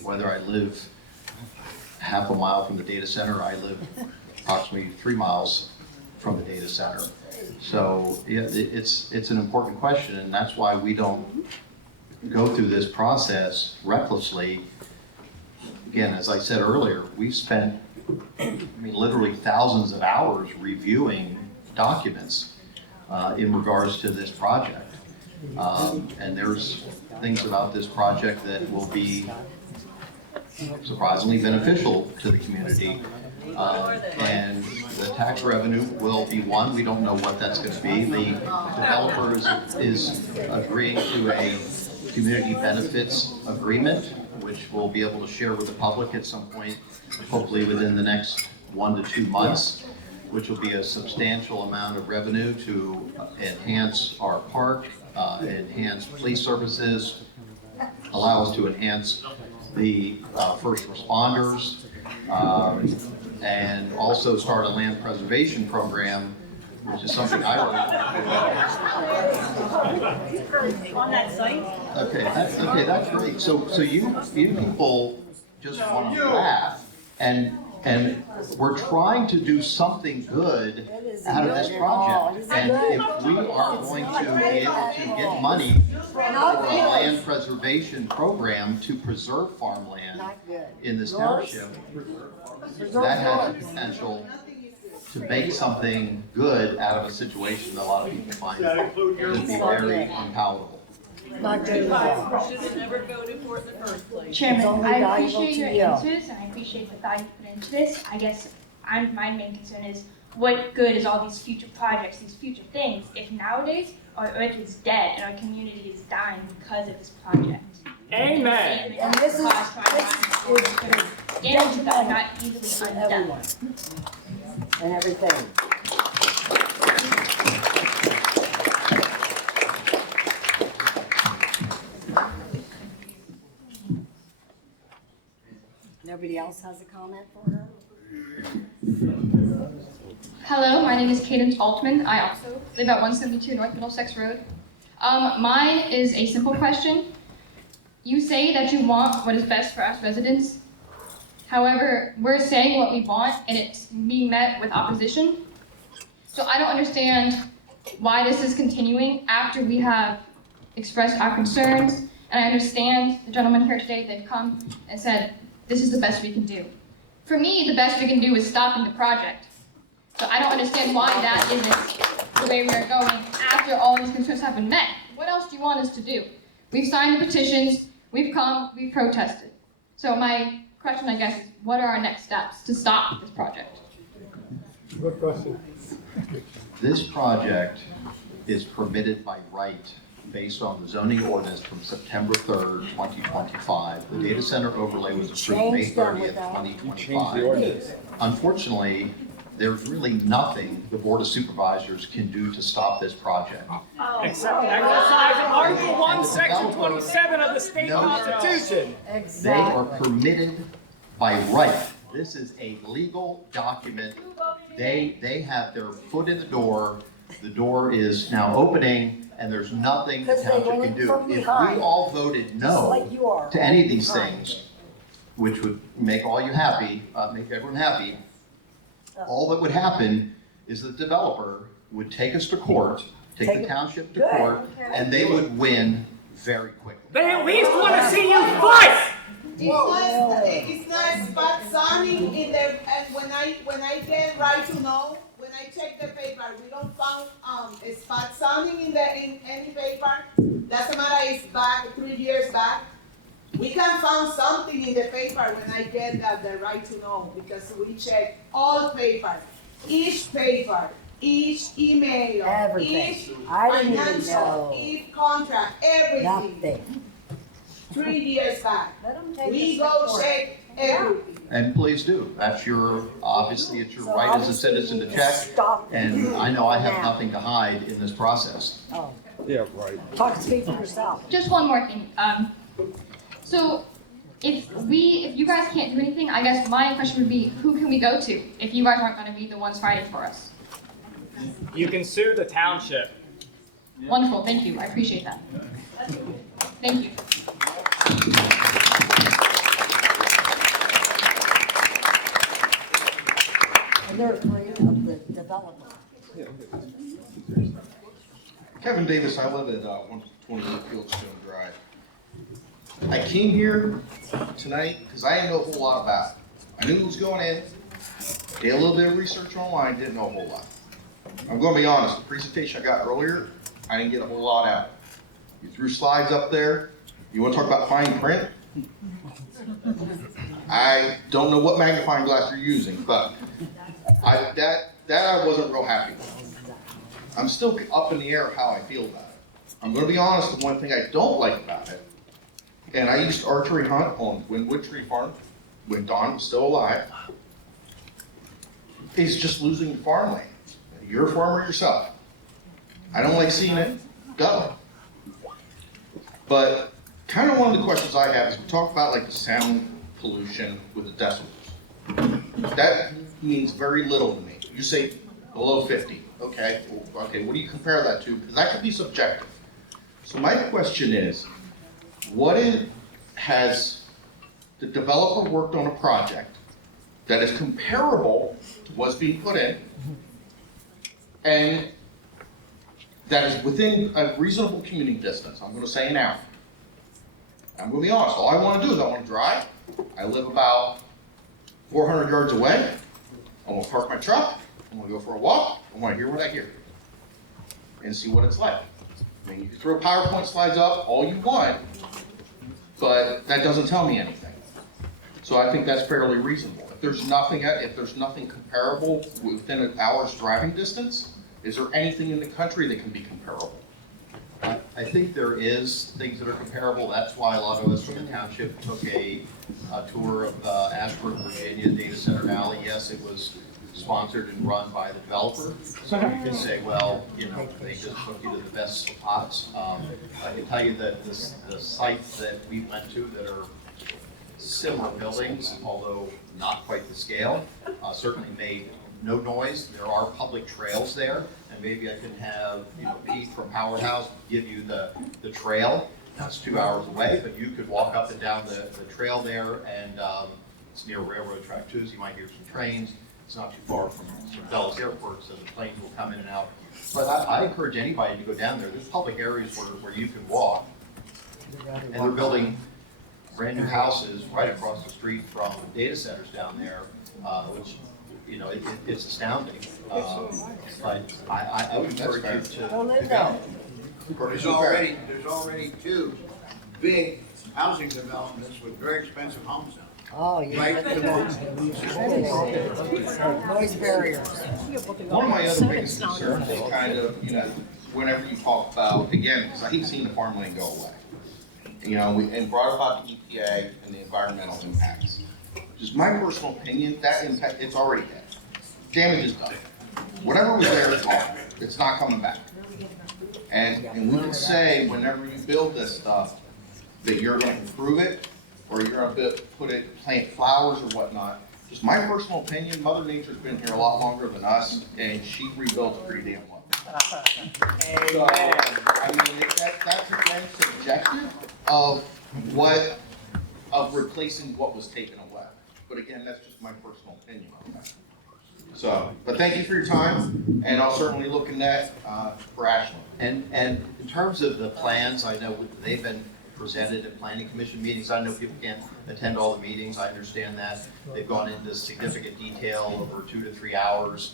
whether I live half a mile from the data center, I live approximately 3 miles from the data center. So yeah, it's an important question, and that's why we don't go through this process recklessly. Again, as I said earlier, we've spent, literally thousands of hours reviewing documents in regards to this project. And there's things about this project that will be surprisingly beneficial to the community. And the tax revenue will be one. We don't know what that's going to be. The developer is agreeing to a community benefits agreement, which we'll be able to share with the public at some point, hopefully within the next 1 to 2 months, which will be a substantial amount of revenue to enhance our park, enhance police services, allow us to enhance the first responders, and also start a land preservation program, which is something I really want to do. On that site? Okay, that's great. So you people just want to laugh, and we're trying to do something good out of this project. And if we are going to be able to get money for a land preservation program to preserve farmland in this township, that has the potential to make something good out of a situation that a lot of people find to be very unpalatable. Should have never voted for it in the first place. Chairman, I appreciate your answers and I appreciate the thought you put into this. I guess my main concern is what good is all these future projects, these future things, if nowadays our earth is dead and our community is dying because of this project. Amen. And this is damage that are not easily undone. And everything. Nobody else has a comment for her? Hello, my name is Cadence Altman. I also live at 172 North Middlesex Road. Mine is a simple question. You say that you want what is best for us residents. However, we're saying what we want and it's being met with opposition. So I don't understand why this is continuing after we have expressed our concerns. And I understand the gentleman here today, they've come and said, this is the best we can do. For me, the best we can do is stopping the project. So I don't understand why that isn't the way we are going after all these concerns have been met. What else do you want us to do? We've signed the petitions, we've come, we've protested. So my question, I guess, is what are our next steps to stop this project? Good question. This project is permitted by right based on the zoning ordinance from September 3rd, 2025. The data center overlay was approved May 30th, 2025. Unfortunately, there's really nothing the Board of Supervisors can do to stop this project. Except exercise Article 1, Section 27 of the state constitution. They are permitted by right. This is a legal document. They have their foot in the door. The door is now opening, and there's nothing the township can do. If we all voted no to any of these things, which would make all you happy, make everyone happy, all that would happen is the developer would take us to court, take the township to court, and they would win very quickly. They at least want to see you fight! It's not spot zoning in the, and when I get right to know, when I check the paper, we don't found a spot zoning in any paper. Doesn't matter, it's back 3 years back. We can find something in the paper when I get the right to know, because we check all papers, each paper, each email, Everything. each I didn't even financial, know. each contract, everything. Nothing. 3 years back. take We us to go court. check everything. And please do. That's obviously it's your So right as a obviously citizen you to need check. stop And I know I have now. nothing to hide in this process. Oh, Yeah, right. talk, speak for yourself. Just one more thing. So if you guys can't do anything, I guess my question would be, who can we go to if you guys aren't going to be the ones fighting for us? You can sue the township. Wonderful, thank you. I appreciate that. Thank you. And they're afraid of the developer. Kevin Davis, I live at 128 Fieldstone Drive. I came here tonight because I didn't know a whole lot about it. I knew it was going in, did a little bit of research online, didn't know a whole lot. I'm going to be honest, the presentation I got earlier, I didn't get a whole lot out. You threw slides up there. You want to talk about fine print? I don't know what magnifying glass you're using, but that I wasn't real happy with. I'm still up in the air of how I feel about it. I'm going to be honest, the one thing I don't like about it, and I used to archery hunt on Wynwood Tree Farm when Don was still alive, is just losing farmland. You're a farmer yourself. I don't like seeing it go. But kind of one of the questions I have is we talk about like the sound pollution with the decibels. That means very little to me. You say below 50. Okay, what do you compare that to? Because that could be subjective. So my question is, has the developer worked on a project that is comparable to what's being put in and that is within a reasonable commuting distance? I'm going to say an hour. I'm going to be honest, all I want to do is I want to drive. I live about 400 yards away. I want to park my truck. I want to go for a walk. I want to hear what I hear and see what it's like. I mean, you can throw PowerPoint slides up all you want, but that doesn't tell me anything. So I think that's fairly reasonable. If there's nothing comparable within an hour's driving distance, is there anything in the country that can be comparable? I think there is things that are comparable. That's why a lot of us from the township took a tour of Ashburn, Virginia Data Center Alley. Yes, it was sponsored and run by the developer. So you can say, well, they just took you to the best spots. I can tell you that the sites that we went to that are similar buildings, although not quite the scale, certainly made no noise. There are public trails there, and maybe I can have Pete from Powerhouse give you the trail. That's 2 hours away, but you could walk up and down the trail there, and it's near a railroad track too, so you might hear some trains. It's not too far from Dulles Airport, so the planes will come in and out. But I encourage anybody to go down there. There's public areas where you can walk, and they're building brand new houses right across the street from data centers down there, which it's astounding. But I would encourage you to go down. There's already two big housing developments with very expensive homes now. Oh, yeah. Right to Noise barriers. One of my other biggest concerns is kind of, whenever you talk about, again, because I hate seeing the farmland go away. And brought about the EPA and the environmental impacts. Just my personal opinion, that impact, it's already dead. Damage is done. Whatever was there is gone. It's not coming back. And we can say whenever you build this stuff that you're going to improve it or you're going to plant flowers or whatnot. Just my personal opinion, Mother Nature's been here a lot longer than us, and she rebuilt pretty damn well. So, I mean, that's again subjective of replacing what was taken away. But again, that's just my personal opinion on that. So, but thank you for your time, and I'll certainly look in that for Ashland. And in terms of the plans, I know they've been presented at planning commission meetings. I know people can't attend all the meetings. I understand that. They've gone into significant detail over 2 to 3 hours.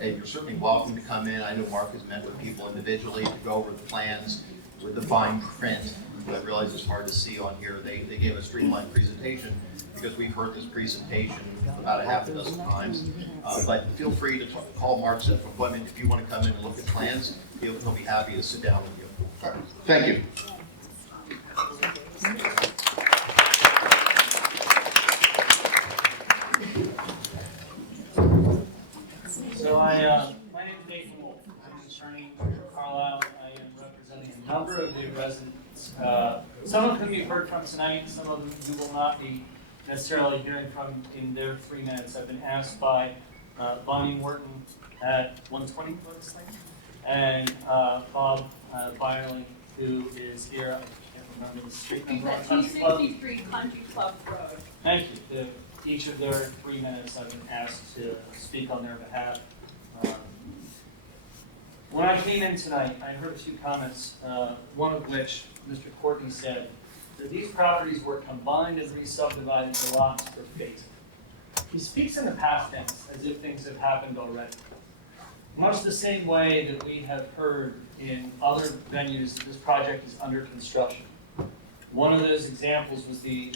And you're certainly welcome to come in. I know Mark has met with people individually to go over the plans with the fine print. But I realize it's hard to see on here. They gave a streamlined presentation because we've heard this presentation about a half a dozen times. But feel free to call Mark, set an appointment if you want to come in and look at plans. He'll be happy to sit down with you. Right. Thank you. So my name is Nathan Wolf. I'm an attorney from Carlisle. I am representing a number of the residents, some of whom you've heard from tonight, some of them you will not be necessarily hearing from in their 3 minutes. I've been asked by Bonnie Morton at 120 Lane and Bob Byerly, who is here, I can't remember the street He's number. at 263 Country Club Road. Thank you. Each of their 3 minutes, I've been asked to speak on their behalf. When I came in tonight, I heard a few comments, one of which Mr. Courtney said that these properties were combined and re-subdivided to lots for phasing. He speaks in the past tense as if things have happened already. Much the same way that we have heard in other venues that this project is under construction. One of those examples was the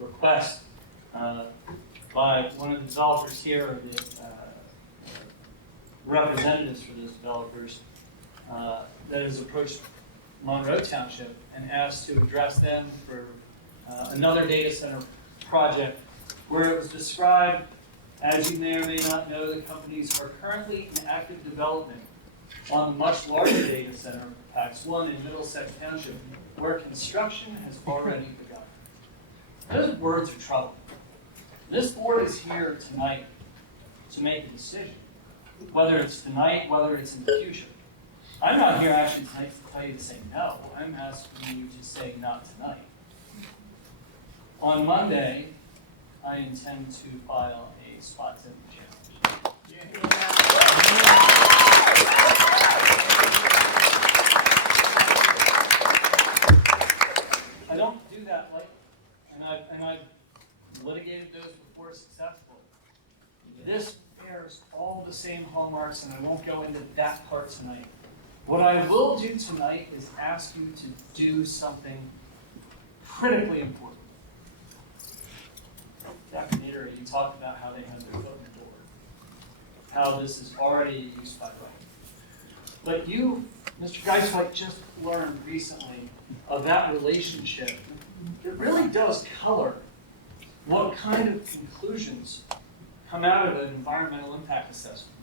request by one of the developers here, or the representatives for those developers, that has approached Monroe Township and asked to address them for another data center project, where it was described, as you may or may not know, the companies are currently in active development on a much larger data center, PAX 1 in Middlesex Township, where construction has already begun. Those words are troubling. This board is here tonight to make a decision, whether it's tonight, whether it's in the future. I'm not here actually tonight to tell you to say no. I'm asking you to say not tonight. On Monday, I intend to file a spot zoning challenge. I don't do that lightly, and I've litigated those before successfully. This bears all the same hallmarks, and I won't go into that part tonight. What I will do tonight is ask you to do something critically important. Dr. Nader, you talked about how they have their foot in the door, how this is already used by right. But you, Mr. Geiswhite, just learned recently of that relationship. It really does color what kind of conclusions come out of an environmental impact assessment.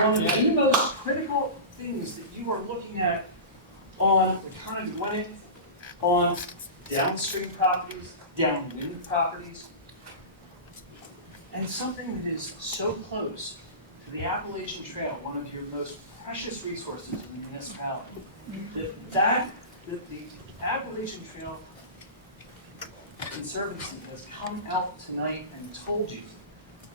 One of the most critical things that you are looking at on the kind of limit on downstream properties, downwind properties, and something that is so close to the Appalachian Trail, one of your most precious resources in the municipality, that the Appalachian Trail Conservancy has come out tonight and told you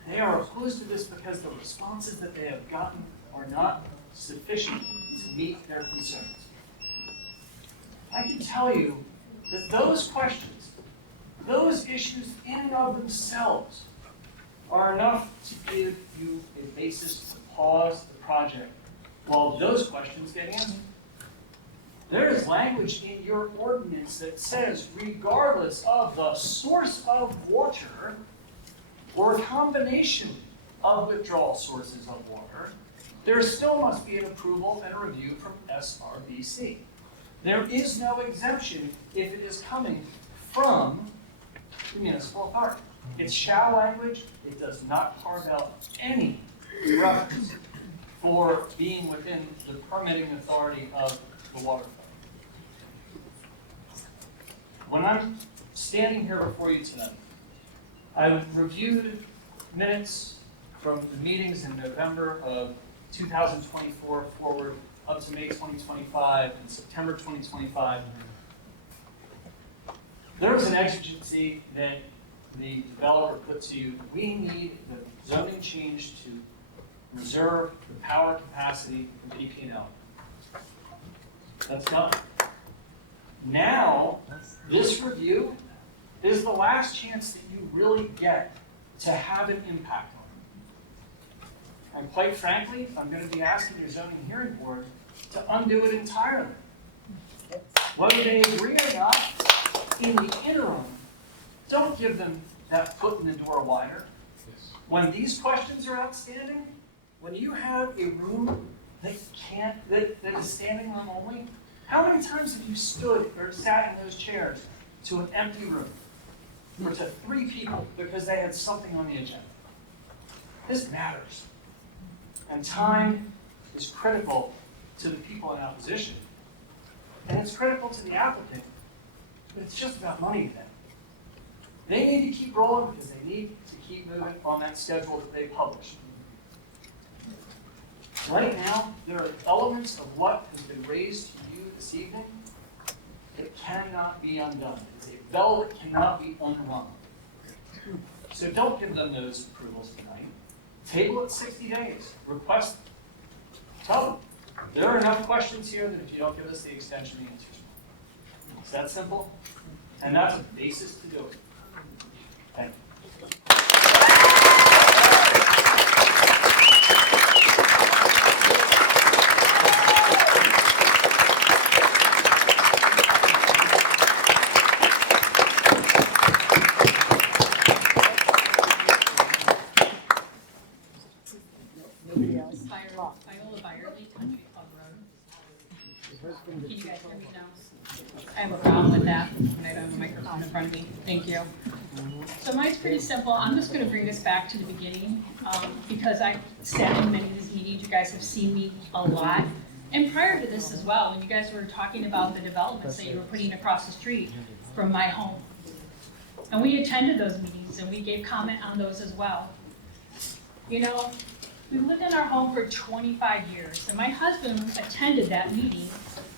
they are opposed to this because the responses that they have gotten are not sufficient to meet their concerns. I can tell you that those questions, those issues in and of themselves, are enough to give you a basis to pause the project while those questions get answered. There is language in your ordinance that says, regardless of the source of water or a combination of withdrawal sources of water, there still must be an approval and a review from SRBC. There is no exemption if it is coming from the municipal authority. It's shall language. It does not carve out any reference for being within the permitting authority of the water fund. When I'm standing here before you tonight, I reviewed minutes from the meetings in November of 2024 forward up to May 2025 and September 2025. There was an exigency that the developer put to you. We need the zoning change to reserve the power capacity from PP&L. That's done. Now, this review is the last chance that you really get to have an impact on it. And quite frankly, I'm going to be asking your zoning hearing board to undo it entirely. Whether they agree or not, in the interim, don't give them that foot in the door wider. When these questions are outstanding, when you have a room that is standing room only, how many times have you stood or sat in those chairs to an empty room or to 3 people because they had something on the agenda? This matters. And time is critical to the people in opposition. And it's critical to the applicant, but it's just about money to them. They need to keep rolling because they need to keep moving on that schedule that they published. Right now, there are elements of what has been raised to you this evening, it cannot be undone. It's a bell that cannot be unrung. So don't give them those approvals tonight. Table it 60 days. Request, tell them, there are enough questions here that if you don't give us the extension, the answer's no. It's that simple, and that's a basis to do it. Thank you. Can you guys hear me now? I have a problem with that when I don't have a microphone in front of me. Thank you. So mine's pretty simple. I'm just going to bring this back to the beginning because I sat in many of these meetings. You guys have seen me a lot. And prior to this as well, when you guys were talking about the developments that you were putting across the street from my home. And we attended those meetings and we gave comment on those as well. You know, we lived in our home for 25 years, and my husband attended that meeting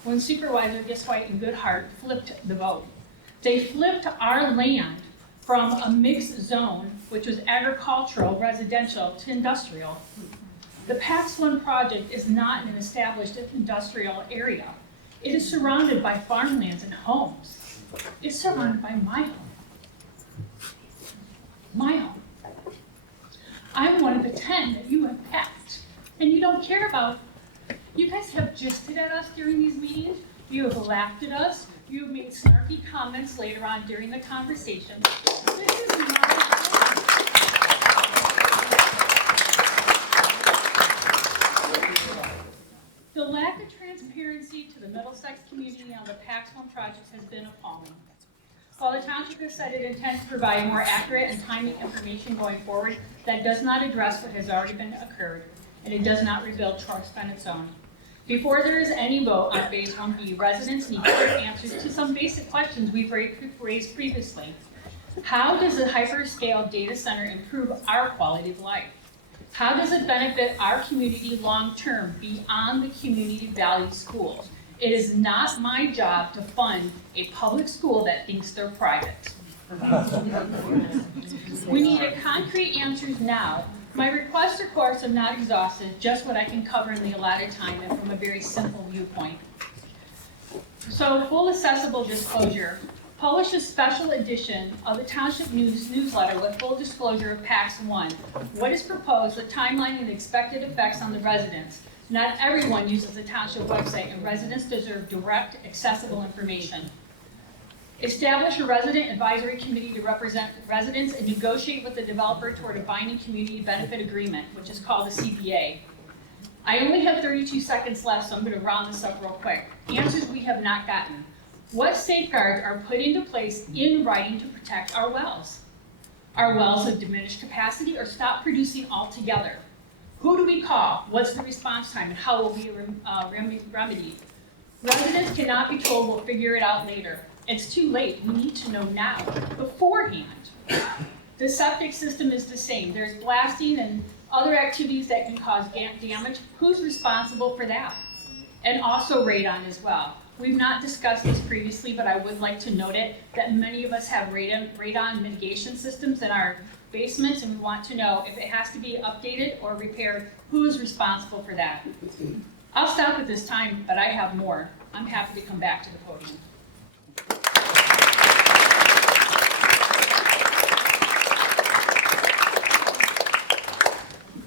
when Supervisor Giswhite and Goodhart flipped the vote. They flipped our land from a mixed zone, which was agricultural, residential, to industrial. The PAX 1 project is not an established industrial area. It is surrounded by farmlands and homes. It's surrounded by my home. My home. I'm one of the 10 that you have packed, and you don't care about. You guys have gisted at us during these meetings. You have laughed at us. You have made snarky comments later on during the conversation. This is my home. The lack of transparency to the Middlesex community on the PAX 1 project has been appalling. While the township has said it intends to provide more accurate and timely information going forward, that does not address what has already been occurred, and it does not rebuild trust on its own. Before there is any vote on Phase 1B, residents need clear answers to some basic questions we've raised previously. How does a hyperscale data center improve our quality of life? How does it benefit our community long-term beyond the community valued schools? It is not my job to fund a public school that thinks they're private. We need concrete answers now. My requests, of course, are not exhaustive, just what I can cover in the allotted time and from a very simple viewpoint. So, full accessible disclosure. Publish a special edition of the Township newsletter with full disclosure of PAX 1. What is proposed, the timeline and expected effects on the residents. Not everyone uses the Township website, and residents deserve direct, accessible information. Establish a resident advisory committee to represent residents and negotiate with the developer toward a binding community benefit agreement, which is called a CBA. I only have 32 seconds left, so I'm going to round this up real quick. Answers we have not gotten. What safeguards are put into place in writing to protect our wells? Our wells have diminished capacity or stopped producing altogether. Who do we call? What's the response time, and how will we remedy? Residents cannot be told we'll figure it out later. It's too late. We need to know now, beforehand. The septic system is the same. There's blasting and other activities that can cause damage. Who's responsible for that? And also radon as well. We've not discussed this previously, but I would like to note it, that many of us have radon mitigation systems in our basements, and we want to know if it has to be updated or repaired, who is responsible for that? I'll stop at this time, but I have more. I'm happy to come back to the podium.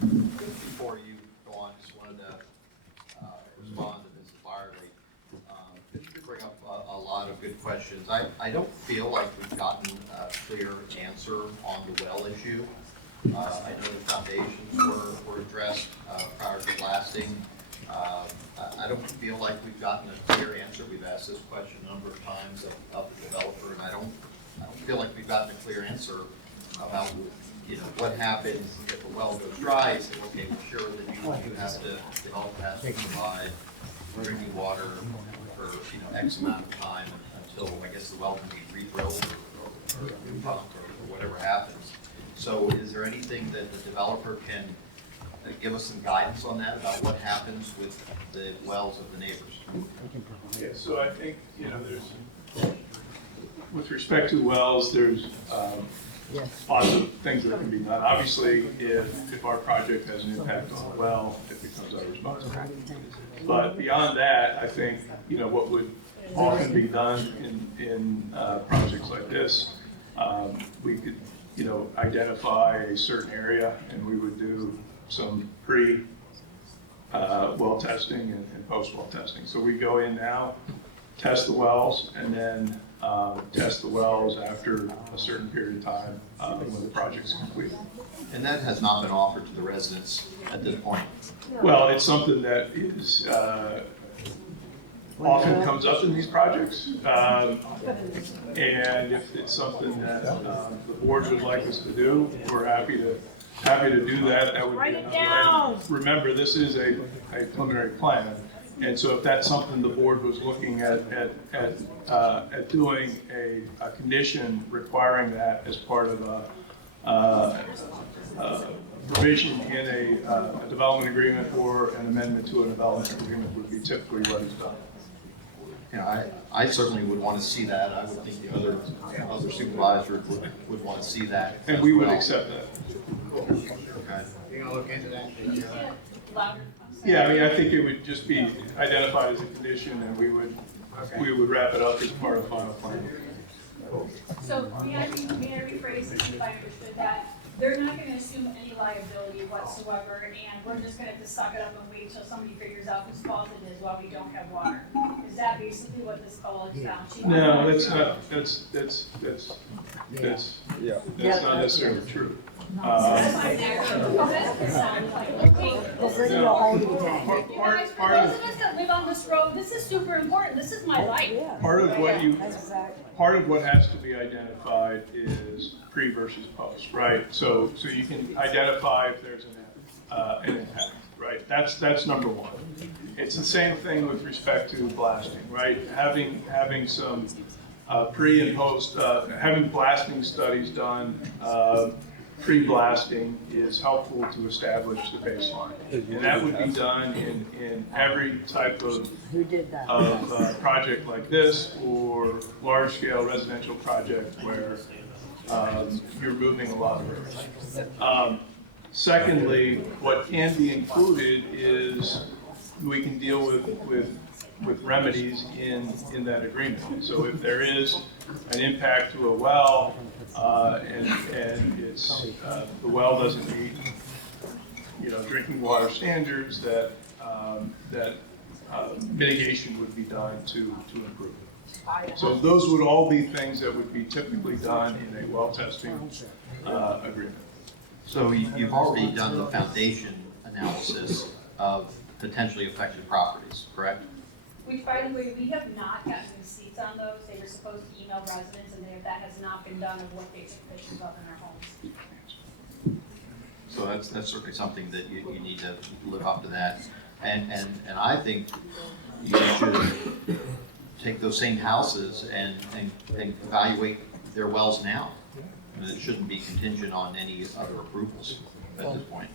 Before you go on, just wanted to respond to Ms. Byerly. You did bring up a lot of good questions. I don't feel like we've gotten a clear answer on the well issue. I know the foundations were addressed prior to blasting. I don't feel like we've gotten a clear answer. We've asked this question a number of times of the developer, and I don't feel like we've gotten a clear answer about what happens if a well goes dry. Say, okay, we're sure that you have to, the developer has to provide drinking water for X amount of time until I guess the well can be re-drilled or pumped or whatever happens. So is there anything that the developer can give us some guidance on that, about what happens with the wells of the neighbors? Yeah, so I think, there's, with respect to wells, there's lots of things that can be done. Obviously, if our project has an impact on a well, it becomes our responsibility. But beyond that, I think, what would often be done in projects like this, we could, identify a certain area and we would do some well testing and post-well testing. So we go in now, test the wells, and then test the wells after a certain period of time when the project's complete. And that has not been offered to the residents at this point? Well, it's something that is often comes up in these projects. And if it's something that the board would like us to do, we're happy to do that. That would be another item. Remember, this is a preliminary plan. And so if that's something the board was looking at doing a condition requiring that as part of a provision in a development agreement or an amendment to a development agreement would be typically what is done. I certainly would want to see that. I would think the other supervisors would want to see that. And we would accept that. Okay. You gonna look into that? Yeah, I think it would just be identified as a condition, and we would wrap it up as part of the final plan. So may I rephrase this if I understood that? They're not gonna assume any liability whatsoever, and we're just gonna have to suck it up and wait till somebody figures out whose fault it is while we don't have water. Is that basically what this boils down to? No, that's not necessarily true. Residents that live on this road, this is super important. This is my life. Part of what has to be identified is pre versus post, right? So you can identify if there's an impact, right? That's number one. It's the same thing with respect to blasting, right? Having some pre and post, having blasting studies done pre-blasting is helpful to establish the baseline. And that would be done in every type of project like this or large-scale residential project where you're moving a lot of earth. Secondly, what can be included is we can deal with remedies in that agreement. So if there is an impact to a well and it's the well doesn't meet drinking water standards, that mitigation would be done to improve it. So those would all be things that would be typically done in a well testing agreement. So you've already done the foundation analysis of potentially affected properties, correct? Which, by the way, we have not gotten receipts on those. They were supposed to email residents, and that has not been done of what they took pictures of in their homes. So that's certainly something that you need to live up to that. And I think you should take those same houses and evaluate their wells now. And it shouldn't be contingent on any other approvals at this point.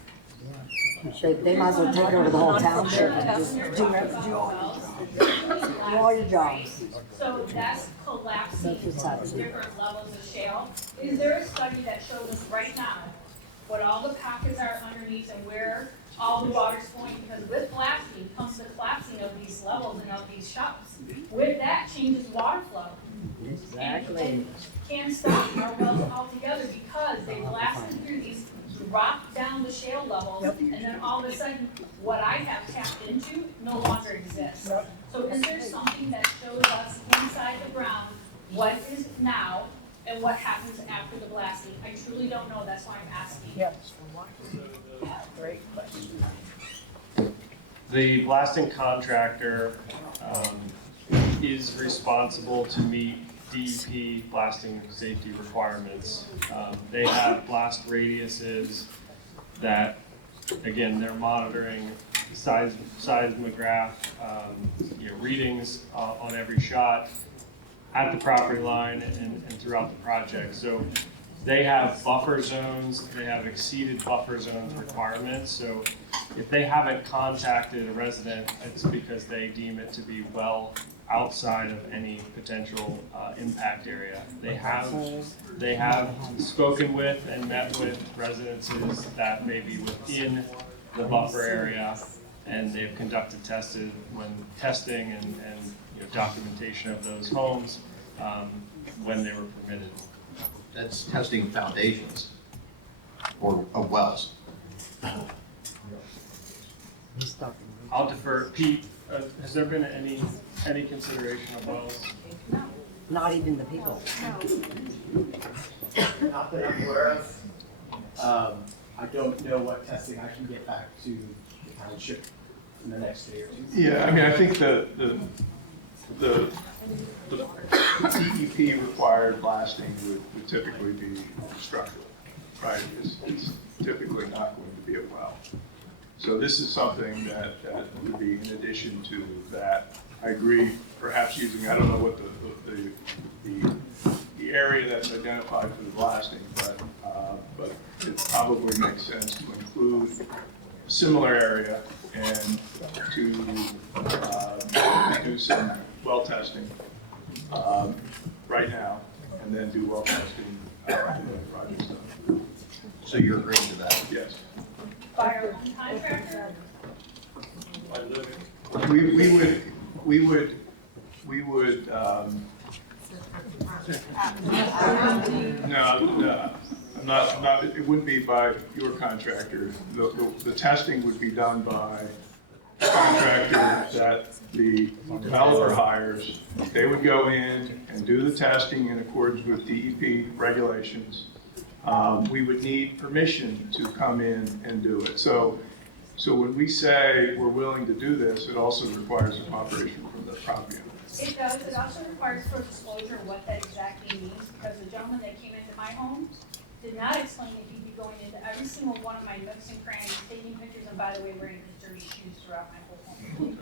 They might as well take over the whole township and just do all your jobs. So that's collapsing different levels of shale. Is there a study that shows us right now what all the pockets are underneath and where all the water's going? Because with blasting comes the collapsing of these levels and of these shuts. With that changes water flow. Exactly. And can't stop our wells altogether because they blasted through these, dropped down the shale levels, and then all of a sudden, what I have tapped into no longer exists. So is there something that shows us inside the ground what is now and what happens after the blasting? I truly don't know, that's why I'm asking. Yes. Great question. The blasting contractor is responsible to meet DEP blasting safety requirements. They have blast radiuses that, again, they're monitoring seismograph readings on every shot at the property line and throughout the project. So they have buffer zones, they have exceeded buffer zones requirements. So if they haven't contacted a resident, it's because they deem it to be well outside of any potential impact area. They have spoken with and met with residences that may be within the buffer area, and they've conducted testing and documentation of those homes when they were permitted. That's testing foundations or of wells. I'll defer. Pete, has there been any consideration of wells? Not even the people. Not that I'm aware of. I don't know what testing I can get back to the township in the next day or two. Yeah, I mean, I think the DEP required blasting would typically be structural, right? It's typically not going to be a well. So this is something that would be in addition to that. I agree, perhaps using, I don't know what the area that's identified for the blasting, but it probably makes sense to include a similar area and to do some well testing right now, and then do well testing when the project's done. So you're agreeing to that? Yes. Fire contractor? We would no, I'm not, it wouldn't be by your contractor. The testing would be done by a contractor that the developer hires. They would go in and do the testing in accordance with DEP regulations. We would need permission to come in and do it. So when we say we're willing to do this, it also requires a cooperation from the property owner. It does. It also requires full disclosure of what that exactly means, because the gentleman that came into my home did not explain that he'd be going into every single one of my nooks and crannies, taking pictures, and by the way, wearing his dirty shoes throughout my whole home.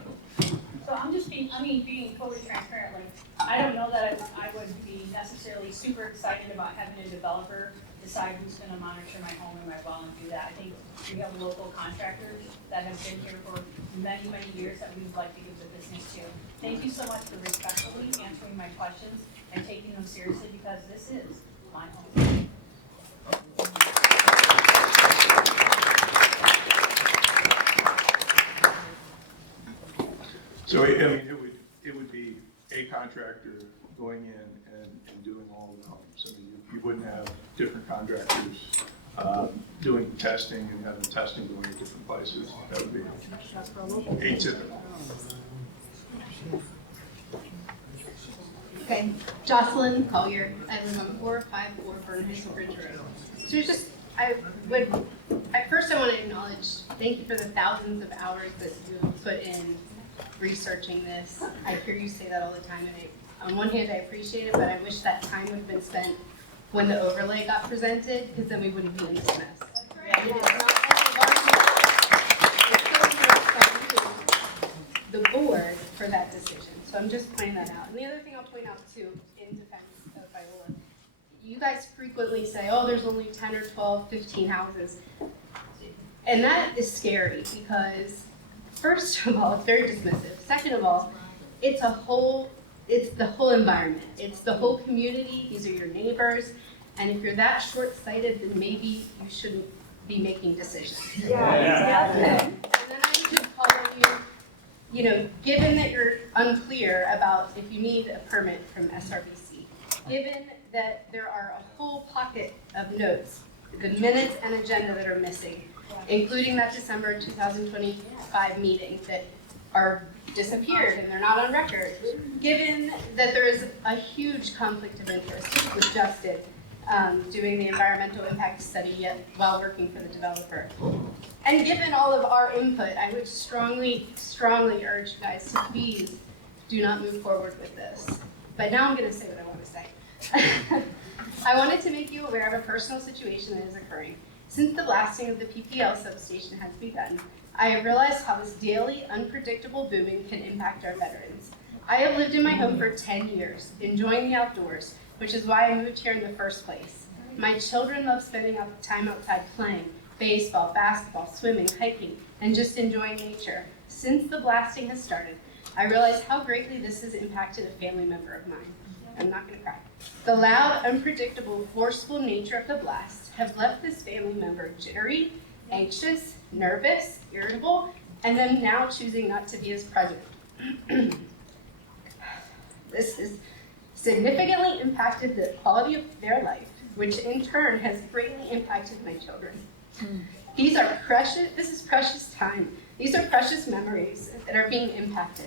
So I'm just being totally transparent. Like, I don't know that I would be necessarily super excited about having a developer decide who's going to monitor my home and my well and do that. I think we have local contractors that have been here for many, many years that we'd like to give the business to. Thank you so much for respectfully answering my questions and taking them seriously, because this is my home. So, I mean, it would be a contractor going in and doing all the homes. I mean, you wouldn't have different contractors doing testing and having testing going to different places. That would be atypical. Okay, Jocelyn Collier. I live on 454 Burnham Bridge Road. So it's just, I want to acknowledge, thank you for the thousands of hours that you put in researching this. I hear you say that all the time, and on one hand I appreciate it, but I wish that time would have been spent when the overlay got presented, because then we wouldn't be in this mess. The board for that decision. So I'm just pointing that out. And the other thing I'll point out too, in defense of Viola, you guys frequently say, oh, there's only 10 or 12, 15 houses. And that is scary because, first of all, it's very dismissive. Second of all, it's the whole environment. It's the whole community. These are your neighbors. And if you're that short-sighted, then maybe you shouldn't be making decisions. Yeah. And then I would just call on you, given that you're unclear about if you need a permit from SRBC, given that there are a whole pocket of notes, the minutes and agenda that are missing, including that December 2025 meeting that are disappeared and they're not on record, given that there is a huge conflict of interest with Justin doing the environmental impact study yet while working for the developer. And given all of our input, I would strongly, strongly urge you guys to please do not move forward with this. But now I'm going to say what I want to say. I wanted to make you aware of a personal situation that is occurring. Since the blasting of the PPL substation has begun, I have realized how this daily, unpredictable booming can impact our veterans. I have lived in my home for 10 years, enjoying the outdoors, which is why I moved here in the first place. My children love spending time outside playing, baseball, basketball, swimming, hiking, and just enjoying nature. Since the blasting has started, I realize how greatly this has impacted a family member of mine. I'm not gonna cry. The loud, unpredictable, forceful nature of the blasts have left this family member jittery, anxious, nervous, irritable, and then now choosing not to be as present. This has significantly impacted the quality of their life, which in turn has greatly impacted my children. This is precious time. These are precious memories that are being impacted.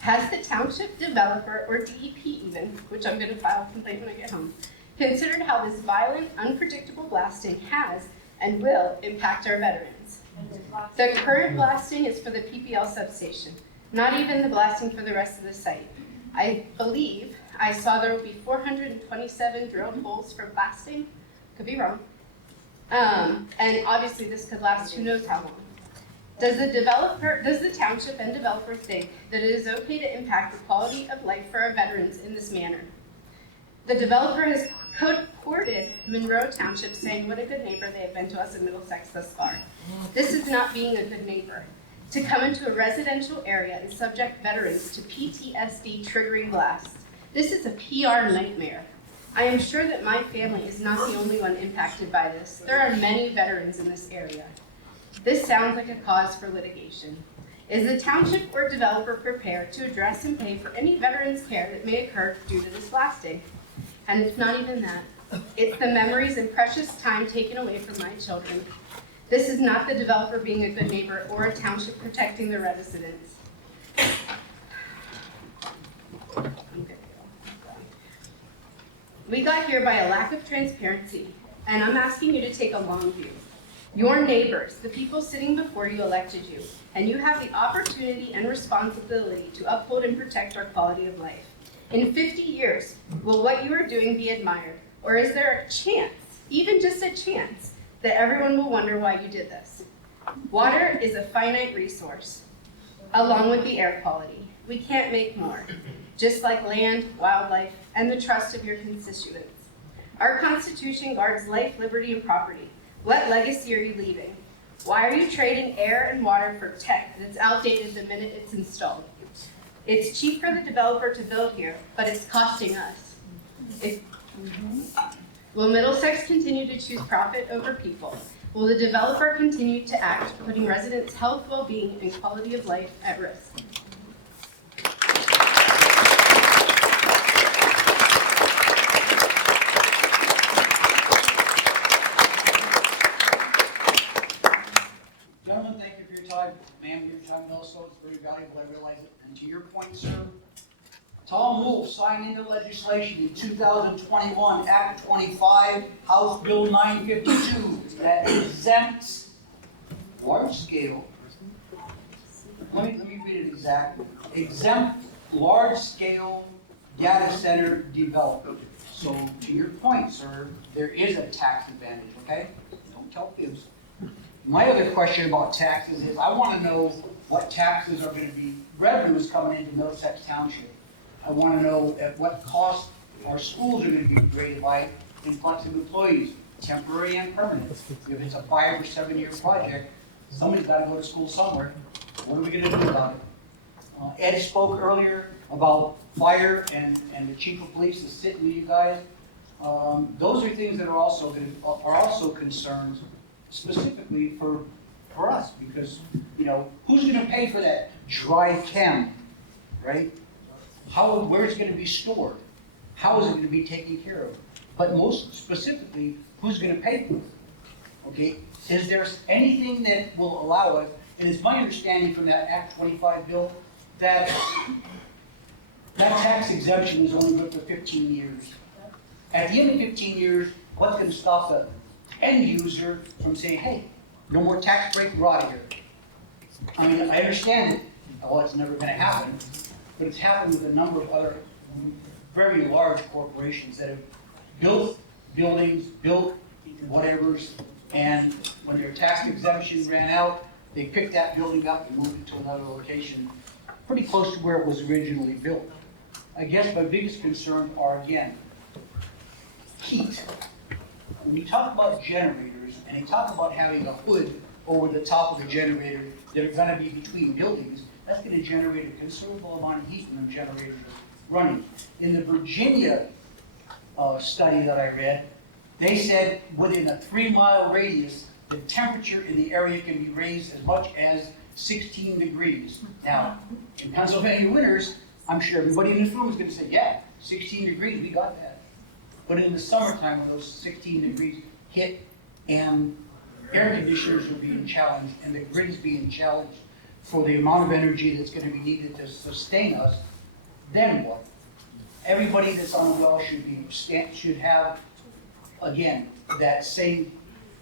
Has the township developer, or DEP even, which I'm going to file a complaint when I get home, considered how this violent, unpredictable blasting has and will impact our veterans? The current blasting is for the PPL substation, not even the blasting for the rest of the site. I believe I saw there will be 427 drilled holes for blasting. Could be wrong. And obviously this could last who knows how long. Does the township and developer think that it is okay to impact the quality of life for our veterans in this manner? The developer has courted Monroe Township, saying what a good neighbor they have been to us in Middlesex thus far. This is not being a good neighbor. To come into a residential area and subject veterans to PTSD triggering blasts. This is a PR nightmare. I am sure that my family is not the only one impacted by this. There are many veterans in this area. This sounds like a cause for litigation. Is the township or developer prepared to address and pay for any veterans' care that may occur due to this blasting? And it's not even that. It's the memories and precious time taken away from my children. This is not the developer being a good neighbor or a township protecting their residents. We got here by a lack of transparency, and I'm asking you to take a long view. Your neighbors, the people sitting before you, elected you, and you have the opportunity and responsibility to uphold and protect our quality of life. In 50 years, will what you are doing be admired, or is there a chance, even just a chance, that everyone will wonder why you did this? Water is a finite resource, along with the air quality. We can't make more, just like land, wildlife, and the trust of your constituents. Our Constitution guards life, liberty, and property. What legacy are you leaving? Why are you trading air and water for tech that's outdated the minute it's installed? It's cheap for the developer to build here, but it's costing us. Will Middlesex continue to choose profit over people? Will the developer continue to act, putting residents' health, well-being, and quality of life at risk? Gentlemen, thank you for your time. Ma'am, your time also is very valuable, I realize it. And to your point, sir, Tom Wolf signed into legislation in 2021, Act 25, House Bill 952, that exempts large-scale, let me read it exactly, exempt large-scale data center development. So to your point, sir, there is a tax advantage, okay? Don't tell fibs. My other question about taxes is I want to know what taxes are going to be, revenues coming into Middlesex Township. I want to know at what cost our schools are going to be graded by influx of employees, temporary and permanent. If it's a 5 or 7 year project, somebody's got to go to school somewhere. What are we going to do about it? Ed spoke earlier about fire and the chief of police is sitting with you guys. Those are things that are also concerns specifically for us, because who's going to pay for that dry chem, right? Where's it going to be stored? How is it going to be taken care of? But most specifically, who's going to pay for it? Okay, is there anything that will allow us? And it's my understanding from that Act 25 bill that that tax exemption is only good for 15 years. At the end of 15 years, what's going to stop the end user from saying, hey, no more tax break, we're out of here? I mean, I understand it. Oh, it's never going to happen. But it's happened with a number of other very large corporations that have built buildings, built whatevers, and when their tax exemption ran out, they picked that building up and moved it to another location pretty close to where it was originally built. I guess my biggest concerns are, again, heat. when you talk about generators, and you talk about having a hood over the top of the generator that are gonna be between buildings, that's gonna generate a considerable amount of heat when the generator is running. In the Virginia study that I read, they said within a 3-mile radius, the temperature in the area can be raised as much as 16 degrees. Now, in Pennsylvania winters, I'm sure everybody in this room is gonna say, yeah, 16 degrees, we got that. But in the summertime, when those 16 degrees hit and air conditioners are being challenged and the grid is being challenged for the amount of energy that's gonna be needed to sustain us, then what? Everybody that's on the well should have, again, that same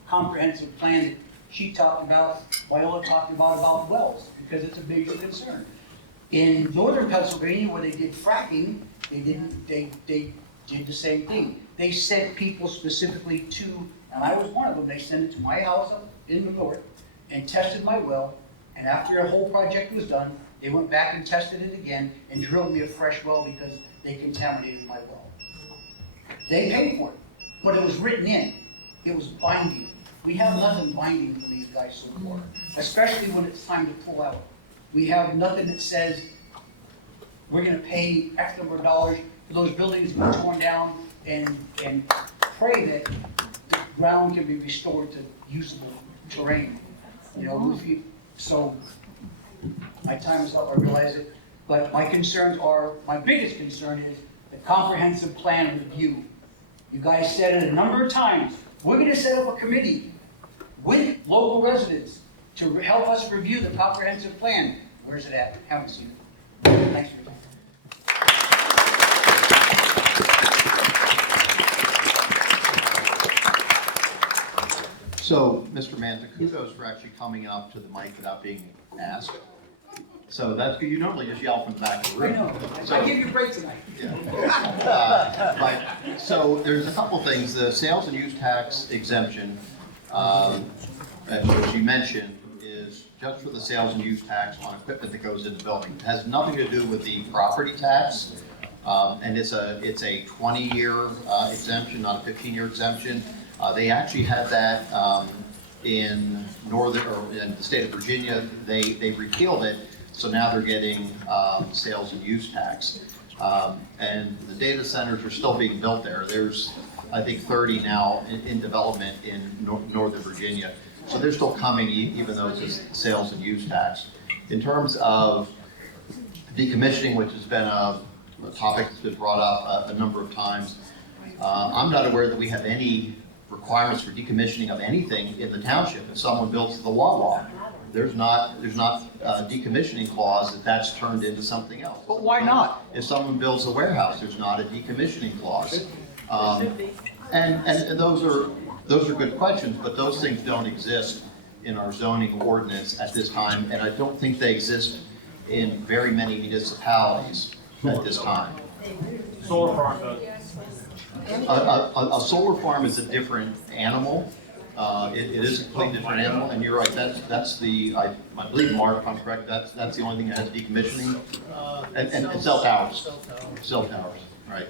comprehensive plan that she talked about, Viola talked about wells, because it's a major concern. In northern Pennsylvania, where they did fracking, they did the same thing. They sent people specifically to, and I was one of them, they sent it to my house up in the north and tested my well, and after a whole project was done, they went back and tested it again and drilled me a fresh well because they contaminated my well. They paid for it, but it was written in. It was binding. We have nothing binding for these guys so far, especially when it's time to pull out. We have nothing that says we're gonna pay X number of dollars for those buildings to be torn down and pray that the ground can be restored to usable terrain. You know, so my time is up, I realize it, but my concerns are, my biggest concern is the comprehensive plan review. You guys said it a number of times, we're gonna set up a committee with local residents to help us review the comprehensive plan. Where's it at? Haven't seen it. Thanks for your time. So, Mr. Manta, kudos for actually coming up to the mic without being asked. So that's good. You normally just yell from the back of the room. I know. So, I gave you a break tonight. Right. So there's a couple things. The sales and use tax exemption, which you mentioned, is just for the sales and use tax on equipment that goes in the building. It has nothing to do with the property tax, and it's a 20-year exemption, not a 15-year exemption. They actually had that in the state of Virginia. They repealed it, so now they're getting sales and use tax. And the data centers are still being built there. There's, I think, 30 now in development in Northern Virginia. So they're still coming, even though it's just sales and use tax. In terms of decommissioning, which has been a topic that's been brought up a number of times, I'm not aware that we have any requirements for decommissioning of anything in the township. If someone builds the Wawa, there's not a decommissioning clause that's turned into something else. But why not? If someone builds a warehouse, there's not a decommissioning clause. And those are good questions, but those things don't exist in our zoning ordinance at this time, and I don't think they exist in very many municipalities at this time. Solar farm does. A solar farm is a different animal. It is a completely different animal, and you're right. That's the I believe, Mark, if I'm correct, that's the only thing that has decommissioning, and cell towers. Cell towers, right?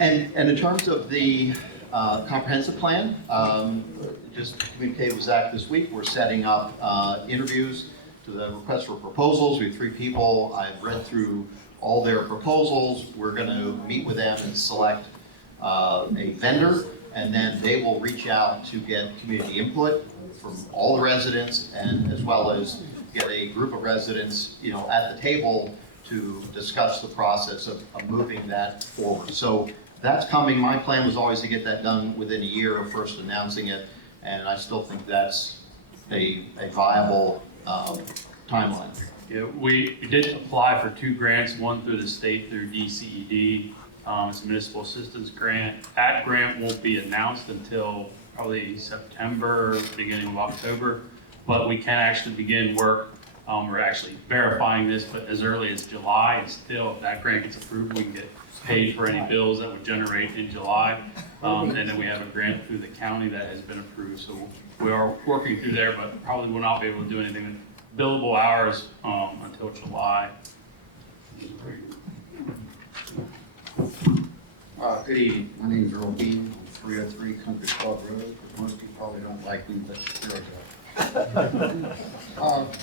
And in terms of the comprehensive plan, just communicated with Zach this week. We're setting up interviews to the request for proposals. We have 3 people. I've read through all their proposals. We're going to meet with them and select a vendor, and then they will reach out to get community input from all the residents, and as well as get a group of residents, at the table to discuss the process of moving that forward. So that's coming. My plan was always to get that done within a year of first announcing it, and I still think that's a viable timeline. Yeah, we did apply for 2 grants, one through the state through DCED. It's a municipal assistance grant. That grant won't be announced until probably September, beginning of October, but we can actually begin work. We're actually verifying this, but as early as July, and still, if that grant gets approved, we can get paid for any bills that would generate in July. And then we have a grant through the county that has been approved. So we are working through there, but probably will not be able to do anything with billable hours until July. Good evening. My name is Earl Bean. 303 Country Club Road. Most people probably don't like me, but here I go.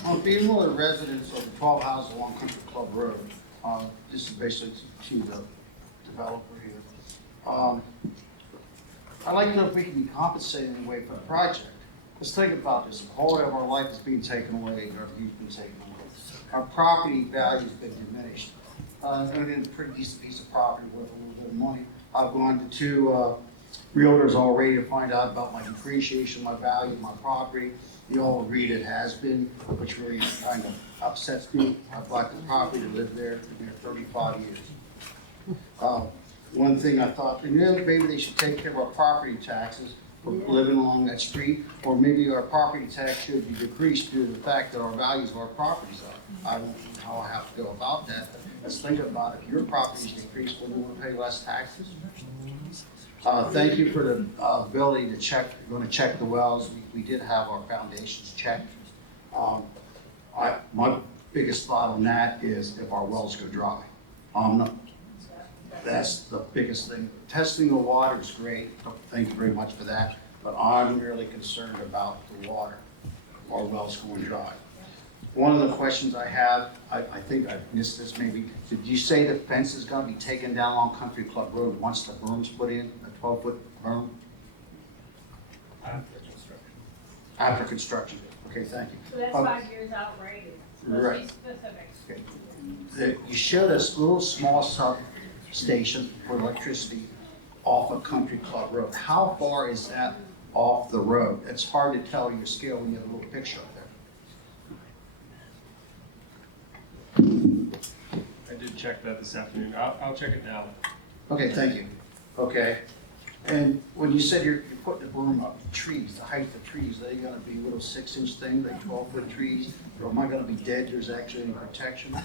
On being one of the residents of the 12 houses along Country Club Road, this is basically to the developer here. I'd like to know if we can be compensated in a way for the project. Let's think about this. The quality of our life is being taken away, our view's been taken away. Our property value has been diminished. And it's a pretty decent piece of property worth a little bit of money. I've gone to 2 realtors already to find out about my depreciation, my value of my property. They all agreed it has been, which really kind of upsets me. I bought the property to live there. I've been there 35 years. One thing I thought, maybe they should take care of our property taxes for living along that street, or maybe our property tax should be decreased due to the fact that our values of our properties are. I don't know how I have to go about that, but let's think about it. If your property's decreased, will you want to pay less taxes? Thank you for the ability to check, going to check the wells. We did have our foundations checked. My biggest thought on that is if our wells go dry. That's the biggest thing. Testing the water is great. Thank you very much for that. But I'm really concerned about the water, our wells going dry. One of the questions I have, I think I missed this maybe. Did you say the fence is going to be taken down along Country Club Road once the berm's put in, a 12-foot berm? After construction. After construction. Okay, thank you. So that's 5 years out, right? Let's Right. be specific. Okay. You showed us a little small substation for electricity off of Country Club Road. How far is that off the road? It's hard to tell your scale when you have a little picture up there. I did check that this afternoon. I'll check it now. Okay, thank you. Okay. And when you said you're putting the berm up, trees, the height of trees, are they gonna be little 6-inch things, like 12-foot trees? Or am I gonna be dead, there's actually any protection?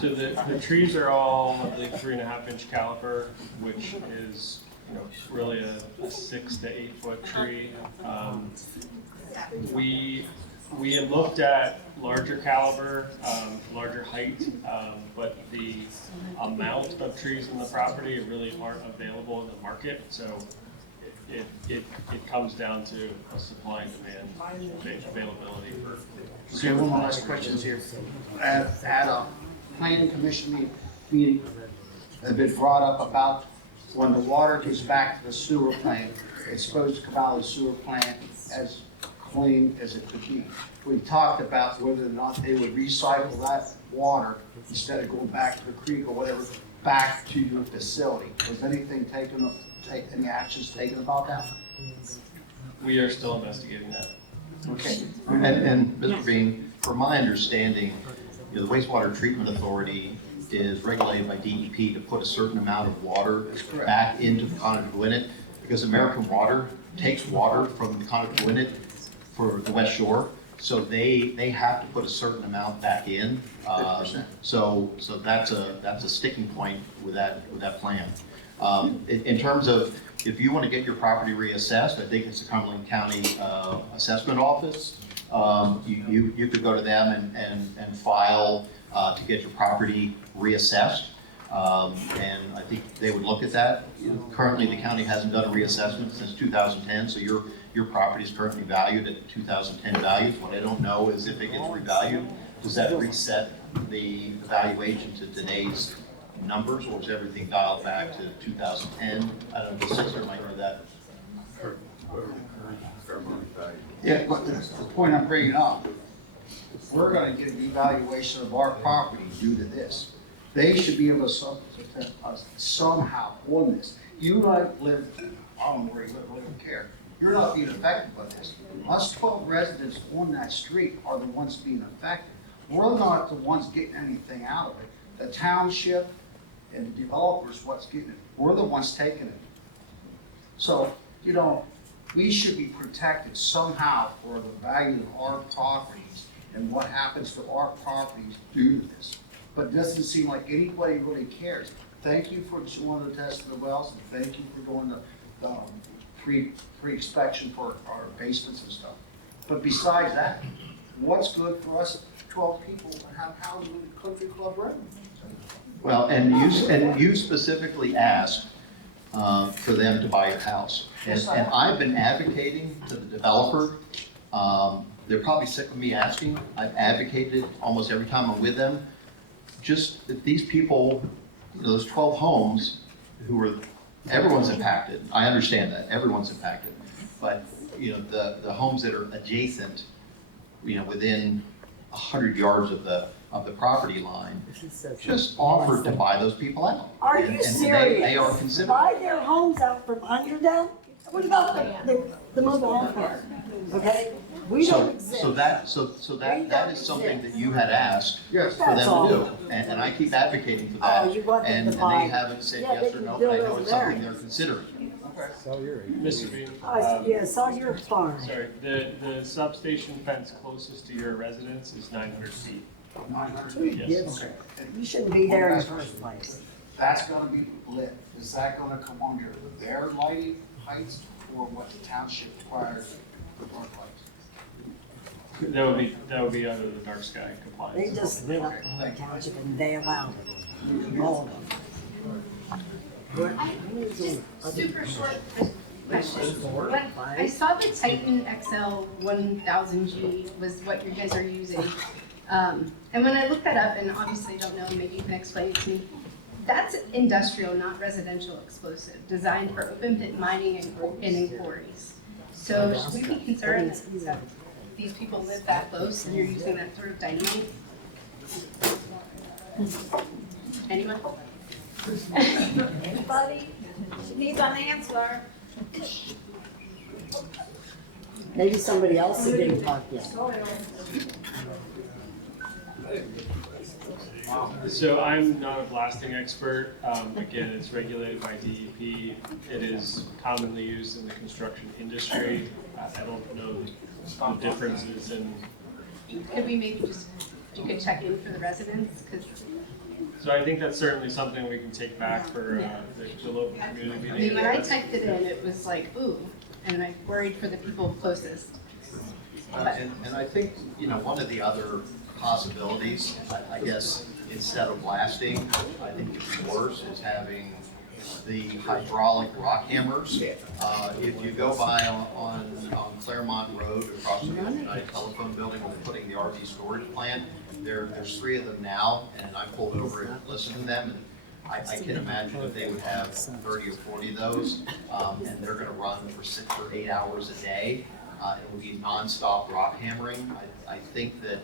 So the trees are all like 3.5-inch caliper, which is, really a 6 to 8 foot tree. We had looked at larger caliber, larger height, but the amount of trees in the property really aren't available in the market. So it comes down to a supply and demand availability for. Okay, one more last question here. At a planning commission meeting, have been brought up about when the water goes back to the sewer plant, it's supposed to come out of the sewer plant as clean as it could be. We talked about whether or not they would recycle that water instead of going back to the creek or whatever, back to your facility. Was anything taken, any actions taken about that? We are still investigating that. Okay. And Mr. Bean, from my understanding, the wastewater treatment authority is regulated by DEP to put a certain amount of water back into the Connequinnet, because American Water takes water from the Connequinnet for the West Shore, so they have to put a certain amount back in. So that's a sticking point with that plan. In terms of if you want to get your property reassessed, I think it's the Cumberland County Assessment Office. You could go to them and file to get your property reassessed. And I think they would look at that. Currently, the county hasn't done a reassessment since 2010, so your property is currently valued at 2010 values. What I don't know is if it gets revalued, does that reset the valuation to today's numbers, or is everything dialed back to 2010? I don't know, the sister might know that. Yeah, but the point I'm bringing up, if we're gonna get an evaluation of our property due to this, they should be able to somehow on this. You might live, I don't know where you live, I don't care. You're not being affected by this. Us 12 residents on that street are the ones being affected. We're not the ones getting anything out of it. The township and the developers, what's getting it. We're the ones taking it. So, we should be protected somehow for the value of our properties and what happens to our properties due to this. But it doesn't seem like anybody really cares. Thank you for doing the test of the wells, and thank you for doing the pre-inspection for our basements and stuff. But besides that, what's good for us 12 people to have houses in the Country Club Road? Well, and you specifically asked for them to buy your house. And I've been advocating to the developer. They're probably sick of me asking. I've advocated almost every time I'm with them. Just that these people, those 12 homes who were, everyone's impacted. I understand that, everyone's impacted. But, the homes that are adjacent, within 100 yards of the property line, just offered to buy those people out. Are you serious? They are considered. Buy their homes out from under them? What about the mobile home park? Okay? We don't exist. So that is something that you had asked for them to do. And I keep advocating for that. And they haven't said yes or no, but I know it's something they're considering. Mr. Bean. Yes, on your farm. Sorry, the substation fence closest to your residence is 900 feet. 900 feet? Yes. Okay. You shouldn't be there in the first place. That's gonna be lit. Is that gonna come under their lighting heights or what the township requires for dark lights? That would be under the dark sky compliance. They just lit up the whole township and they allowed it. All of them. Just super short question. When I saw the Titan XL 1000G was what you guys are using. And when I looked that up, and obviously I don't know, maybe you can explain it to me, that's industrial, not residential explosive, designed for open pit mining and in quarries. So should we be concerned that these people live that close and you're using that sort of dynamite? Anyone? Anybody? She needs an answer. Maybe somebody else that didn't talk yet. So I'm not a blasting expert. Again, it's regulated by DEP. It is commonly used in the construction industry. I don't know the differences in. Could we maybe just, you could check in for the residents? So I think that's certainly something we can take back for the local community I meeting. mean, when I typed it in, it was like, ooh, and I worried for the people closest. And I think, one of the other possibilities, I guess, instead of blasting, I think it's worse, is having the hydraulic rock hammers. If you go by on Claremont Road across from the United Telephone Building where they're putting the RV storage plant, there's 3 of them now, and I pulled over and listened to them, and I can imagine if they would have 30 or 40 of those, and they're gonna run for 6 or 8 hours a day. It will be nonstop rock hammering. I think that,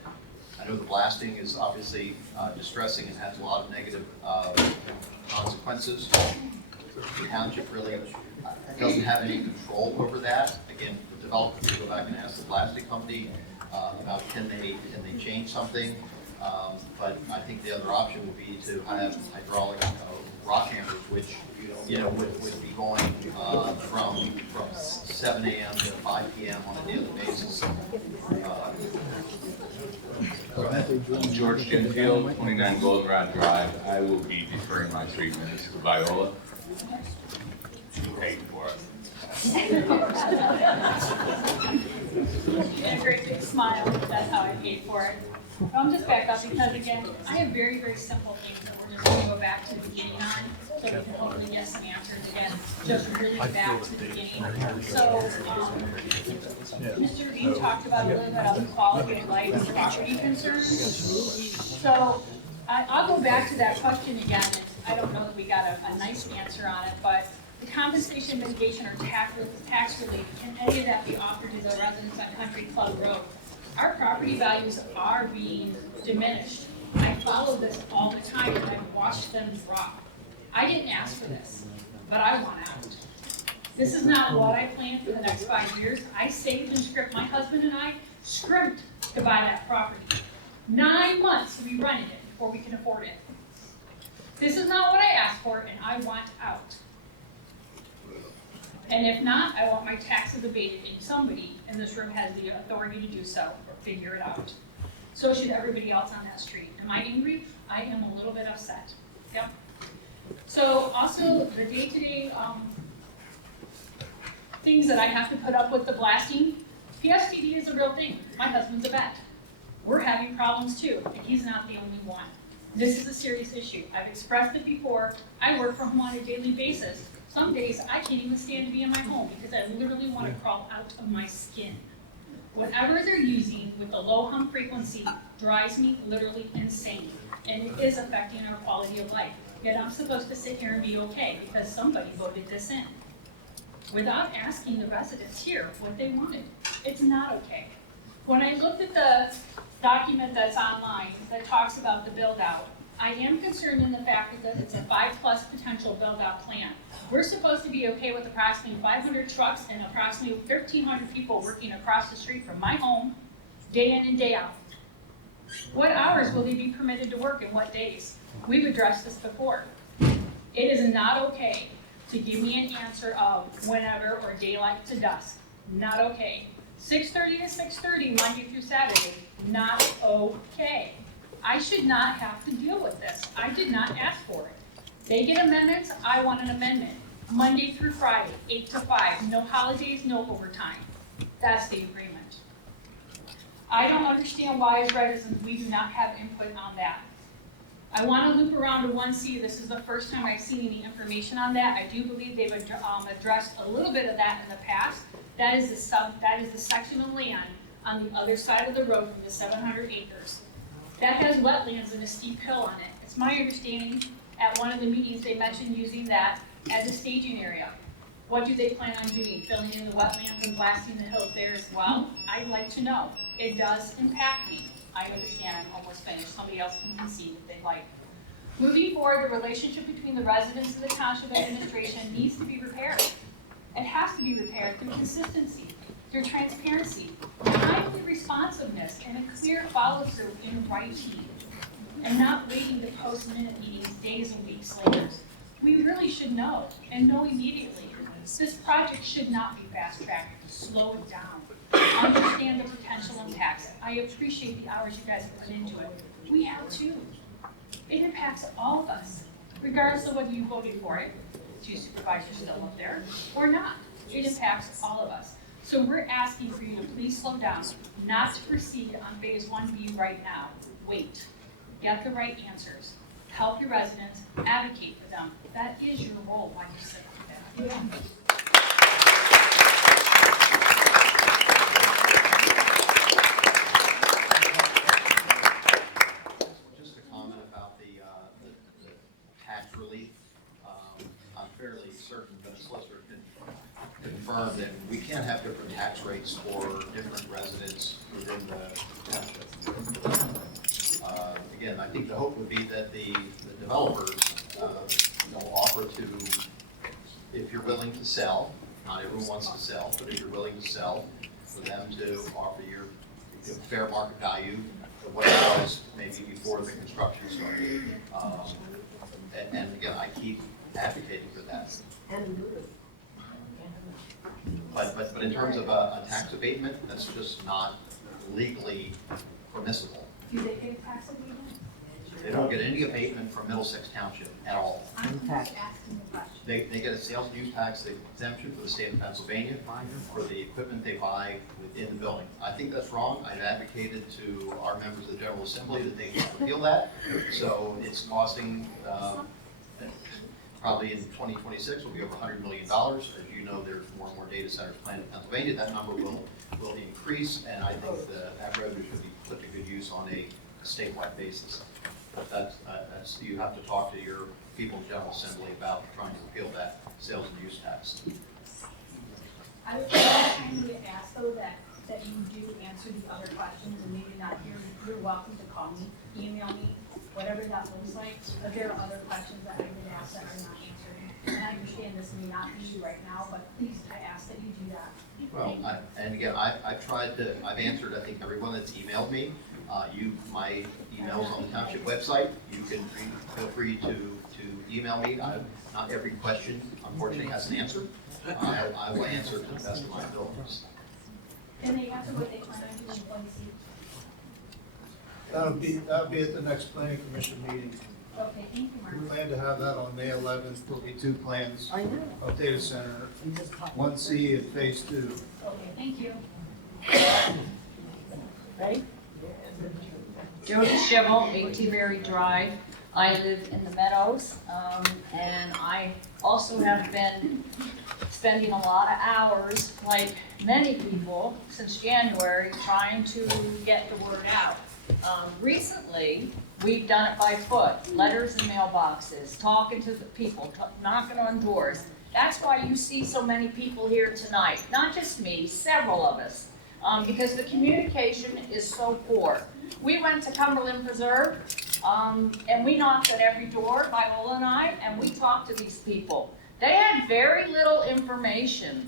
I know the blasting is obviously distressing and has a lot of negative consequences. The township really doesn't have any control over that. Again, the developer can go back and ask the blasting company about can they change something. But I think the other option would be to have hydraulic rock hammers, which would be going from 7 a.m. to 5 p.m. on a daily basis. George Genfield, 29 Goldenrod Drive. I will be deferring my 3 minutes to Viola. She paid for it. And a great big smile, that's how I paid for it. I'll just back up because again, I have very, very simple things that we're just gonna go back to the beginning on, so we can hopefully get some answers again, just really back to the beginning. So, Mr. Bean talked about a little bit of the quality of life and property concerns. So, I'll go back to that question again. I don't know that we got a nice answer on it, but the compensation mitigation or tax relief, can any of that be offered to the residents on Country Club Road? Our property values are being diminished. I follow this all the time and I've watched them drop. I didn't ask for this, but I want out. This is not what I planned for the next 5 years. I saved and scrimped, my husband and I scrimped to buy that property. 9 months we rented it before we can afford it. This is not what I asked for and I want out. And if not, I want my taxes abated, and somebody in this room has the authority to do so, or figure it out. So should everybody else on that street. Am I angry? I am a little bit upset. Yep. So also, the day-to-day things that I have to put up with the blasting, PSTD is a real thing. My husband's a vet. We're having problems too, and he's not the only one. This is a serious issue. I've expressed it before. I work from home on a daily basis. Some days I can't even stand to be in my home because I literally want to crawl out of my skin. Whatever they're using with the low hum frequency drives me literally insane, and it is affecting our quality of life. Yet I'm supposed to sit here and be okay because somebody voted this in without asking the residents here what they wanted. It's not okay. When I looked at the document that's online that talks about the build out, I am concerned in the fact that it's a 5+ potential build out plan. We're supposed to be okay with approximately 500 trucks and approximately 1,300 people working across the street from my home, day in and day out. What hours will they be permitted to work and what days? We've addressed this before. It is not okay to give me an answer of whenever or daylight to dusk. Not okay. 6:30 to 6:30, Monday through Saturday. Not okay. I should not have to deal with this. I did not ask for it. They get amendments, I want an amendment. Monday through Friday, 8 to 5, no holidays, no overtime. That's the agreement. I don't understand why as residents we do not have input on that. I want to loop around to 1C. This is the first time I've seen any information on that. I do believe they've addressed a little bit of that in the past. That is the section of land on the other side of the road from the 700 acres. That has wetlands and a steep hill on it. It's my understanding at one of the meetings they mentioned using that as a staging area. What do they plan on doing? Filling in the wetlands and blasting the hills there as well? I'd like to know. It does impact me. I understand, I'm almost finished. Somebody else can concede if they'd like. Moving forward, the relationship between the residents and the township administration needs to be repaired. It has to be repaired through consistency, through transparency, timely responsiveness, and a clear follow-through in writing, and not waiting to post minute meetings days and weeks later. We really should know, and know immediately. This project should not be fast-tracked. Slow it down. Understand the potential impacts. I appreciate the hours you guys have put into it. We have too. It impacts all of us, regardless of whether you voted for it, two supervisors still up there, or not. It impacts all of us. So we're asking for you to please slow down, not to proceed on phase 1B right now. Wait. Get the right answers. Help your residents, advocate for them. That is your role while you sit on that. Just a comment about the tax relief. I'm fairly certain that a solicitor can confirm that we can't have different tax rates for different residents within the township. Again, I think the hope would be that the developers offer to, if you're willing to sell, not everyone wants to sell, but if you're willing to sell, for them to offer your fair market value of what it was maybe before the construction started. And again, I keep advocating for that. But in terms of a tax abatement, that's just not legally permissible. Do they get a tax abatement? They don't get any abatement from Middlesex Township at all. I'm just asking the question. They get a sales and use tax exemption for the state of Pennsylvania for the equipment they buy within the building. I think that's wrong. I've advocated to our members of the General Assembly that they repeal that. So it's costing, probably in 2026 will be over $100 million. As you know, there's more and more data centers planned in Pennsylvania. That number will increase, and I think that revenue should be put to good use on a statewide basis. But that's you have to talk to your people in General Assembly about trying to repeal that sales and use tax. I would kindly ask though that you do answer the other questions and maybe not here. You're welcome to call me, email me, whatever that looks like. But there are other questions that I did ask that are not answered. And I understand this may not be right now, but please, I ask that you do that. Well, I've answered, I think, everyone that's emailed me. My email's on the township website. You can feel free to email me. Not every question, unfortunately, has an answer. I will answer to the best of my abilities. Can they answer what they plan on doing in 1C? That'll be at the next planning commission meeting. Okay, thank you, Mark. We plan to have that on May 11th. There'll be 2 plans of data center, 1C and phase 2. Okay, thank you. Jody Cheval, 18 Mary Drive. I live in the Meadows, and I also have been spending a lot of hours, like many people, since January, trying to get the word out. Recently, we've done it by foot, letters and mailboxes, talking to the people, knocking on doors. That's why you see so many people here tonight, not just me, several of us, because the communication is so poor. We went to Cumberland Preserve, and we knocked at every door, Viola and I, and we talked to these people. They had very little information.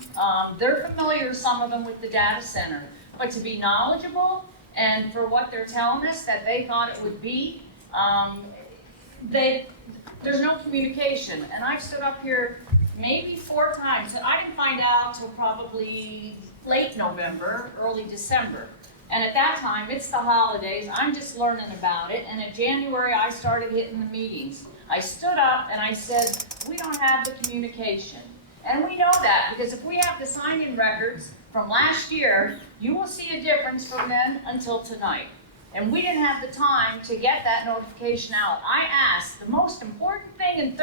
They're familiar, some of them, with the data center, but to be knowledgeable and for what they're telling us that they thought it would be, there's no communication. And I've stood up here maybe 4 times, and I didn't find out till probably late November, early December. And at that time, it's the holidays, I'm just learning about it, and in January I started hitting the meetings. I stood up and I said, we don't have the communication. And we know that, because if we have the sign-in records from last year, you will see a difference from then until tonight. And we didn't have the time to get that notification out. I asked, the most important thing in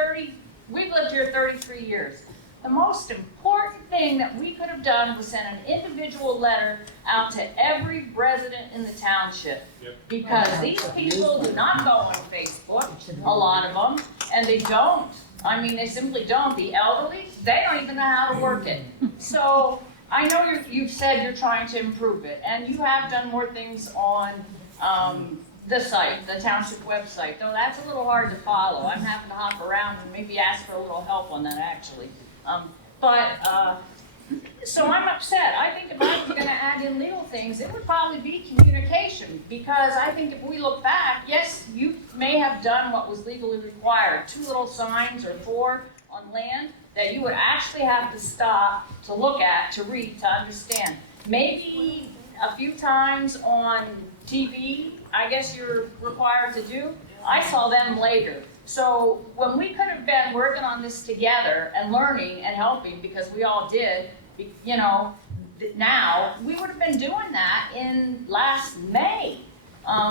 we've lived here 33 years. The most important thing that we could have done was send an individual letter out to every resident in the township. Because these people do not go on Facebook, a lot of them, and they don't. I mean, they simply don't. The elderly, they don't even know how to work it. So I know you've said you're trying to improve it, and you have done more things on the site, the township website, though that's a little hard to follow. I'm having to hop around and maybe ask for a little help on that, actually. So I'm upset. I think if I was going to add in legal things, it would probably be communication, because I think if we look back, yes, you may have done what was legally required, 2 little signs or 4 on land that you would actually have to stop to look at, to read, to understand. Maybe a few times on TV, I guess you're required to do. I saw them later. So when we could have been working on this together and learning and helping, because we all did, you know, now, we would have been doing that in last May.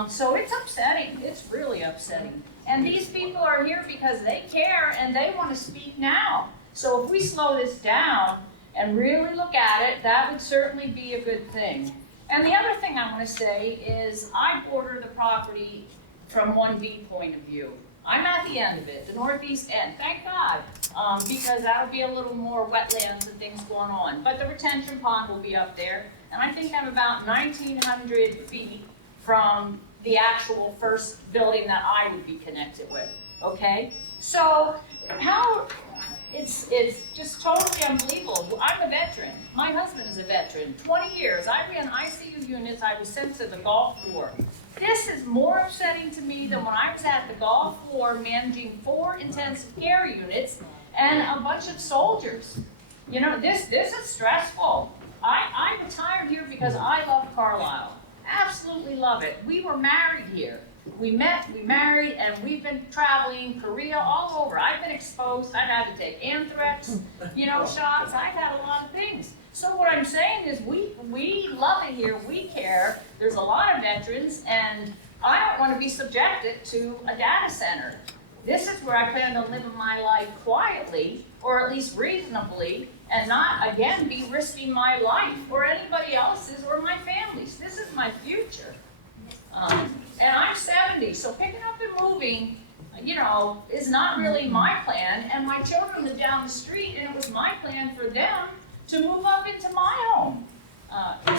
So it's upsetting. It's really upsetting. And these people are here because they care and they want to speak now. So if we slow this down and really look at it, that would certainly be a good thing. And the other thing I want to say is I border the property from 1B point of view. I'm at the end of it, the northeast end, thank God, because that'll be a little more wetlands and things going on. But the retention pond will be up there, and I think I'm about 1,900 feet from the actual first building that I would be connected with, okay? So it's just totally unbelievable. I'm a veteran. My husband is a veteran. 20 years. I ran ICU units. I was sent to the Gulf War. This is more upsetting to me than when I was at the Gulf War managing 4 intensive care units and a bunch of soldiers. You know, this is stressful. I retired here because I love Carlisle. Absolutely love it. We were married here. We met, we married, and we've been traveling Korea, all over. I've been exposed. I've had to take anthrax, shots. I've had a lot of things. So what I'm saying is we love it here. We care. There's a lot of veterans, and I don't want to be subjected to a data center. This is where I plan on living my life quietly, or at least reasonably, and not, again, be risking my life or anybody else's or my family's. This is my future. And I'm 70, so picking up and moving, is not really my plan. And my children live down the street, and it was my plan for them to move up into my home.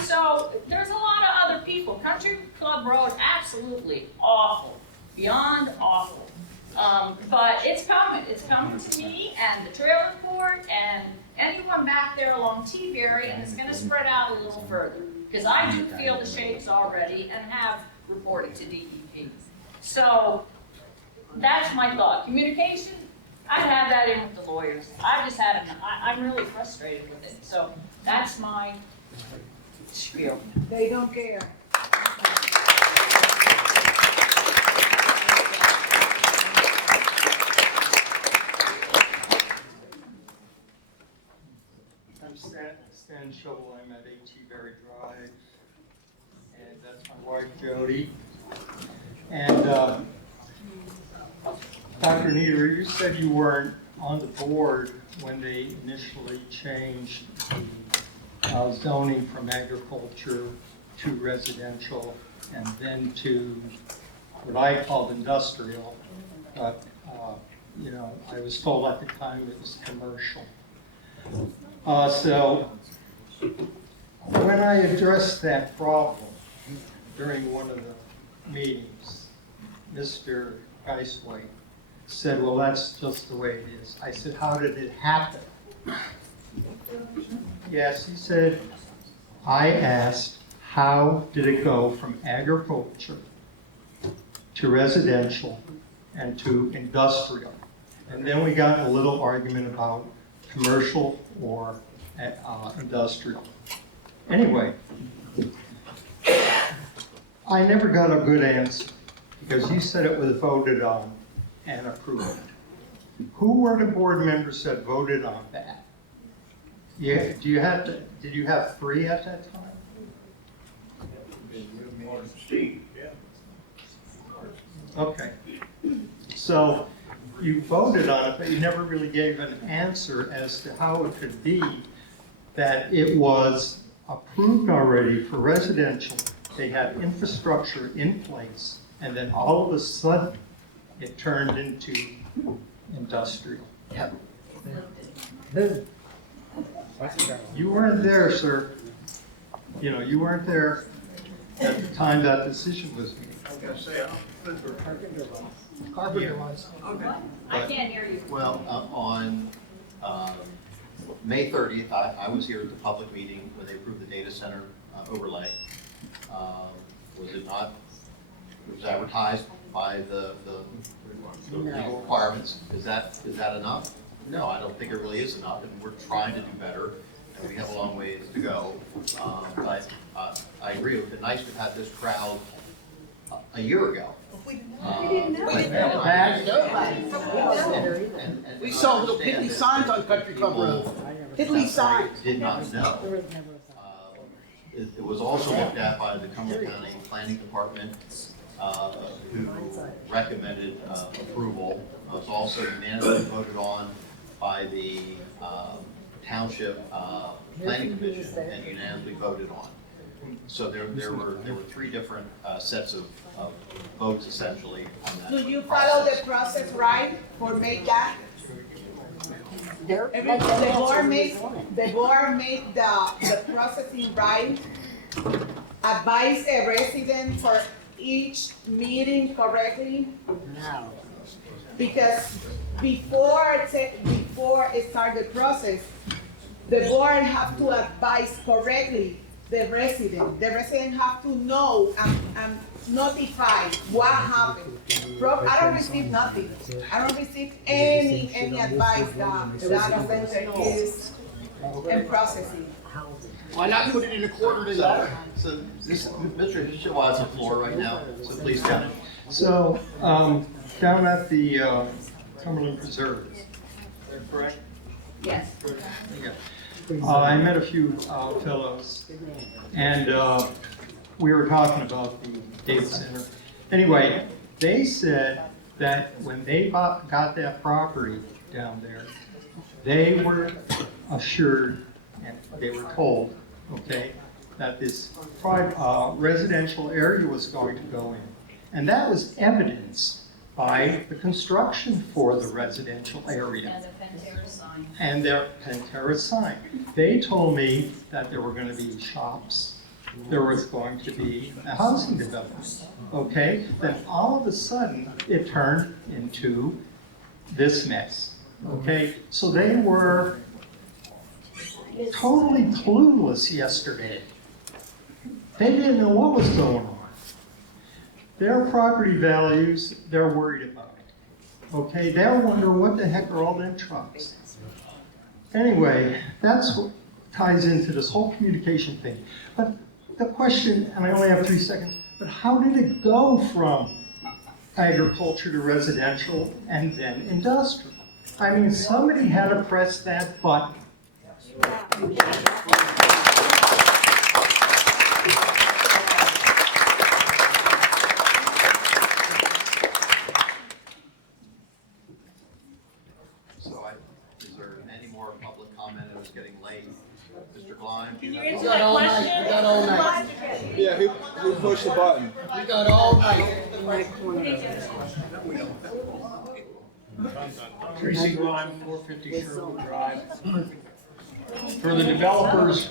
So there's a lot of other people. Country Club Road, absolutely awful, beyond awful. But it's coming. It's coming to me and the trailer court and anyone back there along T-Berry, and it's going to spread out a little further. Because I do feel the shakes already and have reported to DEP. So that's my thought. Communication, I had that in with the lawyers. I'm really frustrated with it. So that's my spiel. They don't care. I'm Stan Shovel. I'm at 8 Berry Drive, and that's my wife Jody. And Dr. Nieder, you said you weren't on the board when they initially changed the zoning from agriculture to residential and then to what I called industrial. But, you know, I was told at the time it was commercial. So when I addressed that problem during one of the meetings, Mr. Geisway said, well, that's just the way it is. I said, how did it happen? Yes, he said, I asked, how did it go from agriculture to residential and to industrial? And then we got in a little argument about commercial or industrial. Anyway, I never got a good answer because you said it was voted on and approved. Who were the board members that voted on that? Yeah, did you have 3 at that time? Steve, yeah. Okay. So you voted on it, but you never really gave an answer as to how it could be that it was approved already for residential. They had infrastructure in place, and then all of a sudden it turned into industrial. Yep. You weren't there, sir. You know, you weren't there at the time that decision was made. I was gonna say, Carpenter was. Okay. I can't hear you. Well, on May 30th, I was here at the public meeting when they approved the data center overlay. Was it not, it was advertised by the legal requirements. Is that enough? No, I don't think it really is enough, and we're trying to do better, and we have a long ways to go. But I agree, it would have been nice to have had this crowd a year ago. We didn't know. We saw little piddly signs on Country Club Road. Piddly signs. Did not know. It was also looked at by the Cumberland County Planning Department, who recommended approval. It was also unanimously voted on by the Township Planning Commission and unanimously voted on. So there were 3 different sets of votes essentially on that. Do you follow the process right for make that? The board made the processing right, advise a resident for each meeting correctly? No. Because before it start the process, the board have to advise correctly the resident. The resident have to know and notify what happened. I don't receive nothing. I don't receive any advice that data center is in processing. Why not put it in a quarterly letter? So Mr. Shaw has the floor right now, so please come. So, down at the Cumberland Preserve, is that correct? Yes. Yeah. I met a few fellows, and we were talking about the data center. Anyway, they said that when they got that property down there, they were assured, and they were told, okay, that this residential area was going to go in. And that was evidenced by the construction for the residential area. And the Pantera sign. And their Pantera sign. They told me that there were going to be shops, there was going to be a housing development, okay? Then all of a sudden, it turned into this mess, okay? So they were totally clueless yesterday. They didn't know what was going on. Their property values, they're worried about it. Okay, they're wondering what the heck are all them trucks. Anyway, that's what ties into this whole communication thing. But the question, and I only have 3 seconds, but how did it go from agriculture to residential and then industrial? I mean, somebody had to press that button. push the button. We got all night. Tracy Lime, 450 Sherwood Drive. For the developers,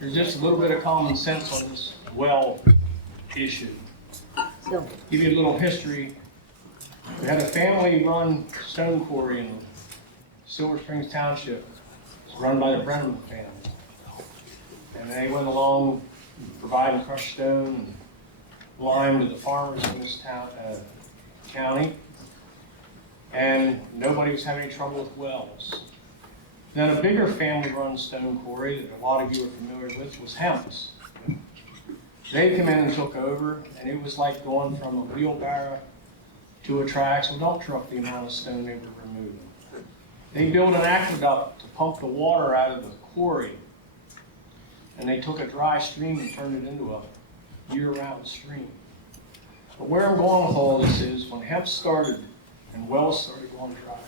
there's just a little bit of common sense on this well issue. Give you a little history. We had a family-run stone quarry in Silver Springs Township. It's run by the Brennan family. And they went along providing crushed stone and lime to the farmers in this county. And nobody was having any trouble with wells. Then a bigger family-run stone quarry that a lot of you are familiar with was Hemp's. They came in and took over, and it was like going from a wheelbarrow to a triaxle dump truck, the amount of stone they were removing. They built an aqueduct to pump the water out of the quarry, and they took a dry stream and turned it into a year-round stream. But where I'm going with all this is, when hemp started and wells started going dry,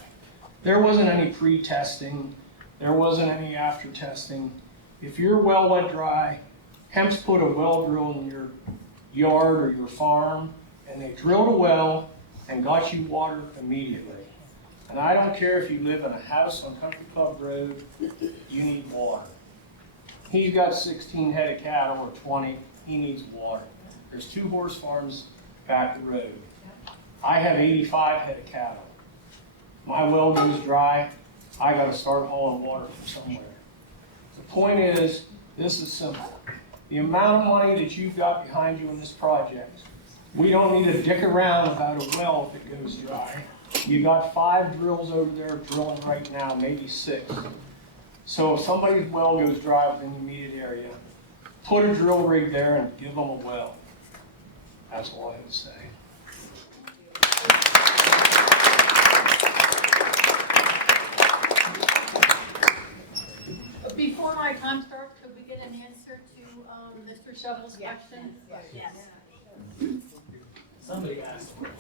there wasn't any pre-testing, there wasn't any after-testing. If your well went dry, Hemp's put a well drill in your yard or your farm, and they drilled a well and got you water immediately. And I don't care if you live in a house on Country Club Road, you need water. He's got 16 head of cattle or 20, he needs water. There's 2 horse farms back the road. I have 85 head of cattle. My well goes dry, I gotta start hauling water from somewhere. The point is, this is simple. The amount of money that you've got behind you in this project, we don't need to dick around about a well if it goes dry. You got 5 drills over there drilling right now, maybe 6. So if somebody's well goes dry within the immediate area, put a drill rig there and give them a well. That's all I would say. Before my time starts, could we get an answer to Mr. Shovel's question? Yes. Somebody asked for it.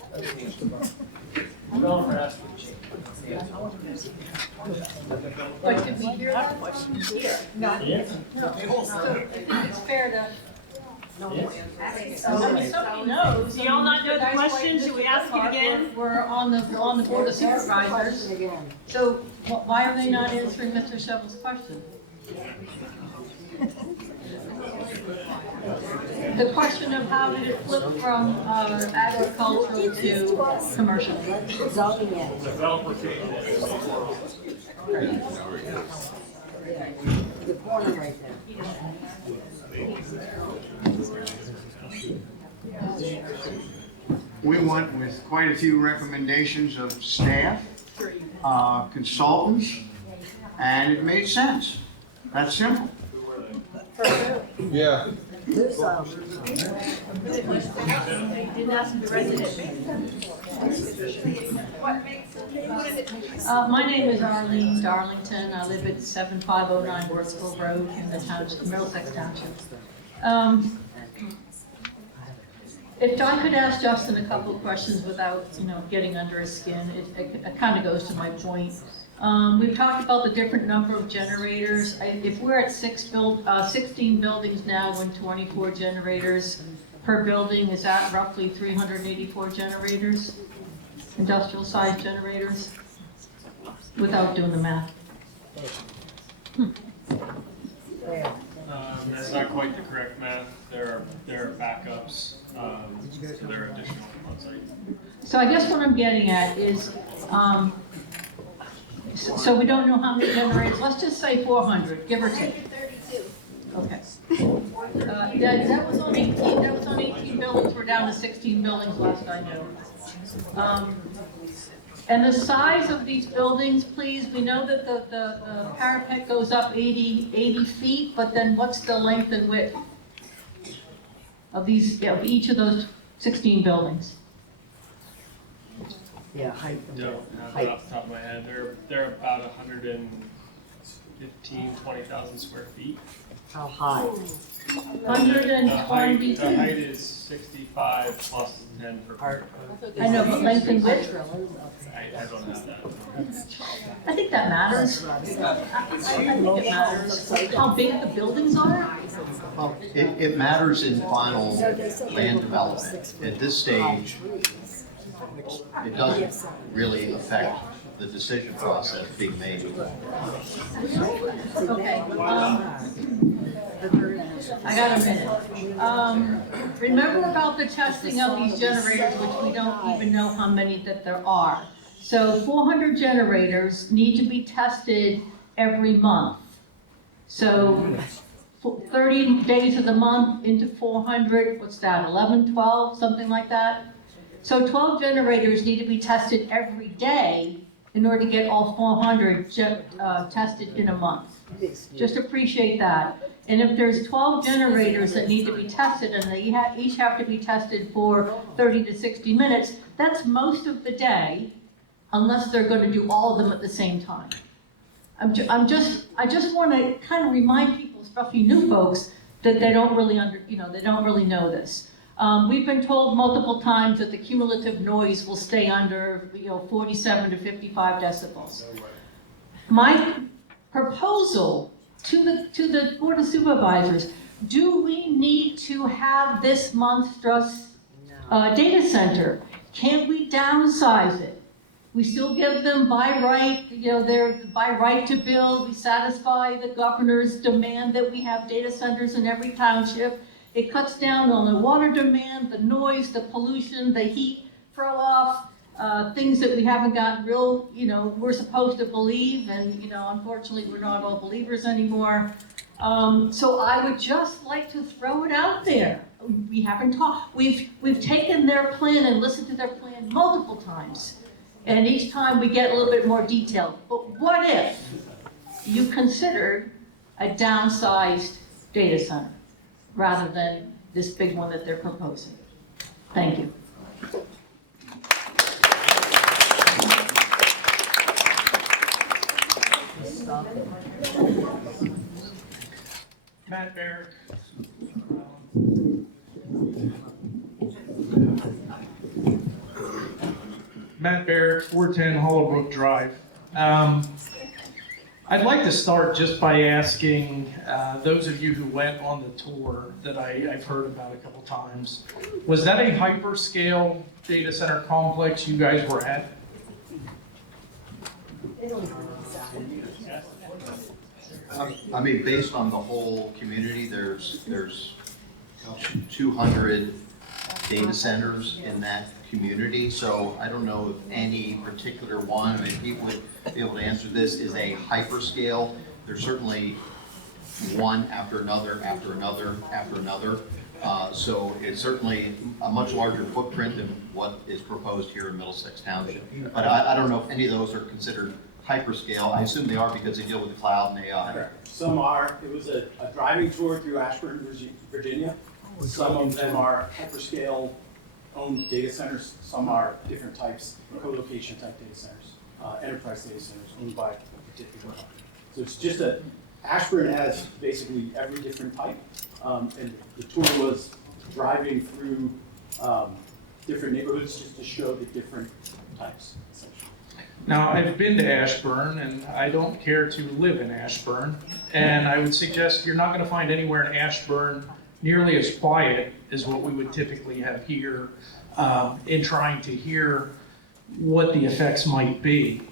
Developer asked for it. But did we hear that question? Not yet. No, it's fair to. Yes. I mean, somebody knows. Do y'all not know the question? Should we ask it again? We're on the board of supervisors. So why are they not answering Mr. Shovel's question? The question of how did it flip from agricultural to commercial? The corner right there. We went with quite a few recommendations of staff, consultants, and it made sense. That's simple. Yeah. Didn't ask the resident. My name is Arlene Darlington. I live at 7509 Worthville Road in the township, Middlesex Township. If I could ask Justin a couple of questions without, getting under his skin, it kind of goes to my point. We've talked about the different number of generators. If we're at 16 buildings now and 24 generators per building, is that roughly 384 generators? Industrial sized generators? Without doing the math. That's not quite the correct math. There are backups, so there are additional on site. So I guess what I'm getting at is, so we don't know how many generators, let's just say 400, give or take. Okay. That was on 18 buildings, we're down to 16 buildings last I knew. And the size of these buildings, please, we know that the parapet goes up 80 feet, but then what's the length and width of each of those 16 buildings? Yeah, height. Off the top of my head, they're about 120,000 square feet. How high? 120 feet. The height is 65 plus 10 for. I know, but length and width, I don't have that. I think that matters. I think it matters how big the buildings are. Well, it matters in final land development. At this stage, it doesn't really affect the decision process being made. Okay, I got a minute. Remember about the testing of these generators, which we don't even know how many that there are. So 400 generators need to be tested every month. So 30 days of the month into 400, what's that, 11, 12, something like that? So 12 generators need to be tested every day in order to get all 400 tested in a month. Just appreciate that. And if there's 12 generators that need to be tested and they each have to be tested for 30 to 60 minutes, that's most of the day, unless they're going to do all of them at the same time. I just want to kind of remind people, especially new folks, that they don't really they don't really know this. We've been told multiple times that the cumulative noise will stay under 47 to 55 decibels. My proposal to the Board of Supervisors, do we need to have this monstrous data center? Can't we downsize it? We still give them by right, their by right to build. We satisfy the governor's demand that we have data centers in every township. It cuts down on the water demand, the noise, the pollution, the heat throw off, things that we haven't gotten we're supposed to believe, and unfortunately we're not all believers anymore. So I would just like to throw it out there. We haven't talked, we've taken their plan and listened to their plan multiple times. And each time we get a little bit more detailed. But what if you considered a downsized data center rather than this big one that they're proposing? Thank you. Matt Barrick. Matt Barrick, 410 Hollowbrook Drive. I'd like to start just by asking those of you who went on the tour that I've heard about a couple times, was that a hyperscale data center complex you guys were at? I mean, based on the whole community, there's 200 data centers in that community, so I don't know if any particular one, I mean, people would be able to answer this, is a hyperscale. There's certainly one after another, after another, after another. So it's certainly a much larger footprint than what is proposed here in Middlesex Township. But I don't know if any of those are considered hyperscale. I assume they are because they deal with the cloud and AI. Some are. It was a driving tour through Ashburn, Virginia. Some of them are hyperscale owned data centers. Some are different types, co-location type data centers, enterprise data centers owned by a particular company. So it's just Ashburn has basically every different type. And the tour was driving through different neighborhoods just to show the different types, essentially. Now, I've been to Ashburn, and I don't care to live in Ashburn, and I would suggest you're not going to find anywhere in Ashburn nearly as quiet as what we would typically have here in trying to hear what the effects might be.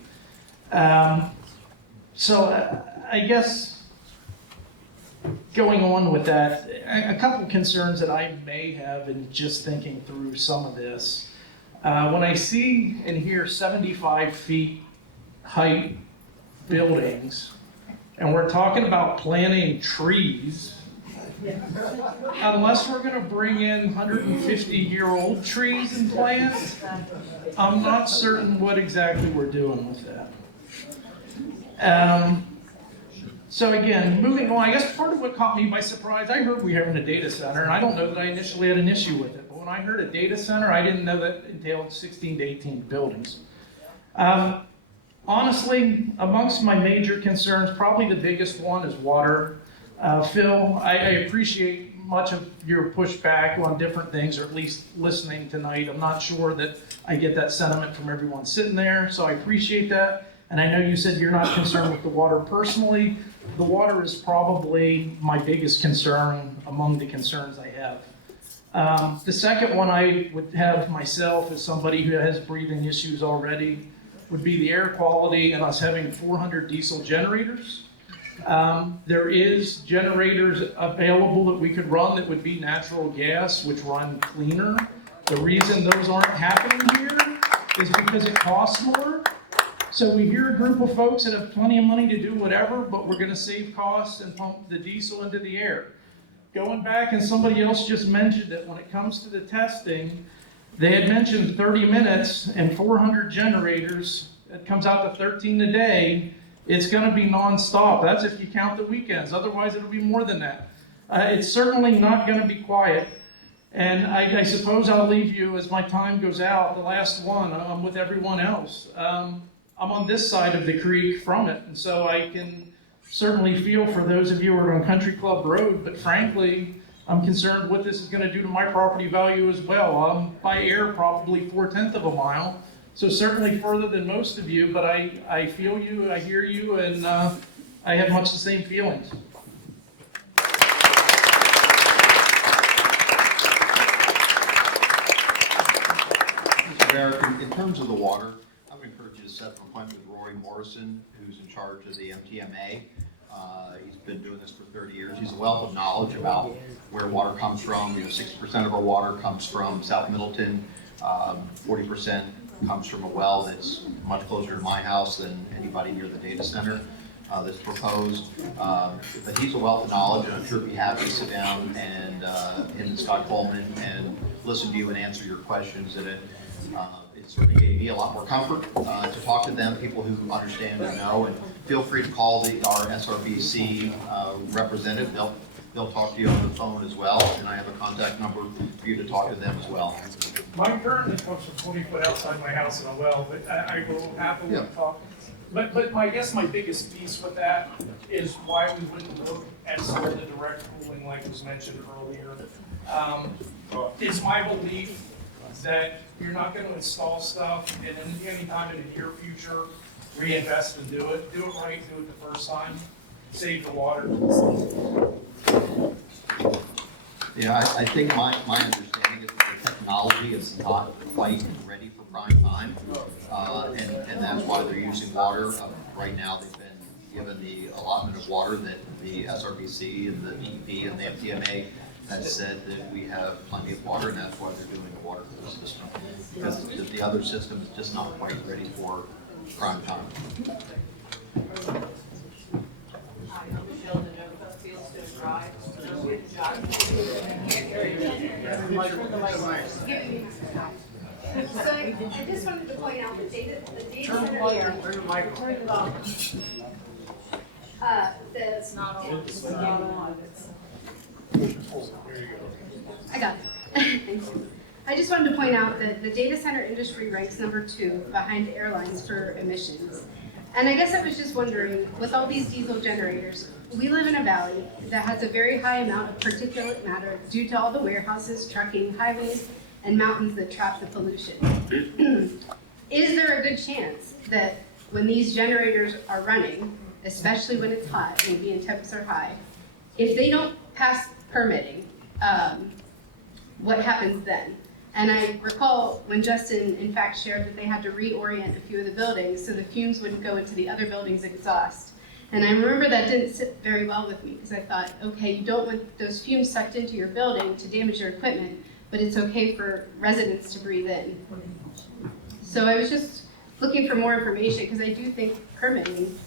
So I guess going on with that, a couple concerns that I may have in just thinking through some of this. When I see and hear 75 feet height buildings, and we're talking about planting trees, unless we're going to bring in 150-year-old trees and plants, I'm not certain what exactly we're doing with that. So again, moving on, I guess part of what caught me by surprise, I heard we were having a data center, and I don't know that I initially had an issue with it, but when I heard a data center, I didn't know that entailed 16 to 18 buildings. Honestly, amongst my major concerns, probably the biggest one is water. Phil, I appreciate much of your pushback on different things, or at least listening tonight. I'm not sure that I get that sentiment from everyone sitting there, so I appreciate that. And I know you said you're not concerned with the water personally. The water is probably my biggest concern among the concerns I have. The second one I would have myself, as somebody who has breathing issues already, would be the air quality and us having 400 diesel generators. There is generators available that we could run that would be natural gas, which run cleaner. The reason those aren't happening here is because it costs more. So we hear a group of folks that have plenty of money to do whatever, but we're gonna save costs and pump the diesel into the air. Going back, and somebody else just mentioned it, when it comes to the testing, they had mentioned 30 minutes and 400 generators. It comes out to 13 a day. It's gonna be nonstop. That's if you count the weekends. Otherwise, it'll be more than that. It's certainly not gonna be quiet. And I suppose I'll leave you, as my time goes out, the last one, I'm with everyone else. I'm on this side of the creek from it, and so I can certainly feel for those of you who are on Country Club Road, but frankly, I'm concerned what this is gonna do to my property value as well. By air, probably 4/10 of a mile, so certainly further than most of you, but I feel you, I hear you, and I have much the same feelings. Mr. Barrett, in terms of the water, I would encourage you to set an appointment with Rory Morrison, who's in charge of the MTMA. He's been doing this for 30 years. He's a wealth of knowledge about where water comes from. 60% of our water comes from South Middleton. 40% comes from a well that's much closer to my house than anybody near the data center that's proposed. But he's a wealth of knowledge, and I'm sure he'd be happy to sit down and him and Scott Coleman and listen to you and answer your questions. And it certainly gave me a lot more comfort to talk to them, people who understand and know. And feel free to call our SRBC representative. They'll talk to you on the phone as well, and I have a contact number for you to talk to them as well. Mine currently comes from 20 foot outside my house in a well, but I will happily talk. But I guess my biggest piece with that is why we wouldn't look at some of the direct cooling like was mentioned earlier. It's my belief that you're not going to install stuff and then anytime in the near future reinvest and do it. Do it right, do it the first time, save the water. Yeah, I think my understanding is that the technology is not quite ready for prime time, and that's why they're using water. Right now, they've been given the allotment of water that the SRBC and the DEP and the FDMA has said that we have plenty of water, and that's why they're doing the water for the system. Because the other system is just not quite ready for prime time. So I just wanted to point out the data center here. That's not on. I got it. Thank you. I just wanted to point out that the data center industry ranks #2 behind airlines for emissions. And I guess I was just wondering, with all these diesel generators, we live in a valley that has a very high amount of particulate matter due to all the warehouses, trucking, highways, and mountains that trap the pollution. Is there a good chance that when these generators are running, especially when it's hot, maybe and temps are high, if they don't pass permitting, what happens then? And I recall when Justin, in fact, shared that they had to reorient a few of the buildings so the fumes wouldn't go into the other building's exhaust. And I remember that didn't sit very well with me because I thought, okay, you don't want those fumes sucked into your building to damage your equipment, but it's okay for residents to breathe in. So I was just looking for more information because I do think permitting,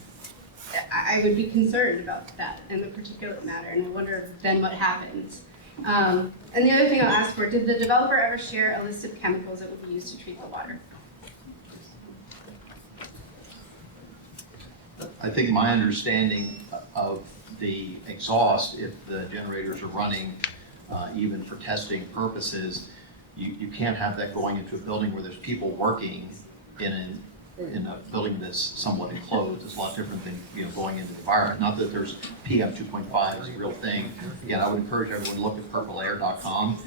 I would be concerned about that and the particulate matter, and I wonder then what happens. And the other thing I'll ask for, did the developer ever share a list of chemicals that would be used to treat the water? I think my understanding of the exhaust, if the generators are running, even for testing purposes, you can't have that going into a building where there's people working in in a building that's somewhat enclosed, it's a lot different than, going into the environment. Not that there's PM 2.5 is a real thing. Again, I would encourage everyone to look at purpleair.com.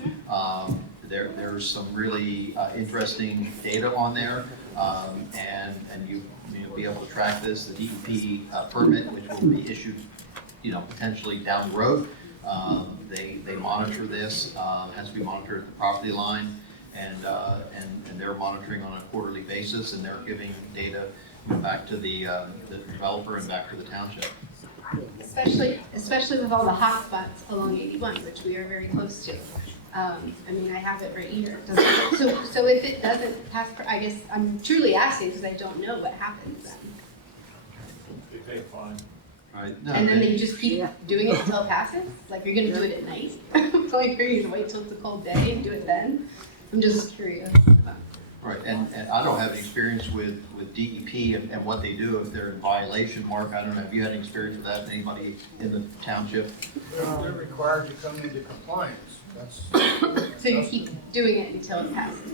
There's some really interesting data on there, and you'll be able to track this. The DEP permit, which will be issued, potentially down the road. They monitor this, has to be monitored at the property line, and they're monitoring on a quarterly basis, and they're giving data back to the developer and back to the township. Especially with all the hot spots along 81, which we are very close to. I have it right here. So if it doesn't pass, I guess I'm truly asking because I don't know what happens then. They pay fine. Right. No, And then they just keep doing it until it passes? Like you're gonna do it at night? Like you're gonna wait till it's a cold day and do it then? I'm just curious. Right, and I don't have any experience with DEP and what they do if they're in violation. Mark, I don't know, have you had any experience with that, anybody in the township? They're required to come into compliance. So you keep doing it until it passes?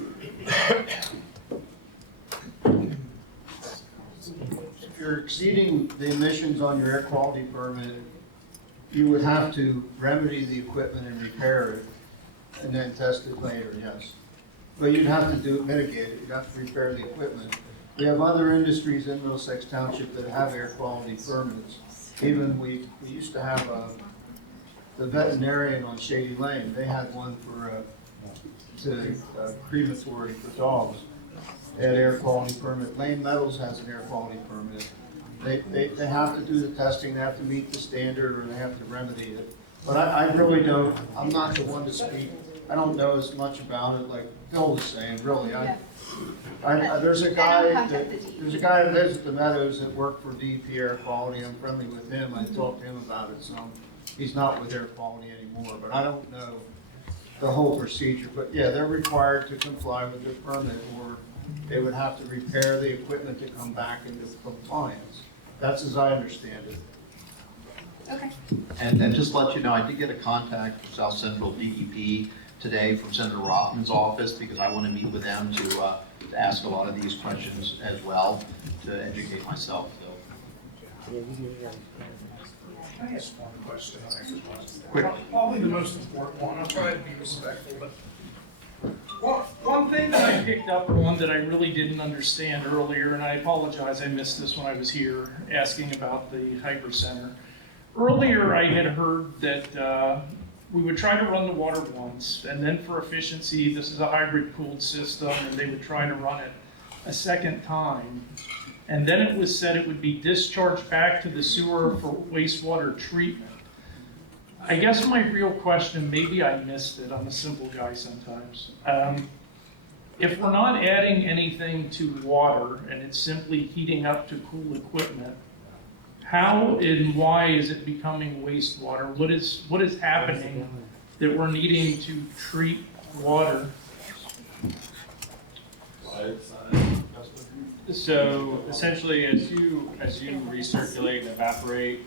If you're exceeding the emissions on your air quality permit, you would have to remedy the equipment and repair it, and then test it later, yes. But you'd have to mitigate it, you'd have to repair the equipment. We have other industries in Middlesex Township that have air quality permits. Even we used to have the veterinarian on Shady Lane, they had one for crematory for dogs. They had air quality permit. Lane Metals has an air quality permit. They have to do the testing, they have to meet the standard, or they have to remedy it. But I really don't, I'm not the one to speak. I don't know as much about it like Phil was saying, really. There's a guy that lives at the Meadows that worked for DEP Air Quality. I'm friendly with him. I talked to him about it, so he's not with Air Quality anymore. But I don't know the whole procedure. But yeah, they're required to comply with their permit, or they would have to repair the equipment to come back into compliance. That's as I understand it. Okay. And just to let you know, I did get a contact from South Central DEP today from Senator Rothman's office, because I want to meet with them to ask a lot of these questions as well, to educate myself. So. Can I ask one question? Quick. Probably the most important one. I'll try to be respectful, but one thing that I picked up on that I really didn't understand earlier, and I apologize, I missed this when I was here asking about the Hyper Center. Earlier, I had heard that we would try to run the water once, and then for efficiency, this is a hybrid cooled system, and they would try to run it a second time. And then it was said it would be discharged back to the sewer for wastewater treatment. I guess my real question, maybe I missed it, I'm a simple guy sometimes. If we're not adding anything to water and it's simply heating up to cool equipment, how and why is it becoming wastewater? What is happening that we're needing to treat water? So essentially, as you recirculate and evaporate,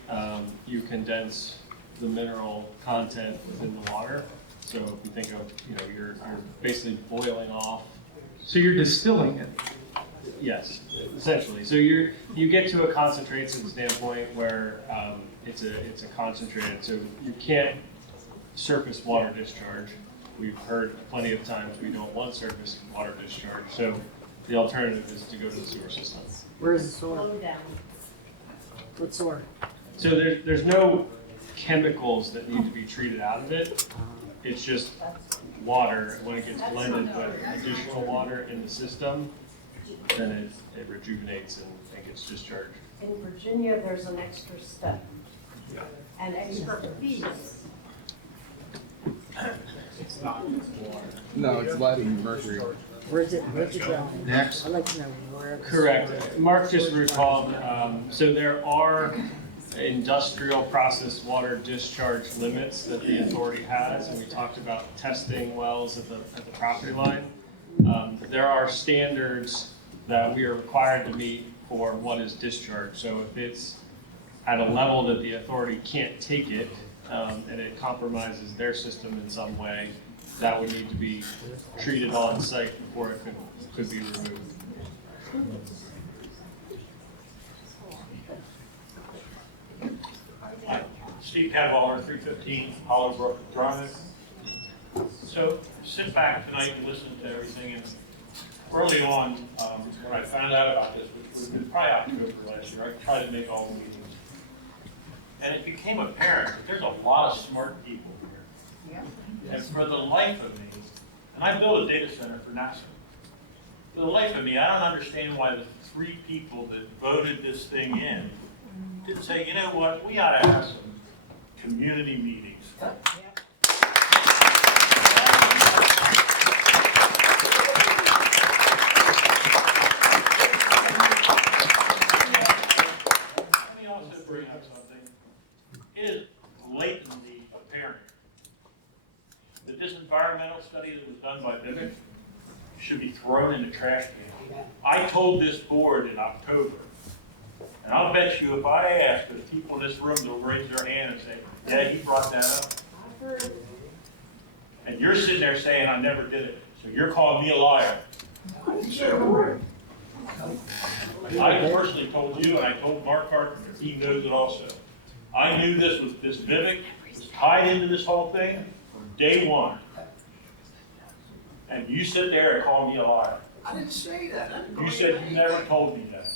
you condense the mineral content within the water. So if you think of, you're basically boiling off. So you're distilling it? Yes, essentially. So you get to a concentration standpoint where it's a concentrated. So you can't surface water discharge. We've heard plenty of times we don't want surface water discharge. So the alternative is to go to the sewer system. Where's the sewer? What sewer? So there's no chemicals that need to be treated out of it. It's just water. When it gets blended with additional water in the system, then it rejuvenates and gets discharged. In Virginia, there's an extra step. And extra fees. It's not water. No, it's lead and mercury. Where's it going? Next. I'd like to know where. Correct. Mark just recalled, so there are industrial process water discharge limits that the authority has, and we talked about testing wells at the property line. There are standards that we are required to meet for what is discharged. So if it's at a level that the authority can't take it, and it compromises their system in some way, that would need to be treated on site before it could be removed. Steve Cadwallader, 315 Hollowbrook Drive. So sit back tonight and listen to everything. And early on, when I found out about this, which was probably October last year, I tried to make all the meetings. And it became apparent that there's a lot of smart people here. And for the life of me, and I built a data center for NASA. For the life of me, I don't understand why the 3 people that voted this thing in didn't say, you know what, we ought to have some community meetings. Let me also bring up something. It is blatantly apparent that this environmental study that was done by Vivek should be thrown in the trash can. I told this board in October, and I'll bet you if I asked the people in this room to raise their hand and say, yeah, he brought that up. And you're sitting there saying, I never did it. So you're calling me a liar. I didn't say a word. I personally told you, and I told Mark Carpenter, he knows it also. I knew this Vivek was tied into this whole thing from day one. And you sit there and call me a liar. I didn't say that. You said you never told me that.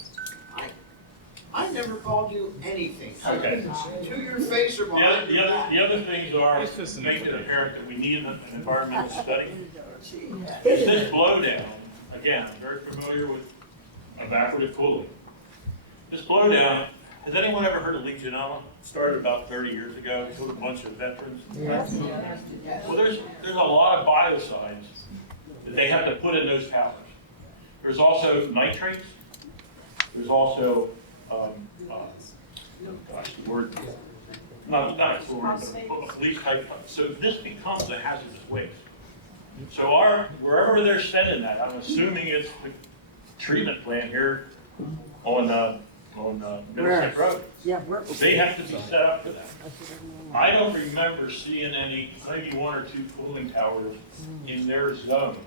I never called you anything. Okay. To your face or behind your back. The other things are make it apparent that we need an environmental study. Is this blowdown, again, I'm very familiar with evaporative cooling. This blowdown, has anyone ever heard of Legionella? Started about 30 years ago, killed a bunch of veterans. Yes. Well, there's a lot of biocides that they have to put in those towers. There's also nitrates. There's also, the word, not a chlorine, but a police type. So this becomes a hazardous waste. So wherever they're sending that, I'm assuming it's the treatment plant here on Middlesex Road. Yeah, they have to be set up for that. I don't remember seeing maybe 1 or 2 cooling towers in their zones.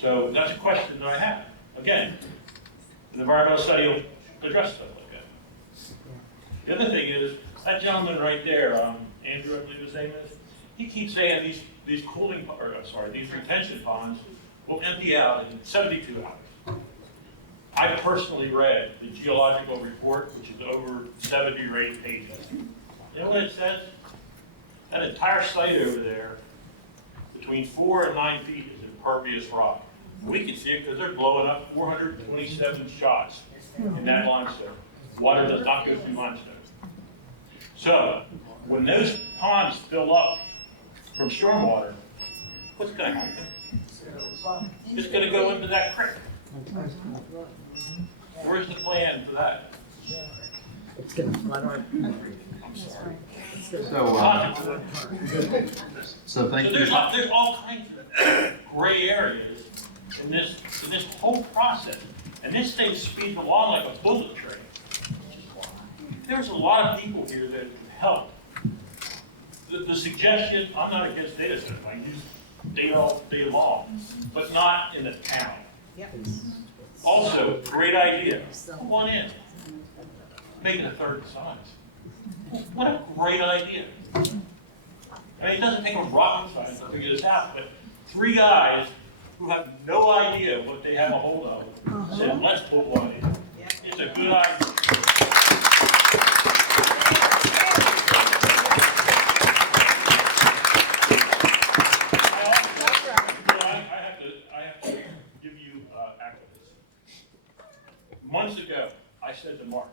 So that's a question that I have. Again, the environmental study will address stuff like that. The other thing is, that gentleman right there, Andrew, I believe his name is, he keeps saying these retention ponds will empty out in 72 hours. I personally read the geological report, which is over 70 or 80 pages. You know what it says? That entire site over there, between 4 and 9 feet, is impervious rock. We can see it because they're blowing up 427 shots in that limestone. Water does not go through limestone. So, when those ponds fill up from stormwater, what's going to happen? It's going to go into that creek. Where's the plan for that? It's going to flood our. I'm sorry. So thank you. There's all kinds of gray areas in this whole process, and this thing speeds along like a bullet train. There's a lot of people here that can help. The suggestion, I'm not against data centers, I use data all day long, but not in the town. Also, great idea, put one in, make it a third the size. What a great idea. I mean, it doesn't take a rocket science to figure this out, but 3 guys who have no idea what they have a hold of said, let's put one in. It's a good idea. Months ago, I said to Mark,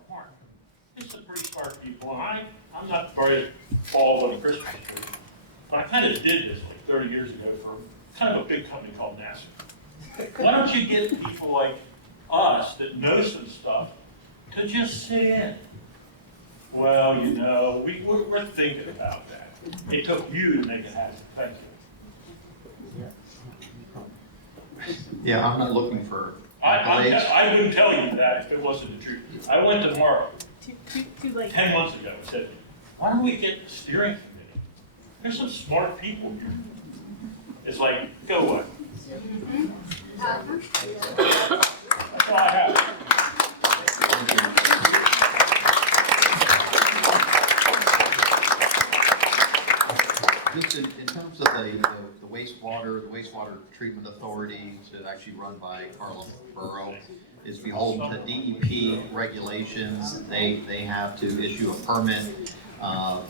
this is pretty smart people, and I'm not very all on a Christmas tree, but I kind of did this like 30 years ago for kind of a big company called NASA. Why don't you get people like us that know some stuff to just sit in? Well, you know, we're thinking about that. It took you to make it happen. Thank you. Yeah, I'm not looking for. I wouldn't tell you that if it wasn't the truth. I went to Mark Too late. 10 months ago and said, why don't we get the steering committee? There's some smart people here. It's like, go what? That's all I have. just in terms of the wastewater treatment authority that's actually run by Carlin Borough is beholden to DEP regulations. They have to issue a permit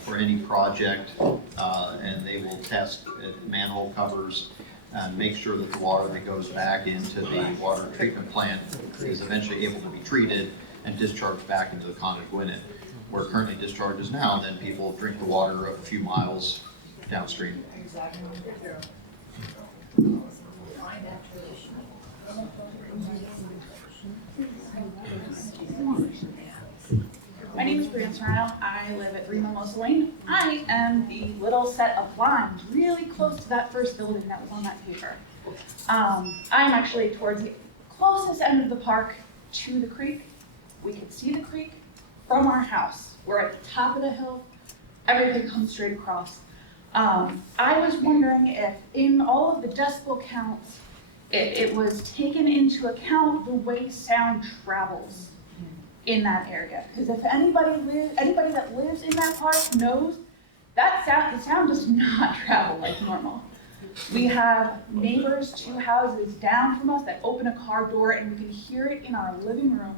for any project, and they will test manhole covers and make sure that the water that goes back into the water treatment plant is eventually able to be treated and discharged back into the Connequinnet. Where currently discharge is now, then people drink the water a few miles downstream. My name is Brianna Serrano. I live at 3 Mimosa Lane. I am the little set of lines really close to that first building that was on that paper. I'm actually towards the closest end of the park to the creek. We can see the creek from our house. We're at the top of the hill. Everything comes straight across. I was wondering if in all of the decibel counts, it was taken into account the way sound travels in that area. Because if anybody that lives in that park knows that the sound does not travel like normal. We have neighbors 2 houses down from us that open a car door and we can hear it in our living room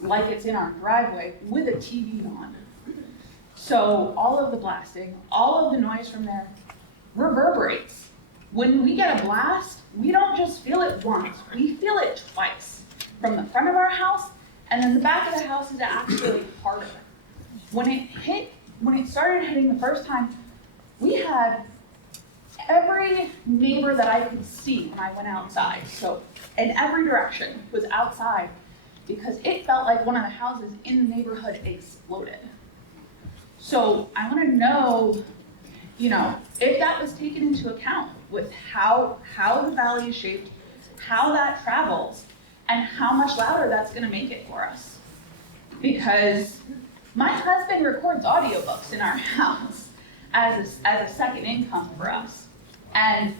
like it's in our driveway with a TV on. So all of the blasting, all of the noise from there reverberates. When we get a blast, we don't just feel it once, we feel it twice. From the front of our house, and then the back of the house is actually harder. When it started hitting the first time, we had every neighbor that I could see when I went outside, so in every direction was outside, because it felt like one of the houses in the neighborhood exploded. So I want to know, if that was taken into account with how the valley is shaped, how that travels, and how much louder that's going to make it for us. Because my husband records audiobooks in our house as a second income for us. And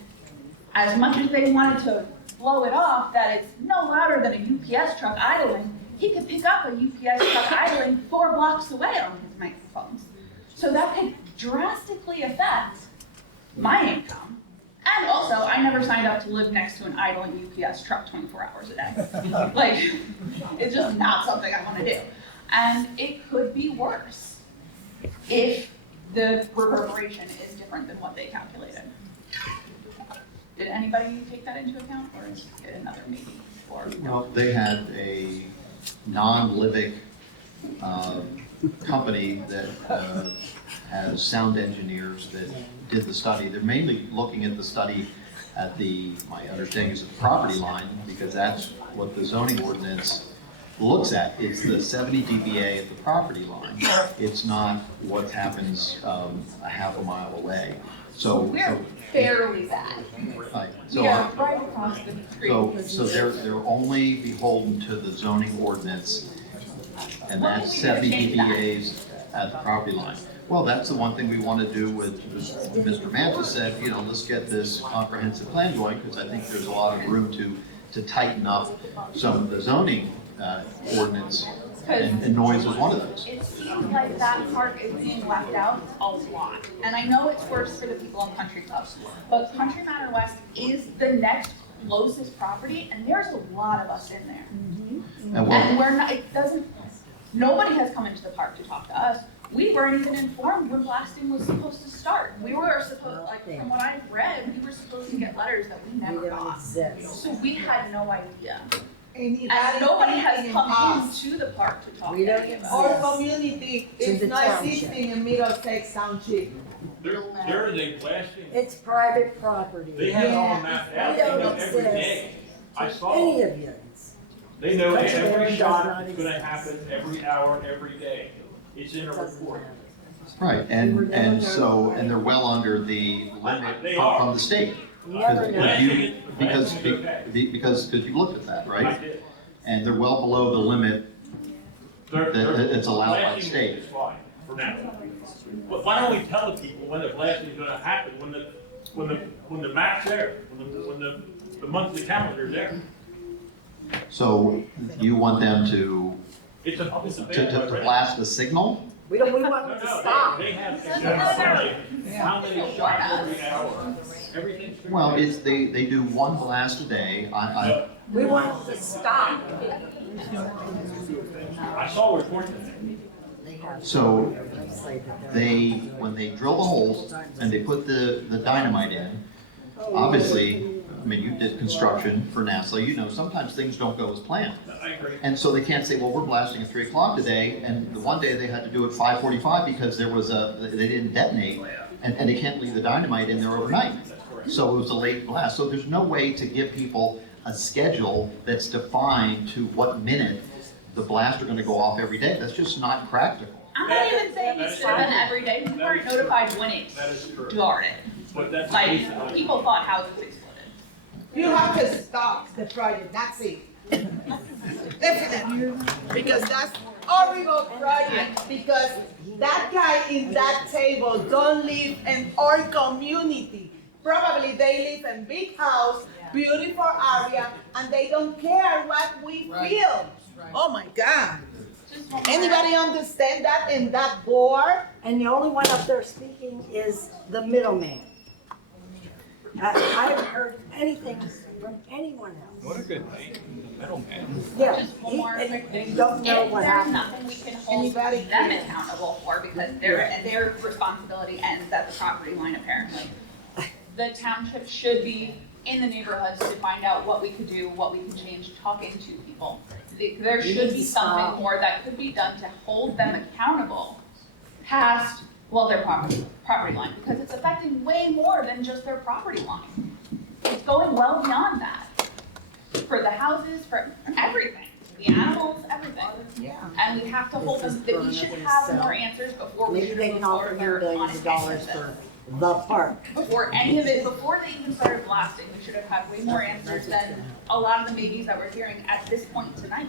as much as they wanted to blow it off that it's no louder than a UPS truck idling, he could pick up a UPS truck idling 4 blocks away on his microphones. So that could drastically affect my income. And also, I never signed up to live next to an idling UPS truck 24 hours a day. Like, it's just not something I want to do. And it could be worse if the reverberation is different than what they calculated. Did anybody take that into account, or is it another maybe? Or Well, they had a non-living company that has sound engineers that did the study. They're mainly looking at the study at my understanding is at the property line, because that's what the zoning ordinance looks at. It's the 70 dBA at the property line. It's not what happens a half a mile away. So we're fairly bad. Right. We are right across the street. So they're only beholden to the zoning ordinance, and that's 70 dBAs at the property line. Well, that's the one thing we want to do with Mr. Manta said, let's get this comprehensive plan going, because I think there's a lot of room to tighten up some of the zoning ordinance, and noise is one of those. It seems like that park is being left out a lot. And I know it's worse for the people on Country Club, but Country Manor West is the next closest property, and there's a lot of us in there. And we're not, nobody has come into the park to talk to us. We weren't even informed when blasting was supposed to start. We were supposed, from what I've read, we were supposed to get letters that we never got. So we had no idea. And nobody has come into the park to talk to any of us. Our community is not existing in Middlesex Township. There is a blasting. It's private property. They have it all mapped out. They know every day. I saw Any it. of you. They know every shot is going to happen every hour, every day. It's in a report. Right, and they're well under the limit from the state. Because you looked at that, right? I did. And they're well below the limit that's allowed by the state. Is fine for now. But why don't we tell the people when the blasting is going to happen, when the map's there, when the monthly calendar is there? So you want them to It's a blast the signal? We want them to stop. They have exactly how many shots every hour. Everything's. Well, they do one blast a day. We want them to stop. I saw a report today. So when they drill the holes and they put the dynamite in, obviously, I mean, you did construction for NASA, you know, sometimes things don't go as planned. I agree. And so they can't say, well, we're blasting at 3 o'clock today, and the one day they had to do it 5:45 because they didn't detonate, and they can't leave the dynamite in there overnight. So it was a late blast. So there's no way to give people a schedule that's defined to what minute the blasts are gonna go off every day. That's just not practical. I'm not even saying it should have been every day, we weren't notified when it started. Like, people thought houses exploded. You have to stop the project, that's it. Definitely, because that's horrible project, because that guy in that table don't live in our community. Probably they live in big house, beautiful area, and they don't care what we feel. Oh my God. Anybody understand that in that board? And the only one up there speaking is the middleman. I haven't heard anything from anyone else. What a good night, middleman. Yeah, Just one more quick thing. you don't know what There's happened. nothing we can hold them accountable for because their responsibility ends at the property line apparently. The township should be in the neighborhoods to find out what we could do, what we can change, talking to people. There should be something more that could be done to hold them accountable past, well, their property line, because it's affecting way more than just their property line. It's going well beyond that. For the houses, for everything, the animals, everything. Yeah. And we have to hold them, that we should have more answers before we Maybe should they move can offer forward him here on billions of dollars for the park. before any of it, before they even started blasting, we should have had way more answers than a lot of the maybes that we're hearing at this point tonight.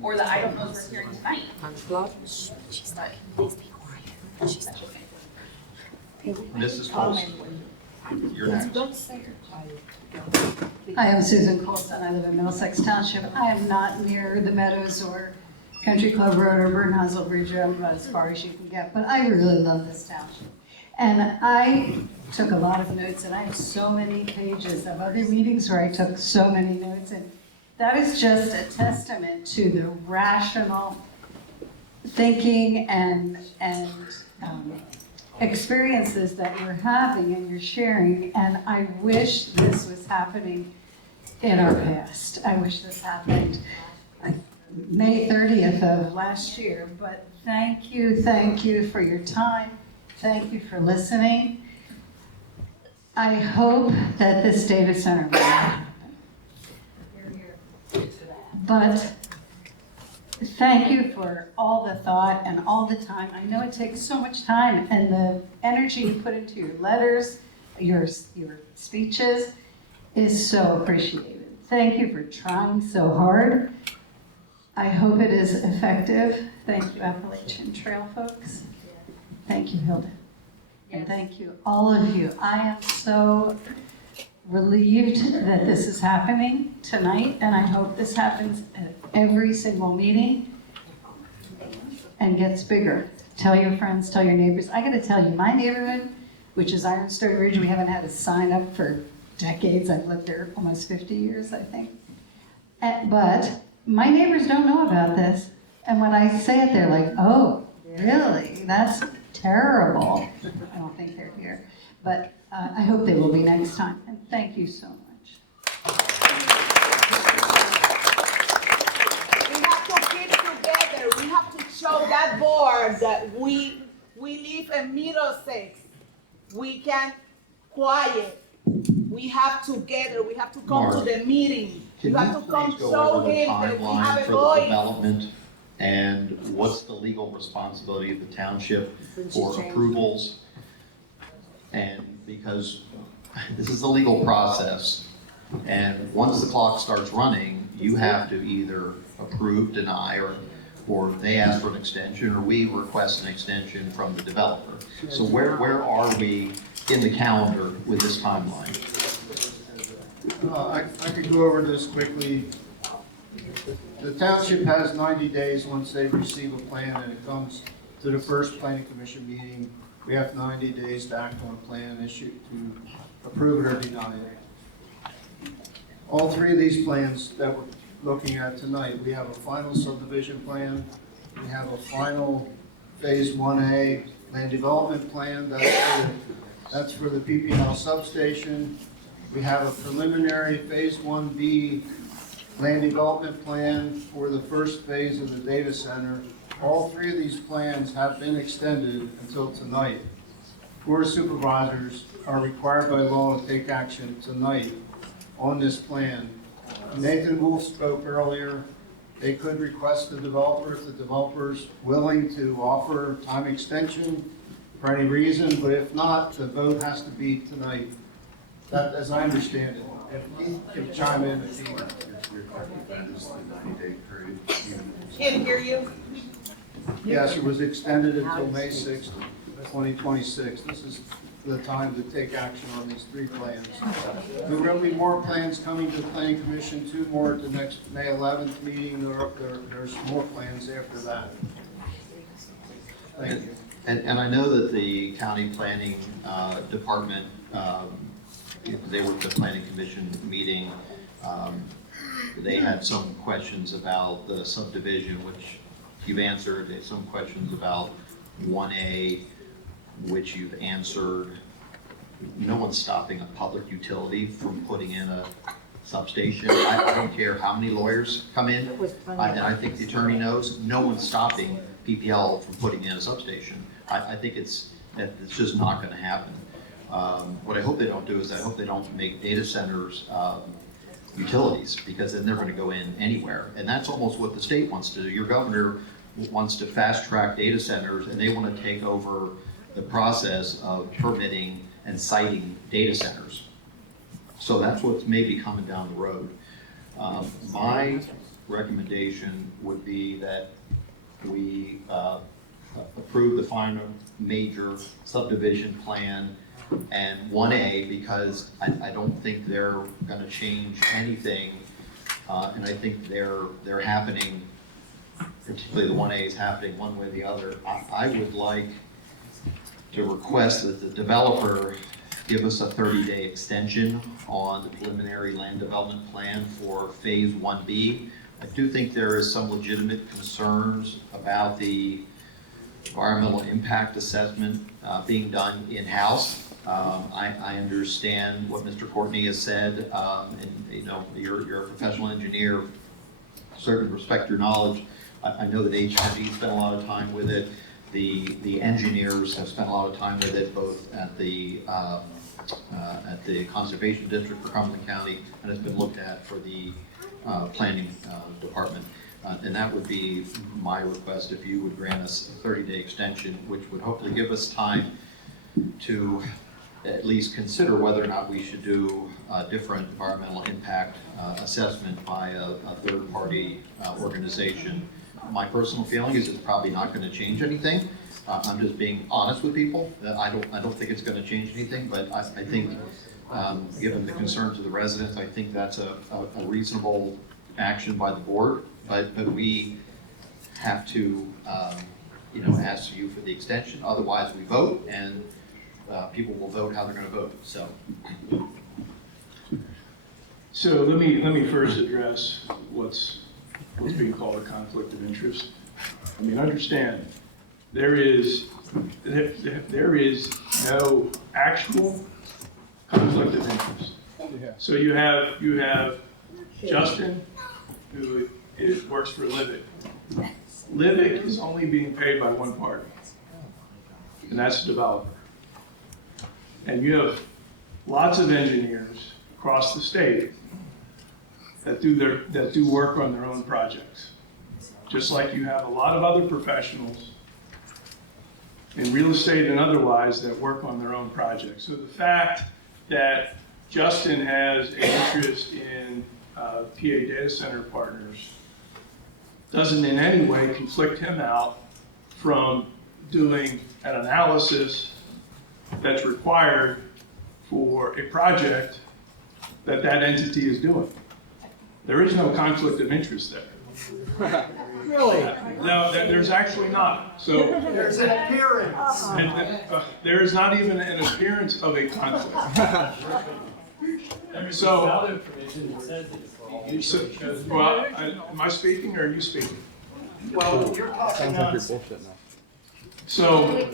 Or the I don't knows we're hearing tonight. But She's Mrs. Colson, you're next. Hi, I'm Susan Colson. I live in Middlesex Township. I am not near the Meadows or Country Club Road or Burnhazel Bridge. I'm about as far as you can get, but I really love this township. And I took a lot of notes, and I have so many pages of other meetings where I took so many notes, and that is just a testament to the rational thinking and experiences that you're having and you're sharing. And I wish this was happening in our past. I wish this happened May 30th of last year. But thank you for your time. Thank you for listening. I hope that this data center will happen. But thank you for all the thought and all the time. I know it takes so much time, and the energy you put into your letters, your speeches is so appreciated. Thank you for trying so hard. I hope it is effective. Thank you, Appalachian Trail folks. Thank you, Hilda. And thank you, all of you. I am so relieved that this is happening tonight, and I hope this happens at every single meeting and gets bigger. Tell your friends, tell your neighbors. I gotta tell you, my neighborhood, which is Ironstone Ridge, we haven't had a sign up for decades. I've lived there almost 50 years, I think. But my neighbors don't know about this. And when I say it, they're like, oh, really? That's terrible. I don't think they're here. But I hope they will be next time. And thank you so much. We have to keep together. We have to show that board that we live in Middlesex. We can quiet. We have together. We have to come to the meeting. Can You have you to come please go show over the him that we have timeline a for the voice. development and what's the legal responsibility of the township for approvals? And because this is a legal process, and once the clock starts running, you have to either approve, deny, or they ask for an extension, or we request an extension from the developer. So where are we in the calendar with this timeline? I could go over this quickly. The township has 90 days once they receive a plan and it comes to the first planning commission meeting. We have 90 days to act on a plan issue to approve it or deny it. All three of these plans that we're looking at tonight, we have a final subdivision plan, we have a final phase 1A land development plan, that's for the PPL substation. We have a preliminary phase 1B land development plan for the first phase of the data center. All three of these plans have been extended until tonight. Board of Supervisors are required by law to take action tonight on this plan. Nathan Wolf spoke earlier. They could request the developer if the developer's willing to offer time extension for any reason, but if not, the vote has to be tonight. That, as I understand it. If Keith can chime in if he. Can't hear you. Yes, it was extended until May 6th, 2026. This is the time to take action on these three plans. There will be more plans coming to the Planning Commission, 2 more at the next May 11th meeting. There's more plans after that. Thank you. And I know that the county planning department, they were at the planning commission meeting. They had some questions about the subdivision, which you've answered. They had some questions about 1A, which you've answered. No one's stopping a public utility from putting in a substation. I don't care how many lawyers come in, and I think the attorney knows, no one's stopping PPL from putting in a substation. I think it's just not gonna happen. What I hope they don't do is I hope they don't make data centers utilities, because then they're gonna go in anywhere. And that's almost what the state wants to do. Your governor wants to fast track data centers, and they wanna take over the process of permitting and siting data centers. So that's what's maybe coming down the road. My recommendation would be that we approve the final major subdivision plan and 1A, because I don't think they're gonna change anything. And I think they're happening, particularly the 1A is happening one way or the other. I would like to request that the developer give us a 30-day extension on the preliminary land development plan for phase 1B. I do think there is some legitimate concerns about the environmental impact assessment being done in-house. I understand what Mr. Courtney has said, and you know, you're a professional engineer, certainly respect your knowledge. I know that HRG spent a lot of time with it. The engineers have spent a lot of time with it, both at the Conservation District for Cumberland County, and it's been looked at for the Planning Department. And that would be my request, if you would grant us a 30-day extension, which would hopefully give us time to at least consider whether or not we should do a different environmental impact assessment by a third-party organization. My personal feeling is it's probably not going to change anything. I'm just being honest with people. I don't think it's going to change anything, but I think, given the concerns of the residents, I think that's a reasonable action by the board. But we have to, ask you for the extension. Otherwise, we vote, and people will vote how they're going to vote. So let me first address what's being called a conflict of interest. I mean, understand, there is no actual conflict of interest. So you have Justin, who works for Livick. Livick is only being paid by one party, and that's the developer. And you have lots of engineers across the state that do work on their own projects. Just like you have a lot of other professionals in real estate and otherwise that work on their own projects. So the fact that Justin has an interest in PA Data Center Partners doesn't in any way conflict him out from doing an analysis that's required for a project that entity is doing. There is no conflict of interest there. Really? No, there's actually not. So There's an appearance. there is not even an appearance of a conflict. So, well, am I speaking or are you speaking? Well, you're talking Sounds like on. you're bullshit now. So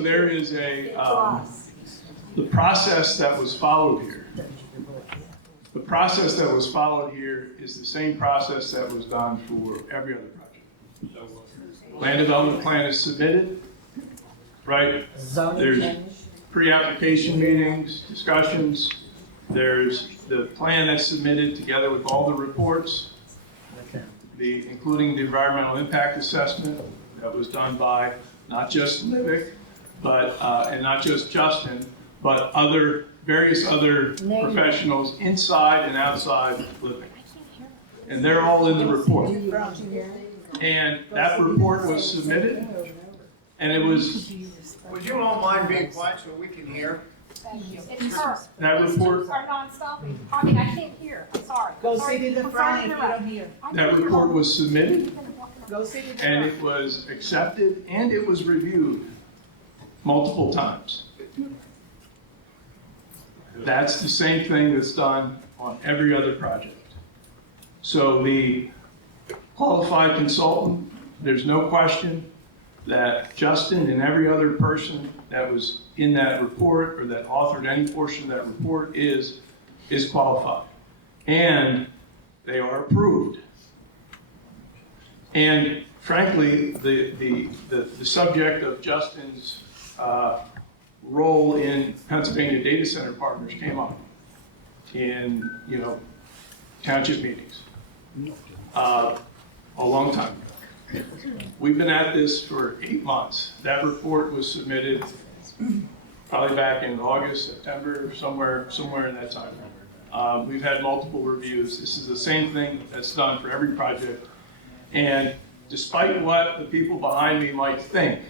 there is the process that was followed here. The process that was followed here is the same process that was done for every other project. Land development plan is submitted, right? There's pre-application meetings, discussions. There's the plan that's submitted together with all the reports, including the environmental impact assessment that was done by not just Livick, but and not just Justin, but various other professionals inside and outside Livick. And they're all in the report. And that report was submitted, and it was. Would you all mind being quiet so we can hear? Thank you. It's her. That report. Are non-stopping. I mean, I can't hear. I'm sorry. Go Sorry. sit in the I'm front sorry if to you don't interrupt. hear. That report was submitted, Go sit in the and front. it was accepted, and it was reviewed multiple times. That's the same thing that's done on every other project. So the qualified consultant, there's no question that Justin and every other person that was in that report or that authored any portion of that report is qualified. And they are approved. And frankly, the subject of Justin's role in Pennsylvania Data Center Partners came up in, township meetings a long time ago. We've been at this for 8 months. That report was submitted probably back in August, September, somewhere in that time. We've had multiple reviews. This is the same thing that's done for every project. And despite what the people behind me might think,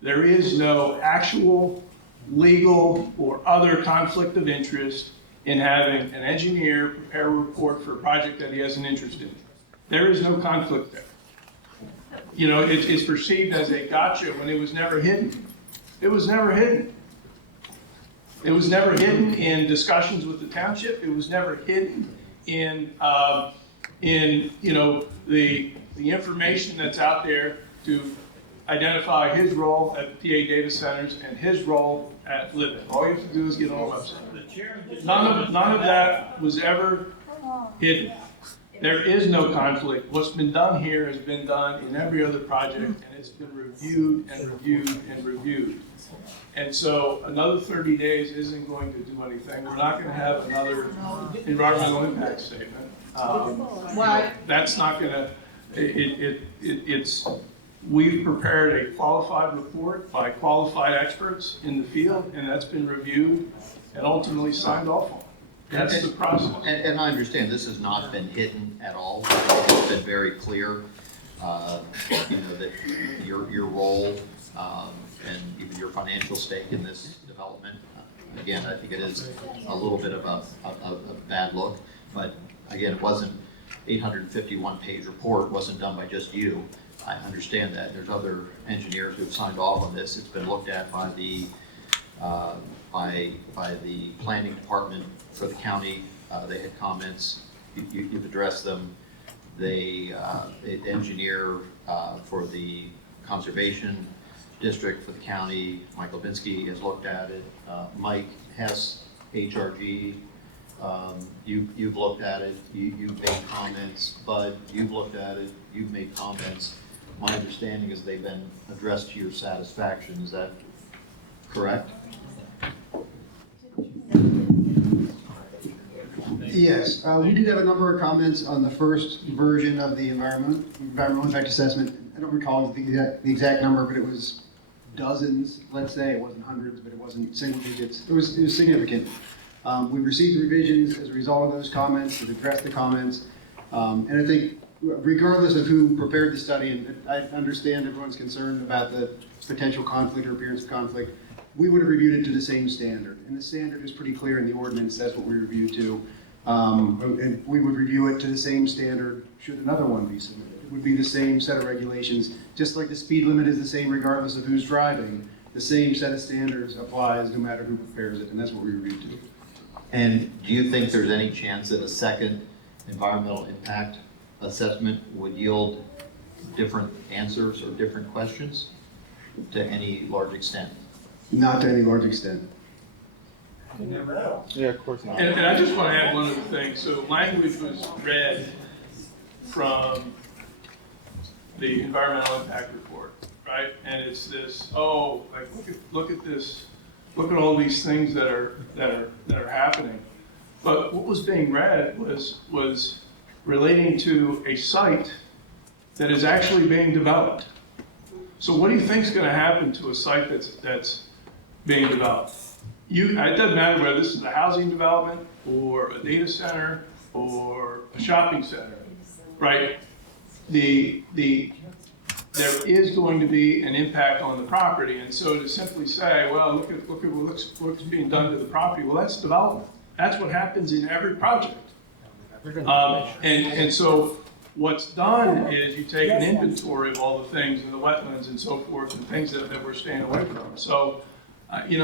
there is no actual legal or other conflict of interest in having an engineer prepare a report for a project that he has an interest in. There is no conflict there. It's perceived as a gotcha when it was never hidden. It was never hidden. It was never hidden in discussions with the township. It was never hidden in the information that's out there to identify his role at PA Data Centers and his role at Livick. All you have to do is get on the website. None of that was ever hidden. There is no conflict. What's been done here has been done in every other project, and it's been reviewed and reviewed and reviewed. And so another 30 days isn't going to do anything. We're not going to have another environmental impact statement. That's not going to, we've prepared a qualified report by qualified experts in the field, and that's been reviewed and ultimately signed off on. That's the process. And I understand this has not been hidden at all. It's been very clear, that your role and even your financial stake in this development. Again, I think it is a little bit of a bad look, but again, it wasn't 851-page report, wasn't done by just you. I understand that. There's other engineers who have signed off on this. It's been looked at by the planning department for the county. They had comments. You've addressed them. The engineer for the conservation district for the county, Michael Binsky, has looked at it. Mike Hess, HRG, you've looked at it. You've made comments. Bud, you've looked at it. You've made comments. My understanding is they've been addressed to your satisfaction. Is that correct? Yes, we did have a number of comments on the first version of the environmental impact assessment. I don't recall the exact number, but it was dozens, let's say. It wasn't hundreds, but it wasn't single digits. It was significant. We received revisions as a result of those comments. We've addressed the comments. And I think regardless of who prepared the study, and I understand everyone's concerned about the potential conflict or appearance of conflict, we would have reviewed it to the same standard. And the standard is pretty clear in the ordinance. That's what we reviewed to. And we would review it to the same standard should another one be submitted. would be the same set of regulations. Just like the speed limit is the same regardless of who's driving, the same set of standards applies no matter who prepares it, and that's what we agreed to. And do you think there's any chance that a second environmental impact assessment would yield different answers or different questions to any large extent? Not to any large extent. Yeah, of course not. And I just want to add one other thing. So language was read from the environmental impact report, right? And it's this, oh, like look at this, look at all these things that are happening. But what was being read was relating to a site that is actually being developed. So what do you think is going to happen to a site that's being developed? It doesn't matter whether this is a housing development or a data center or a shopping center, right? There is going to be an impact on the property, and so to simply say, well, look at what's being done to the property, well, that's development. That's what happens in every project. And so what's done is you take an inventory of all the things in the wetlands and so forth, and things that we're staying away from. So, you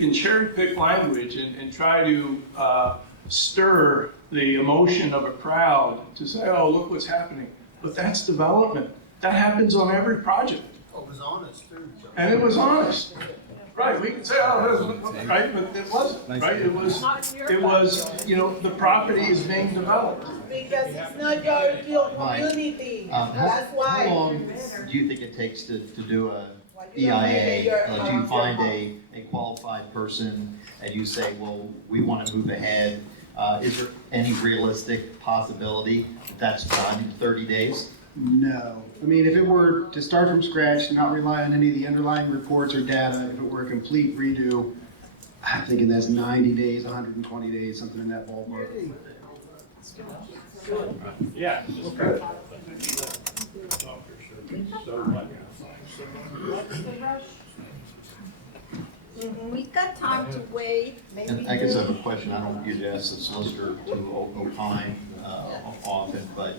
can cherry pick language and try to stir the emotion of a crowd to say, oh, look what's happening. But that's development. That happens on every project. It was honest too, John. And it was honest. Right, we can say, oh, it wasn't, right, but it wasn't, right? It was, the property is being developed. Because it's not your community, that's why. How long do you think it takes to do a EIA? Do you find a qualified person and you say, well, we want to move ahead? Is there any realistic possibility that that's done in 30 days? No. I mean, if it were to start from scratch, not rely on any of the underlying reports or data, if it were a complete redo, I'm thinking that's 90 days, 120 days, something in that ballpark. Yeah. We've got time to wait. And I guess I have a question. I don't usually ask the solicitor to opine often, but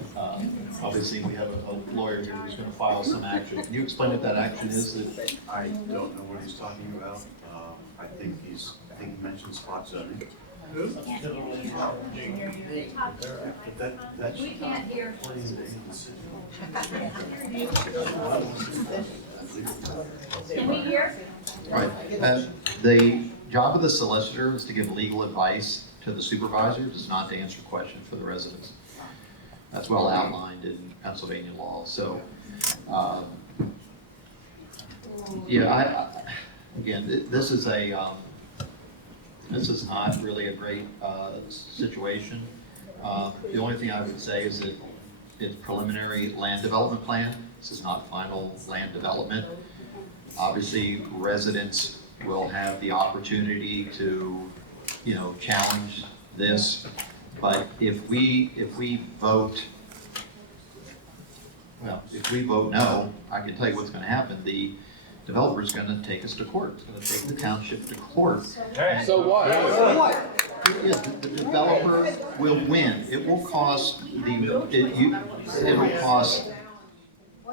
obviously we have a lawyer here who's going to file some action. Can you explain what that action is? I don't know what he's talking about. I think he mentioned spot zoning. Who? That's We can't hear. Can we hear? Right. The job of the solicitor is to give legal advice to the supervisors, it's not to answer questions for the residents. That's well outlined in Pennsylvania law. So, again, this is not really a great situation. The only thing I would say is that it's preliminary land development plan. This is not final land development. Obviously, residents will have the opportunity to, challenge this. But if we vote no, I can tell you what's going to happen. The developer's going to take us to court. It's going to take the township to court. So what? So what? The developer will win. It will cost it'll cost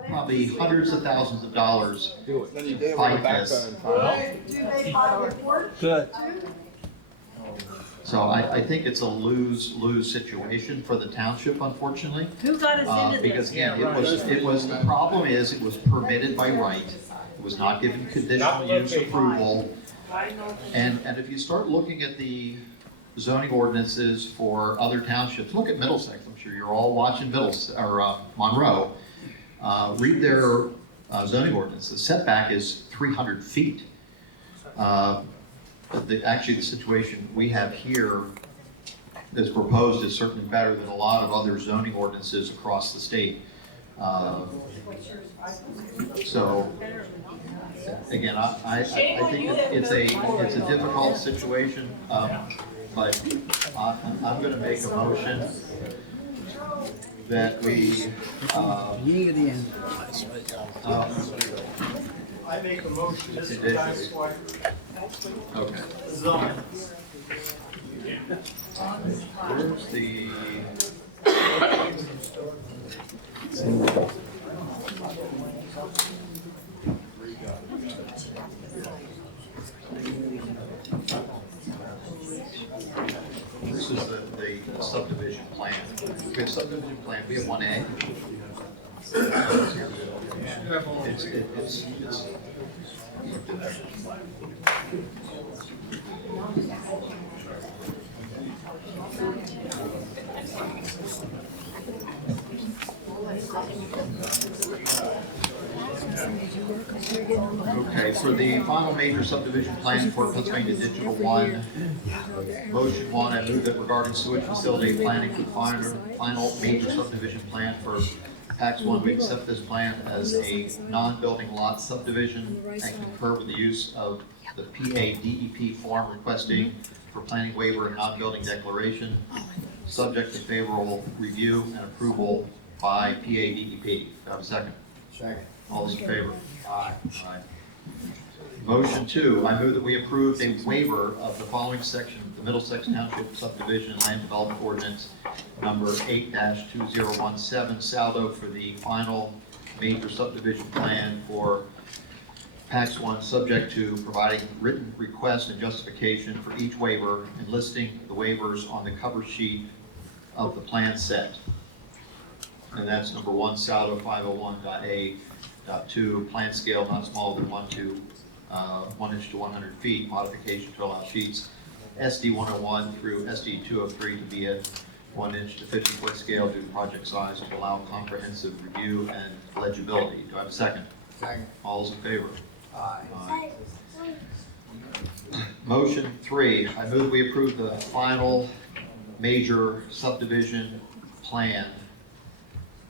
probably hundreds of thousands of dollars to fight this. Do they file a report? Good. So I think it's a lose-lose situation for the township, unfortunately. Who got us into this? Because again, the problem is it was permitted by right. It was not given conditional use approval. And if you start looking at the zoning ordinances for other townships, look at Middlesex. I'm sure you're all watching Monroe. Read their zoning ordinance. The setback is 300 feet. Actually, the situation we have here that's proposed is certainly better than a lot of other zoning ordinances across the state. So, again, I think it's a difficult situation, but I'm going to make a motion that we. I make a motion, this is guy's wife. Okay. Zone. Where's the This is the subdivision plan. We have subdivision plan, we have 1A. It's okay, for the final major subdivision plan for Pennsylvania Digital 1, motion 1, I move that regarding sewage facility planning for final major subdivision plan for Tax 1, we accept this plan as a non-building lot subdivision and concur with the use of the PA-DEP form requesting for planning waiver and non-building declaration, subject to favorable review and approval by PA-DEP. Do I have a second? Second. All those in favor? Aye. Aye. Motion 2, I move that we approve a waiver of the following section of the Middlesex Township Subdivision and Land Development Ordinance number 8-2017, Saldo, for the final major subdivision plan for Tax 1, subject to providing written request and justification for each waiver and listing the waivers on the cover sheet of the plan set. And that's number 1, Saldo 501.A.2, plan scale not smaller than 1 inch to 100 feet, modification to allow sheets SD 101 through SD 203 to be at 1 inch to 50 foot scale due to project size to allow comprehensive review and legibility. Do I have a second? Second. All those in favor? Aye. Motion 3, I move we approve the final major subdivision plan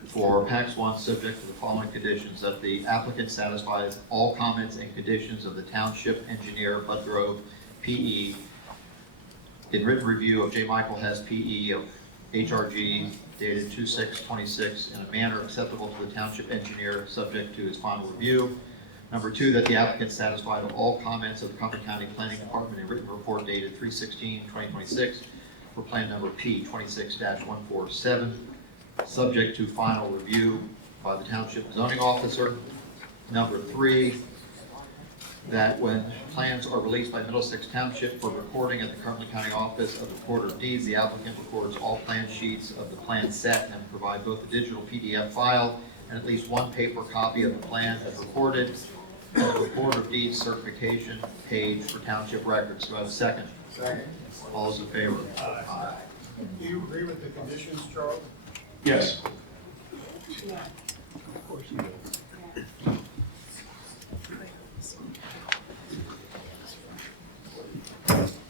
for Tax 1, subject to the following conditions: that the applicant satisfies all comments and conditions of the township engineer, Bud Grove, PE, in written review of J. Michael Hess, PE, of HRG, dated 2/6/26, in a manner acceptable to the township engineer, subject to his final review. Number 2, that the applicant satisfied all comments of the Cumberland County Planning Department in written report dated 3/16/2026 for plan number P 26-147, subject to final review by the township zoning officer. Number 3, that when plans are released by Middlesex Township for recording at the Cumberland County Office of the Recorder of Deeds, the applicant records all plan sheets of the plan set and provide both a digital PDF file and at least one paper copy of the plan as recorded, and the Recorder of Deeds certification page for township records. Do I have a second? Second. All those in favor? Aye. Do you agree with the conditions, Charles? Yes. Of course you do.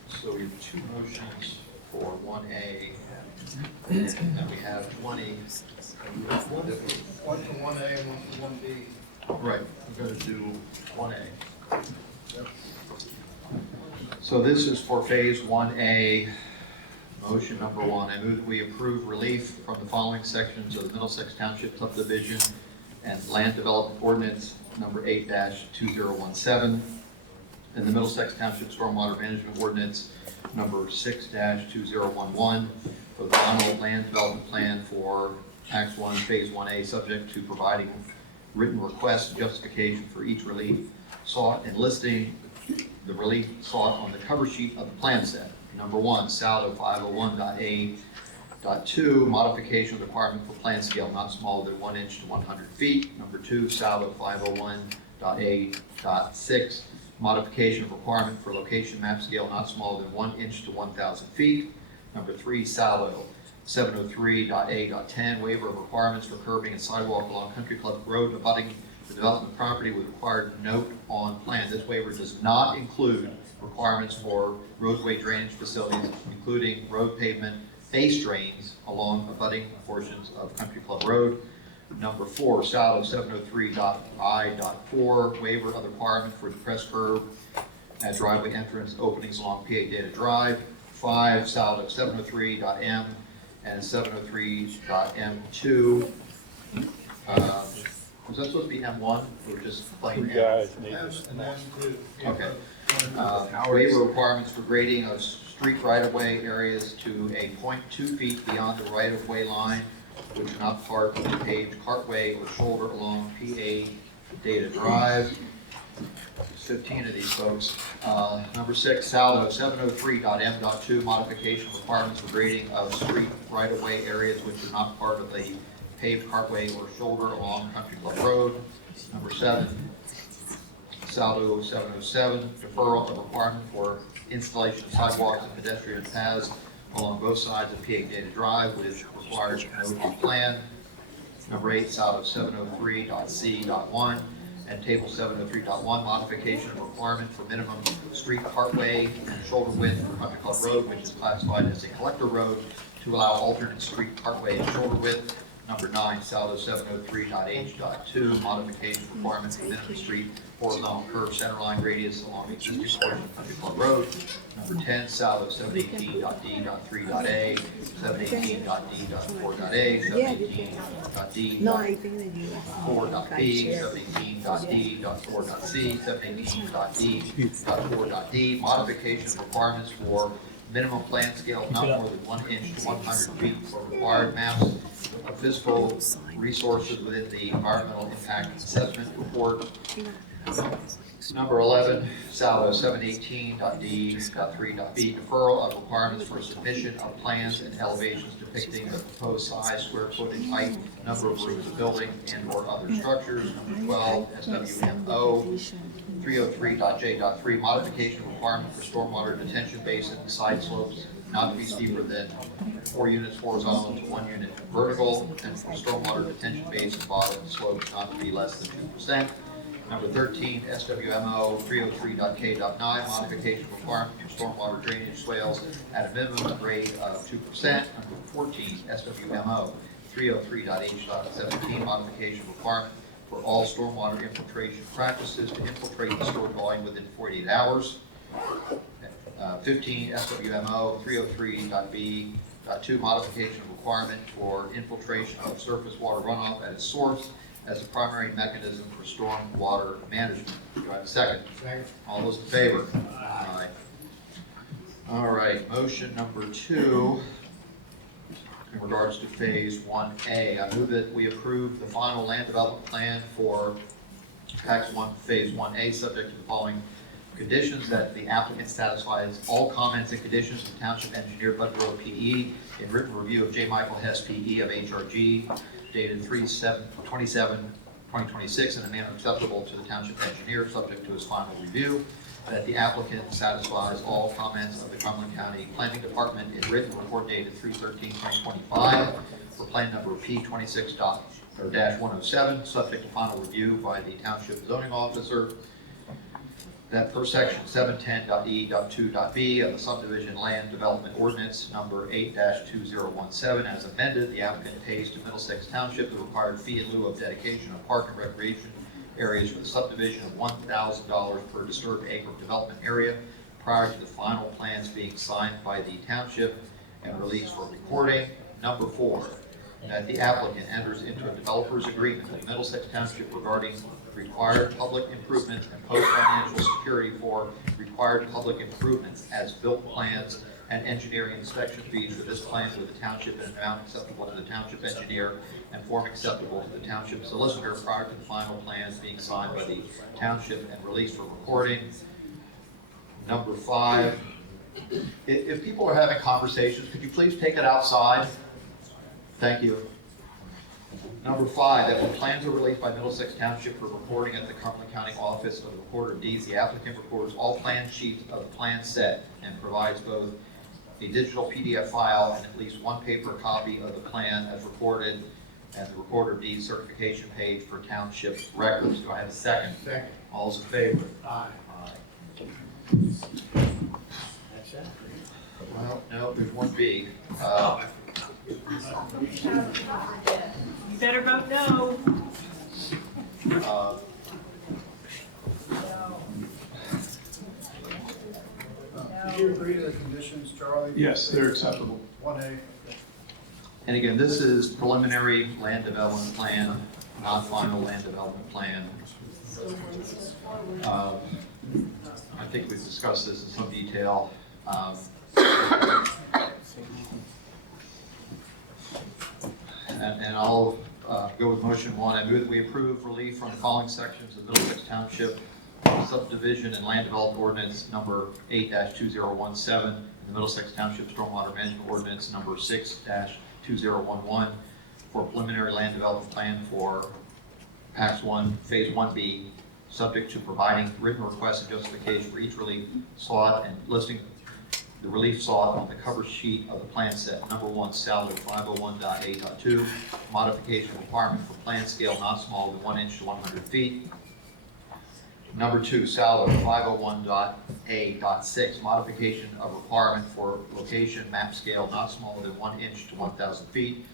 So we have 2 motions for 1A, and then we have 20. One for 1A and one for 1B. Right, we're going to do 1A. Yep. So this is for phase 1A, motion number 1. I move that we approve relief from the following sections of the Middlesex Township Subdivision and Land Development Ordinance number 8-2017, and the Middlesex Township Stormwater Management Ordinance number 6-2011 for the final land development plan for Tax 1, Phase 1A, subject to providing written request and justification for each relief sought and listing the relief sought on the cover sheet of the plan set. Number 1, Saldo 501.A.2, modification of requirement for plan scale not smaller than 1 inch to 100 feet. Number 2, Saldo 501.A.6, modification of requirement for location map scale not smaller than 1 inch to 1,000 feet. Number 3, Saldo 703.A.10, waiver of requirements for curbing and sidewalk along Country Club Road abutting the development property with required note on plan. This waiver does not include requirements for roadway drainage facilities, including road pavement base drains along abutting portions of Country Club Road. Number 4, Saldo 703.I.4, waiver of the requirement for depressed curb at driveway entrance openings along PA Data Drive. 5, Saldo 703.M and 703.M2. Was that supposed to be M1 or just plain M? Okay. Waiver requirements for grading of street right-of-way areas to a 0.2 feet beyond the right-of-way line which are not part of the paved cartway or shoulder along PA Data Drive. There's 15 of these folks. Number 6, Saldo 703.m.2, modification requirements for grading of street right-of-way areas which are not part of the paved cartway or shoulder along Country Club Road. Number 7, Saldo 707, deferral of requirement for installation of sidewalks and pedestrian paths along both sides of PA Data Drive with required note on plan. Number 8, Saldo 703.c.1 and Table 703.1, modification of requirement for minimum street cartway and shoulder width for Country Club Road, which is classified as a collector road, to allow alternate street cartway and shoulder width. Number 9, Saldo 703.h.2, modification requirements for minimum street horizontal curve centerline radius along the existing portion of Country Club Road. Number 10, Saldo 718.d.3.a, 718.d.4.a, 718.d.4.b, 718.d.4.c, 718.d.4.d, modification requirements for minimum plan scale not more than 1 inch to 100 feet for required maps of physical resources within the environmental impact assessment report. Number 11, Saldo 718.d.3.b, deferral of requirements for submission of plans and elevations depicting the proposed size, square footage, height, number of rooms of building and/or other structures. Number 12, SWMO 303.j.3, modification requirement for stormwater detention basin side slopes not to be steeper than 4 units horizontal to 1 unit vertical, and for stormwater detention basin bottom slopes not to be less than 2%. Number 13, SWMO 303.k.9, modification requirement for stormwater drainage swales at a minimum rate of 2%. Number 14, SWMO 303.h.17, modification requirement for all stormwater infiltration practices to infiltrate the stored volume within 48 hours. 15, SWMO 303.b.2, modification requirement for infiltration of surface water runoff at its source as a primary mechanism for storm water management. Do I have a second? Second. All those in favor? Aye. All right, motion number 2 in regards to phase 1A. I move that we approve the final land development plan for Tax 1 phase 1A, subject to the following conditions: that the applicant satisfies all comments and conditions of Township Engineer Bud Grove PE in written review of J. Michael Hess PE of HRG dated 3/7/2026 in a manner acceptable to the Township Engineer, subject to his final review. That the applicant satisfies all comments of the Cumberland County Planning Department in written report dated 3/13/2025 for plan number P26-107, subject to final review by the Township Zoning Officer. That per section 710.e.2.b of the subdivision land development ordinance number 8-2017 as amended, the applicant pays to Middlesex Township the required fee in lieu of dedication of park and recreation areas for the subdivision of $1,000 per disturbed acre of development area prior to the final plans being signed by the township and released for recording. Number 4, that the applicant enters into a developer's agreement with Middlesex Township regarding required public improvements and post-financial security for required public improvements as built plans and engineering inspection fees for this plan with the township in an amount acceptable to the township engineer and form acceptable to the township solicitor prior to the final plans being signed by the township and released for recording. Number 5, if people are having conversations, could you please take it outside? Thank you. Number 5, that when plans are released by Middlesex Township for recording at the Cumberland County Office of the Recorder of Deeds, the applicant records all plan sheets of the plan set and provides both a digital PDF file and at least one paper copy of the plan as recorded and the Recorder of Deeds certification page for township records. Do I have a second? Second. All those in favor? Aye. That's it. Well, no, there's one B. You better vote no. Do you agree to the conditions, Charlie? Yes, they're acceptable. 1A. And again, this is preliminary land development plan, not final land development plan. I think we've discussed this in some detail. And And I'll go with motion one. I move that we approve relief from the following sections of Middlesex Township subdivision and land development ordinance number 8-2017 and the Middlesex Township Stormwater Management Ordinance number 6-2011 for preliminary land development plan for Pax 1, Phase 1B, subject to providing written request and justification for each relief sought and listing the relief sought on the cover sheet of the plan set. Number 1, saldo 501.A.2, modification requirement for plan scale not smaller than 1 inch to 100 feet. Number 2, saldo 501.A.6, modification of requirement for location map scale not smaller than 1 inch to 1,000 feet.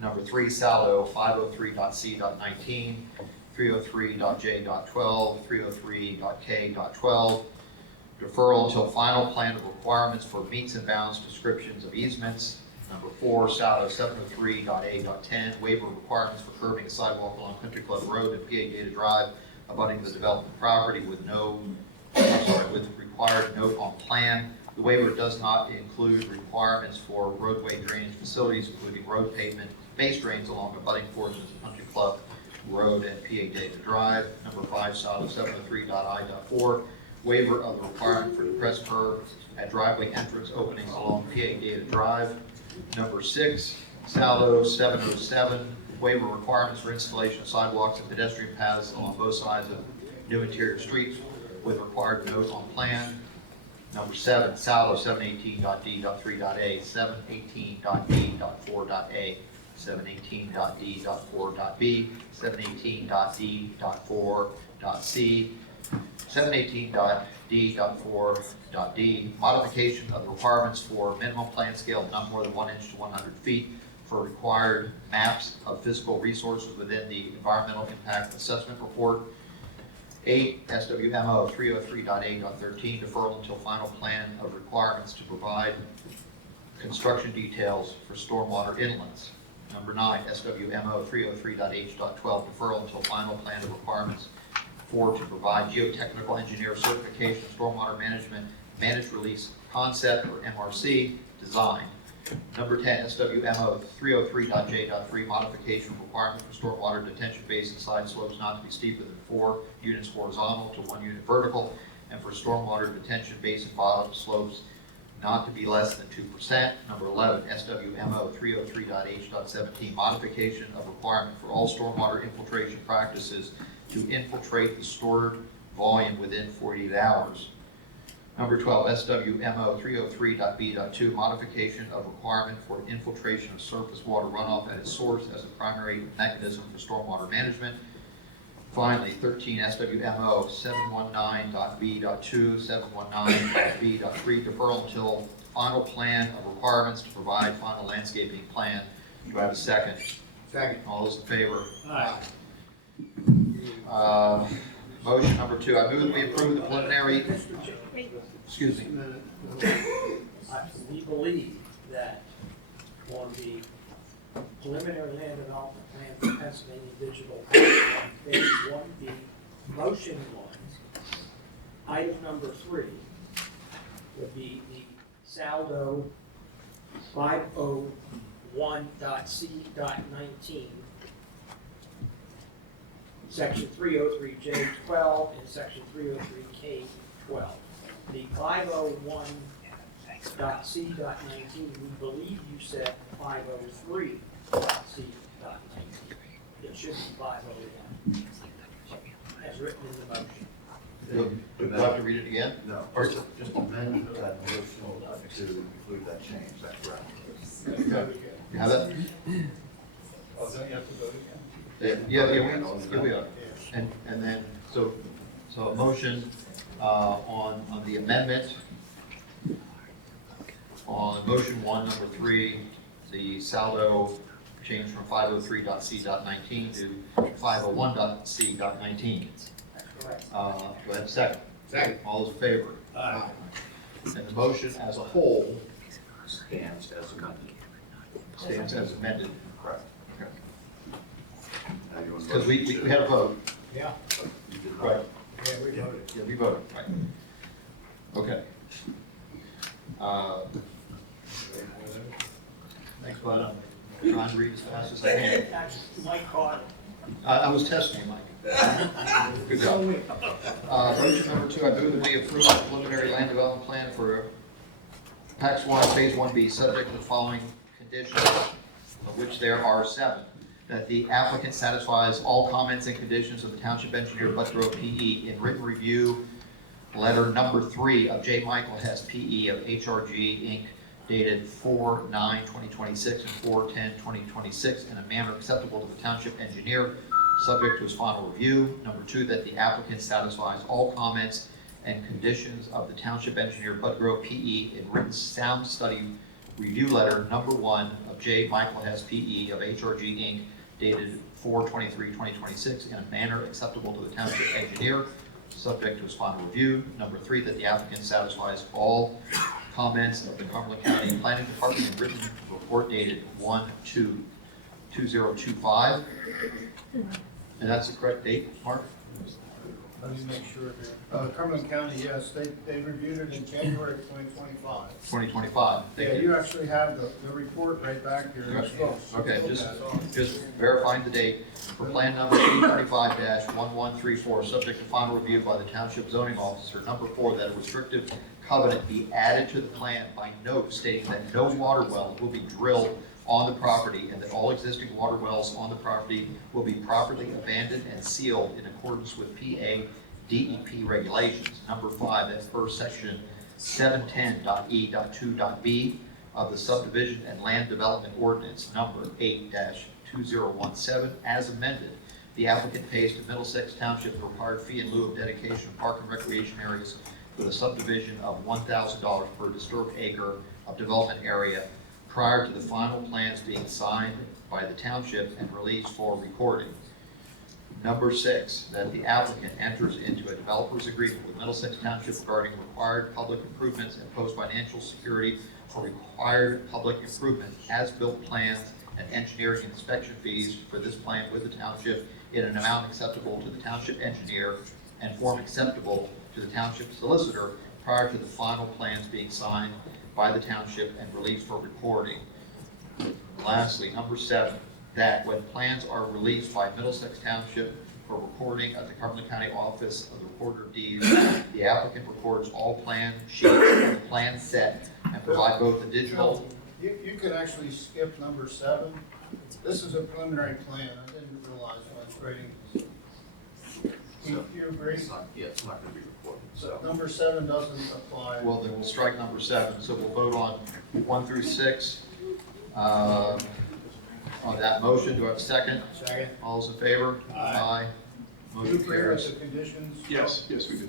Number 3, saldo 503.C.19, 303.J.12, 303.K.12, deferral until final plan of requirements for meets and bounds descriptions of easements. Number 4, saldo 703.A.10, waiver requirements for curbing a sidewalk along Country Club Road and PA Data Drive abutting the development property with with required note on plan. The waiver does not include requirements for roadway drainage facilities, including road pavement, base drains along abutting portions of Country Club Road and PA Data Drive. Number 5, saldo 703.I.4, waiver of the requirement for depressed curb at driveway entrance openings along PA Data Drive. Number 6, saldo 707, waiver requirements for installation of sidewalks and pedestrian paths along both sides of new interior streets with required note on plan. Number 7, saldo 718.D.3.A, 718.D.4.A, 718.D.4.B, 718.D.4.C, 718.D.4.D, modification of the requirements for minimum plan scale of not more than 1 inch to 100 feet for required maps of physical resources within the environmental impact assessment report. 8, SWMO 303.8.13, deferral until final plan of requirements to provide construction details for stormwater inlets. Number 9, SWMO 303.H.12, deferral until final plan of requirements to provide geotechnical engineer certification, stormwater management, managed release concept or MRC design. Number 10, SWMO 303.J.3, modification requirement for stormwater detention basin side slopes not to be steeper than 4 units horizontal to 1 unit vertical, and for stormwater detention basin bottom slopes not to be less than 2%. Number 11, SWMO 303.H.17, modification of requirement for all stormwater infiltration practices to infiltrate the stored volume within 48 hours. Number 12, SWMO 303.B.2, modification of requirement for infiltration of surface water runoff at its source as a primary mechanism for stormwater management. Finally, 13, SWMO 719.B.2, 719.B.3, deferral until final plan of requirements to provide final landscaping plan. Do I have a second? Second. All those in favor? Aye. Motion number 2, I move that we approve the preliminary, excuse me. We believe that on the preliminary land development plan for Pennsylvania Digital Phase 1B, motion 1, item number 3 would be the saldo 501.C.19, section 303J12 and section 303K12. The 501.C.19, we believe you said 503.C.19. It should be 501, as written in the motion. Do I have to read it again? No, just amend that motion to include that change, that's correct. You have that? Oh, don't you have to vote again? Yeah, we are. And then, so a motion on the amendment, on motion 1, number 3, the saldo changed from 503.C.19 to 501.C.19. Go ahead, second. Second. All those in favor? Aye. And the motion as a whole Stands as amended. stands as amended. Correct. Okay. Now you want to Because vote we had a vote. Yeah. You did not. Right. Yeah, we voted. Yeah, we voted, right. Okay. Thanks, Bud. Trying to read as fast as I can. Mike caught I was testing you, Mike. Good job. Motion number 2, I move that we approve the preliminary land development plan for PAX 1, Phase 1B, subject to the following conditions, of which there are 7. That the applicant satisfies all comments and conditions of the Township Engineer Buttrow PE in written review letter number 3 of J. Michael Hess PE of HRG Inc. dated 4/9/2026 and 4/10/2026 in a manner acceptable to the Township Engineer, subject to his final review. Number 2, that the applicant satisfies all comments and conditions of the Township Engineer Buttrow PE in written sound study review letter number 1 of J. Michael Hess PE of HRG Inc. dated 4/23/2026 in a manner acceptable to the Township Engineer, subject to his final review. Number 3, that the applicant satisfies all comments of the Cumberland County Planning Department in written report dated 1/2/2025. And that's the correct date, Mark? Let me make sure here. Cumberland County, yes, they reviewed it in January of 2025. 2025. Thank Yeah, you. you actually have the report right back here. Okay, just verifying the date. For plan number 835-1134, subject to final review by the Township Zoning Officer. Number 4, that a restrictive covenant be added to the plan by note stating that no water well will be drilled on the property and that all existing water wells on the property will be properly abandoned and sealed in accordance with PA DEP regulations. Number 5, that per section 710.E.2.b of the subdivision and land development ordinance number 8-2017 as amended, the applicant pays to Middlesex Township the required fee in lieu of dedication of park and recreation areas for the subdivision of $1,000 per disturbed acre of development area prior to the final plans being signed by the township and released for recording. Number 6, that the applicant enters into a developer's agreement with Middlesex Township regarding required public improvements and post-financial security for required public improvement, as-built plans, and engineering and inspection fees for this plan with the township in an amount acceptable to the township engineer and form acceptable to the township solicitor prior to the final plans being signed by the township and released for recording. Lastly, number 7, that when plans are released by Middlesex Township for recording at the Cumberland County Office of the Recorder of Deeds, the applicant records all plan sheets and the plan set and provide both the digital. You could actually skip number 7. This is a preliminary plan. I didn't realize when I was writing. Do you agree? It's not going to be recorded. So number 7 doesn't apply. Well, then we'll strike number 7. So we'll vote on 1 through 6. On that motion, do I have a second? Second. All those in favor? Aye. Motion Do you agree with carries. the conditions? Yes, we do.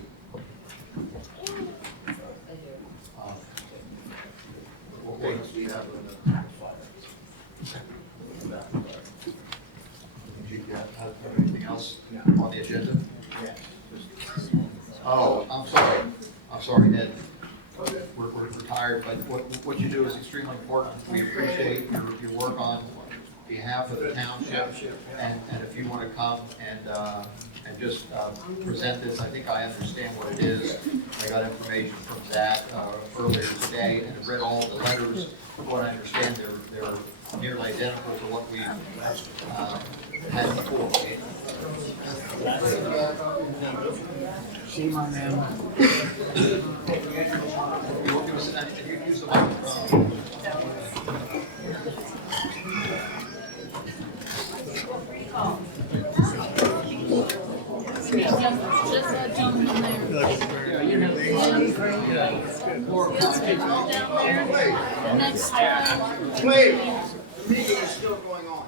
What else do you have in the? Do you have anything else on the agenda? Yes. Oh, I'm sorry, Ed. We're tired, but what you do is extremely important. We appreciate your work on behalf of the township. And if you want to come and just present this, I think I understand what it is. I got information from Zach earlier today and have read all the letters. From what I understand, they're nearly identical to what we had before. Shame on them. You will give us an, you use the microphone. Just that gentleman there. Next time. Wait, the meeting is still going on.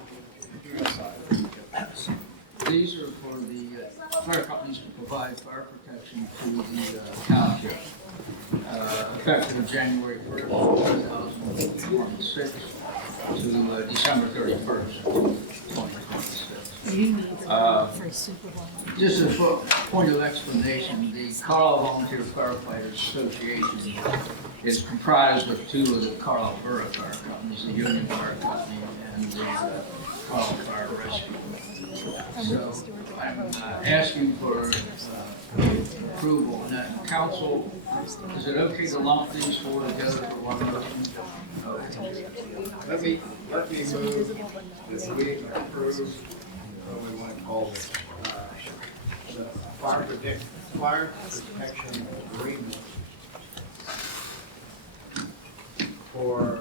These are for the fire companies to provide fire protection to the township, effective January 1st, 2026 to December 31st, 2026. Just a point of explanation, the Carlisle Volunteer Firefighters Association is comprised of 2 of the Carlisle Borough Fire Companies, the Union Fire Company and the Carlisle Fire Rescue. So I'm asking for approval, and that council, is it okay to lump these four together for one motion? Okay. Let me move that we approve, what we want to call this, the fire protection agreement for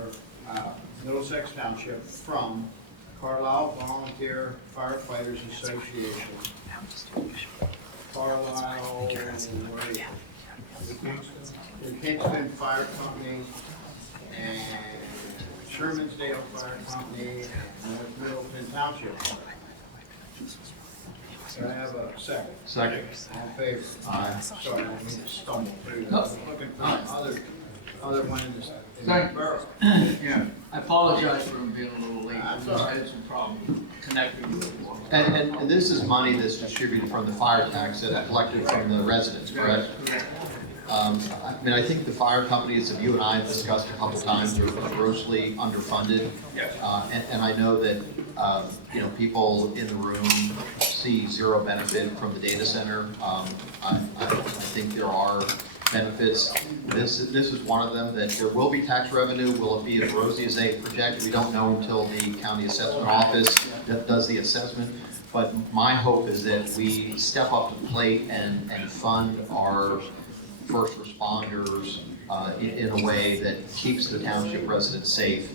Middlesex Township from Carlisle Volunteer Firefighters Association. Carlisle, New Kingston Fire Company, and Shermansdale Fire Company, and North Middleton Township. Do I have a second? Second. All in favor? Aye. Sorry, I didn't mean to stumble through. No. Looking for other one in the Thank you. borough. Yeah, I apologize for being a little late. That's I all right. had some problems connecting with the water. And this is money that's distributed from the fire tax that's collected from the residents, correct? Correct. I mean, I think the fire companies, that you and I have discussed a couple times, are grossly underfunded. Yes. And I know that, you know, people in the room see zero benefit from the data center. I think there are benefits. This is one of them, that there will be tax revenue. Will it be as rosy as they project? We don't know until the county assessment office that does the assessment. But my hope is that we step up to the plate and fund our first responders in a way that keeps the township residents safe.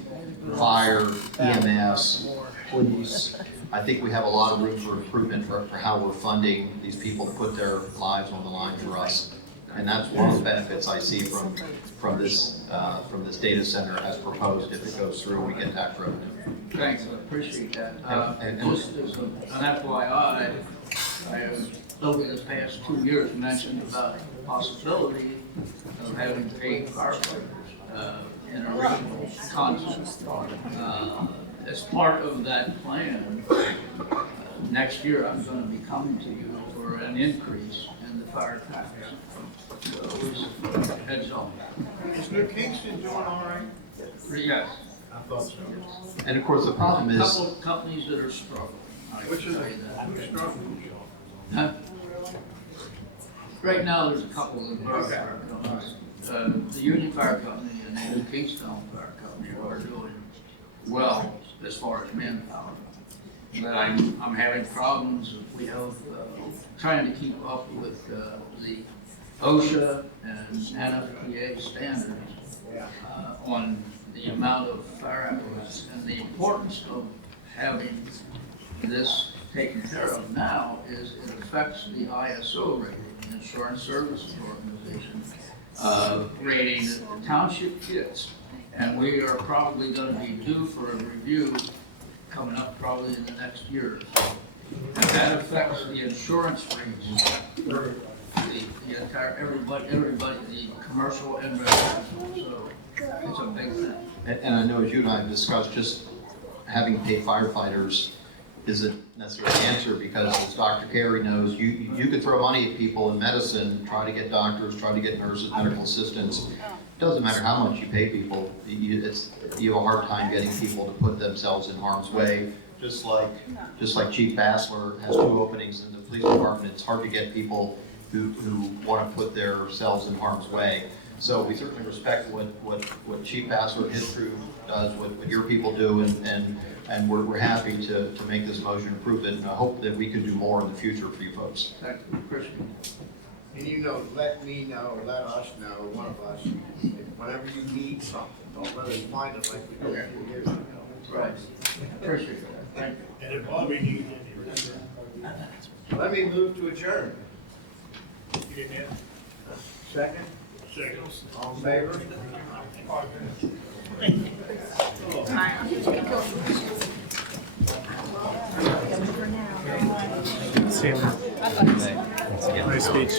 Fire, EMS, police. I think we have a lot of room for improvement for how we're funding these people to put their lives on the line for us. And that's one of the benefits I see from this data center as proposed, if it goes through and we get tax revenue. Thanks, I appreciate that. And- Just as an FYI, I over the past 2 years mentioned about the possibility of having paid firefighters in a regional concept. As part of that plan, next year I'm going to be coming to you for an increase in the fire tax. So it's heads up. Is New Kingston doing all right? Yes. I thought so. And of course, the problem is, Couple of companies that are struggling. I can Which is, tell you that. who's struggling? Huh? Right now, there's a couple of Okay. fire companies. The Union Fire Company and the New Kingstown Fire Company are doing well as far as manpower. But I'm having problems. We have trying to keep up with the OSHA and NFPA standards on the amount of fire apparatus, and the importance of having this taken care of now is it affects the ISO rating, the Insurance Services Organization rating that the township gets, and we are probably going to be due for a review coming up probably in the next year. And that affects the insurance rates for the entire, everybody, the commercial and residential, so it's a big thing. and I know as you and I have discussed, just having paid firefighters isn't necessarily the answer, because as Dr. Carey knows, you could throw money at people in medicine, try to get doctors, try to get nurses, medical assistants. It doesn't matter how much you pay people, you have a hard time getting people to put themselves in harm's way. Just like Chief Bassler has 2 openings in the police department, it's hard to get people who want to put themselves in harm's way. So we certainly respect what Chief Bassler and his crew does, what your people do, and we're happy to make this motion, approve it, and I hope that we can do more in the future for you folks. Thank you, Christian. And you know, let me know, let us know, one of us, whenever you need something, don't let us find it like we did 2 years ago. Right. Appreciate that. Thank you. And if Bobby needs any, Let me move to adjourn. you didn't have. Second? Second. All in favor? Nice speech.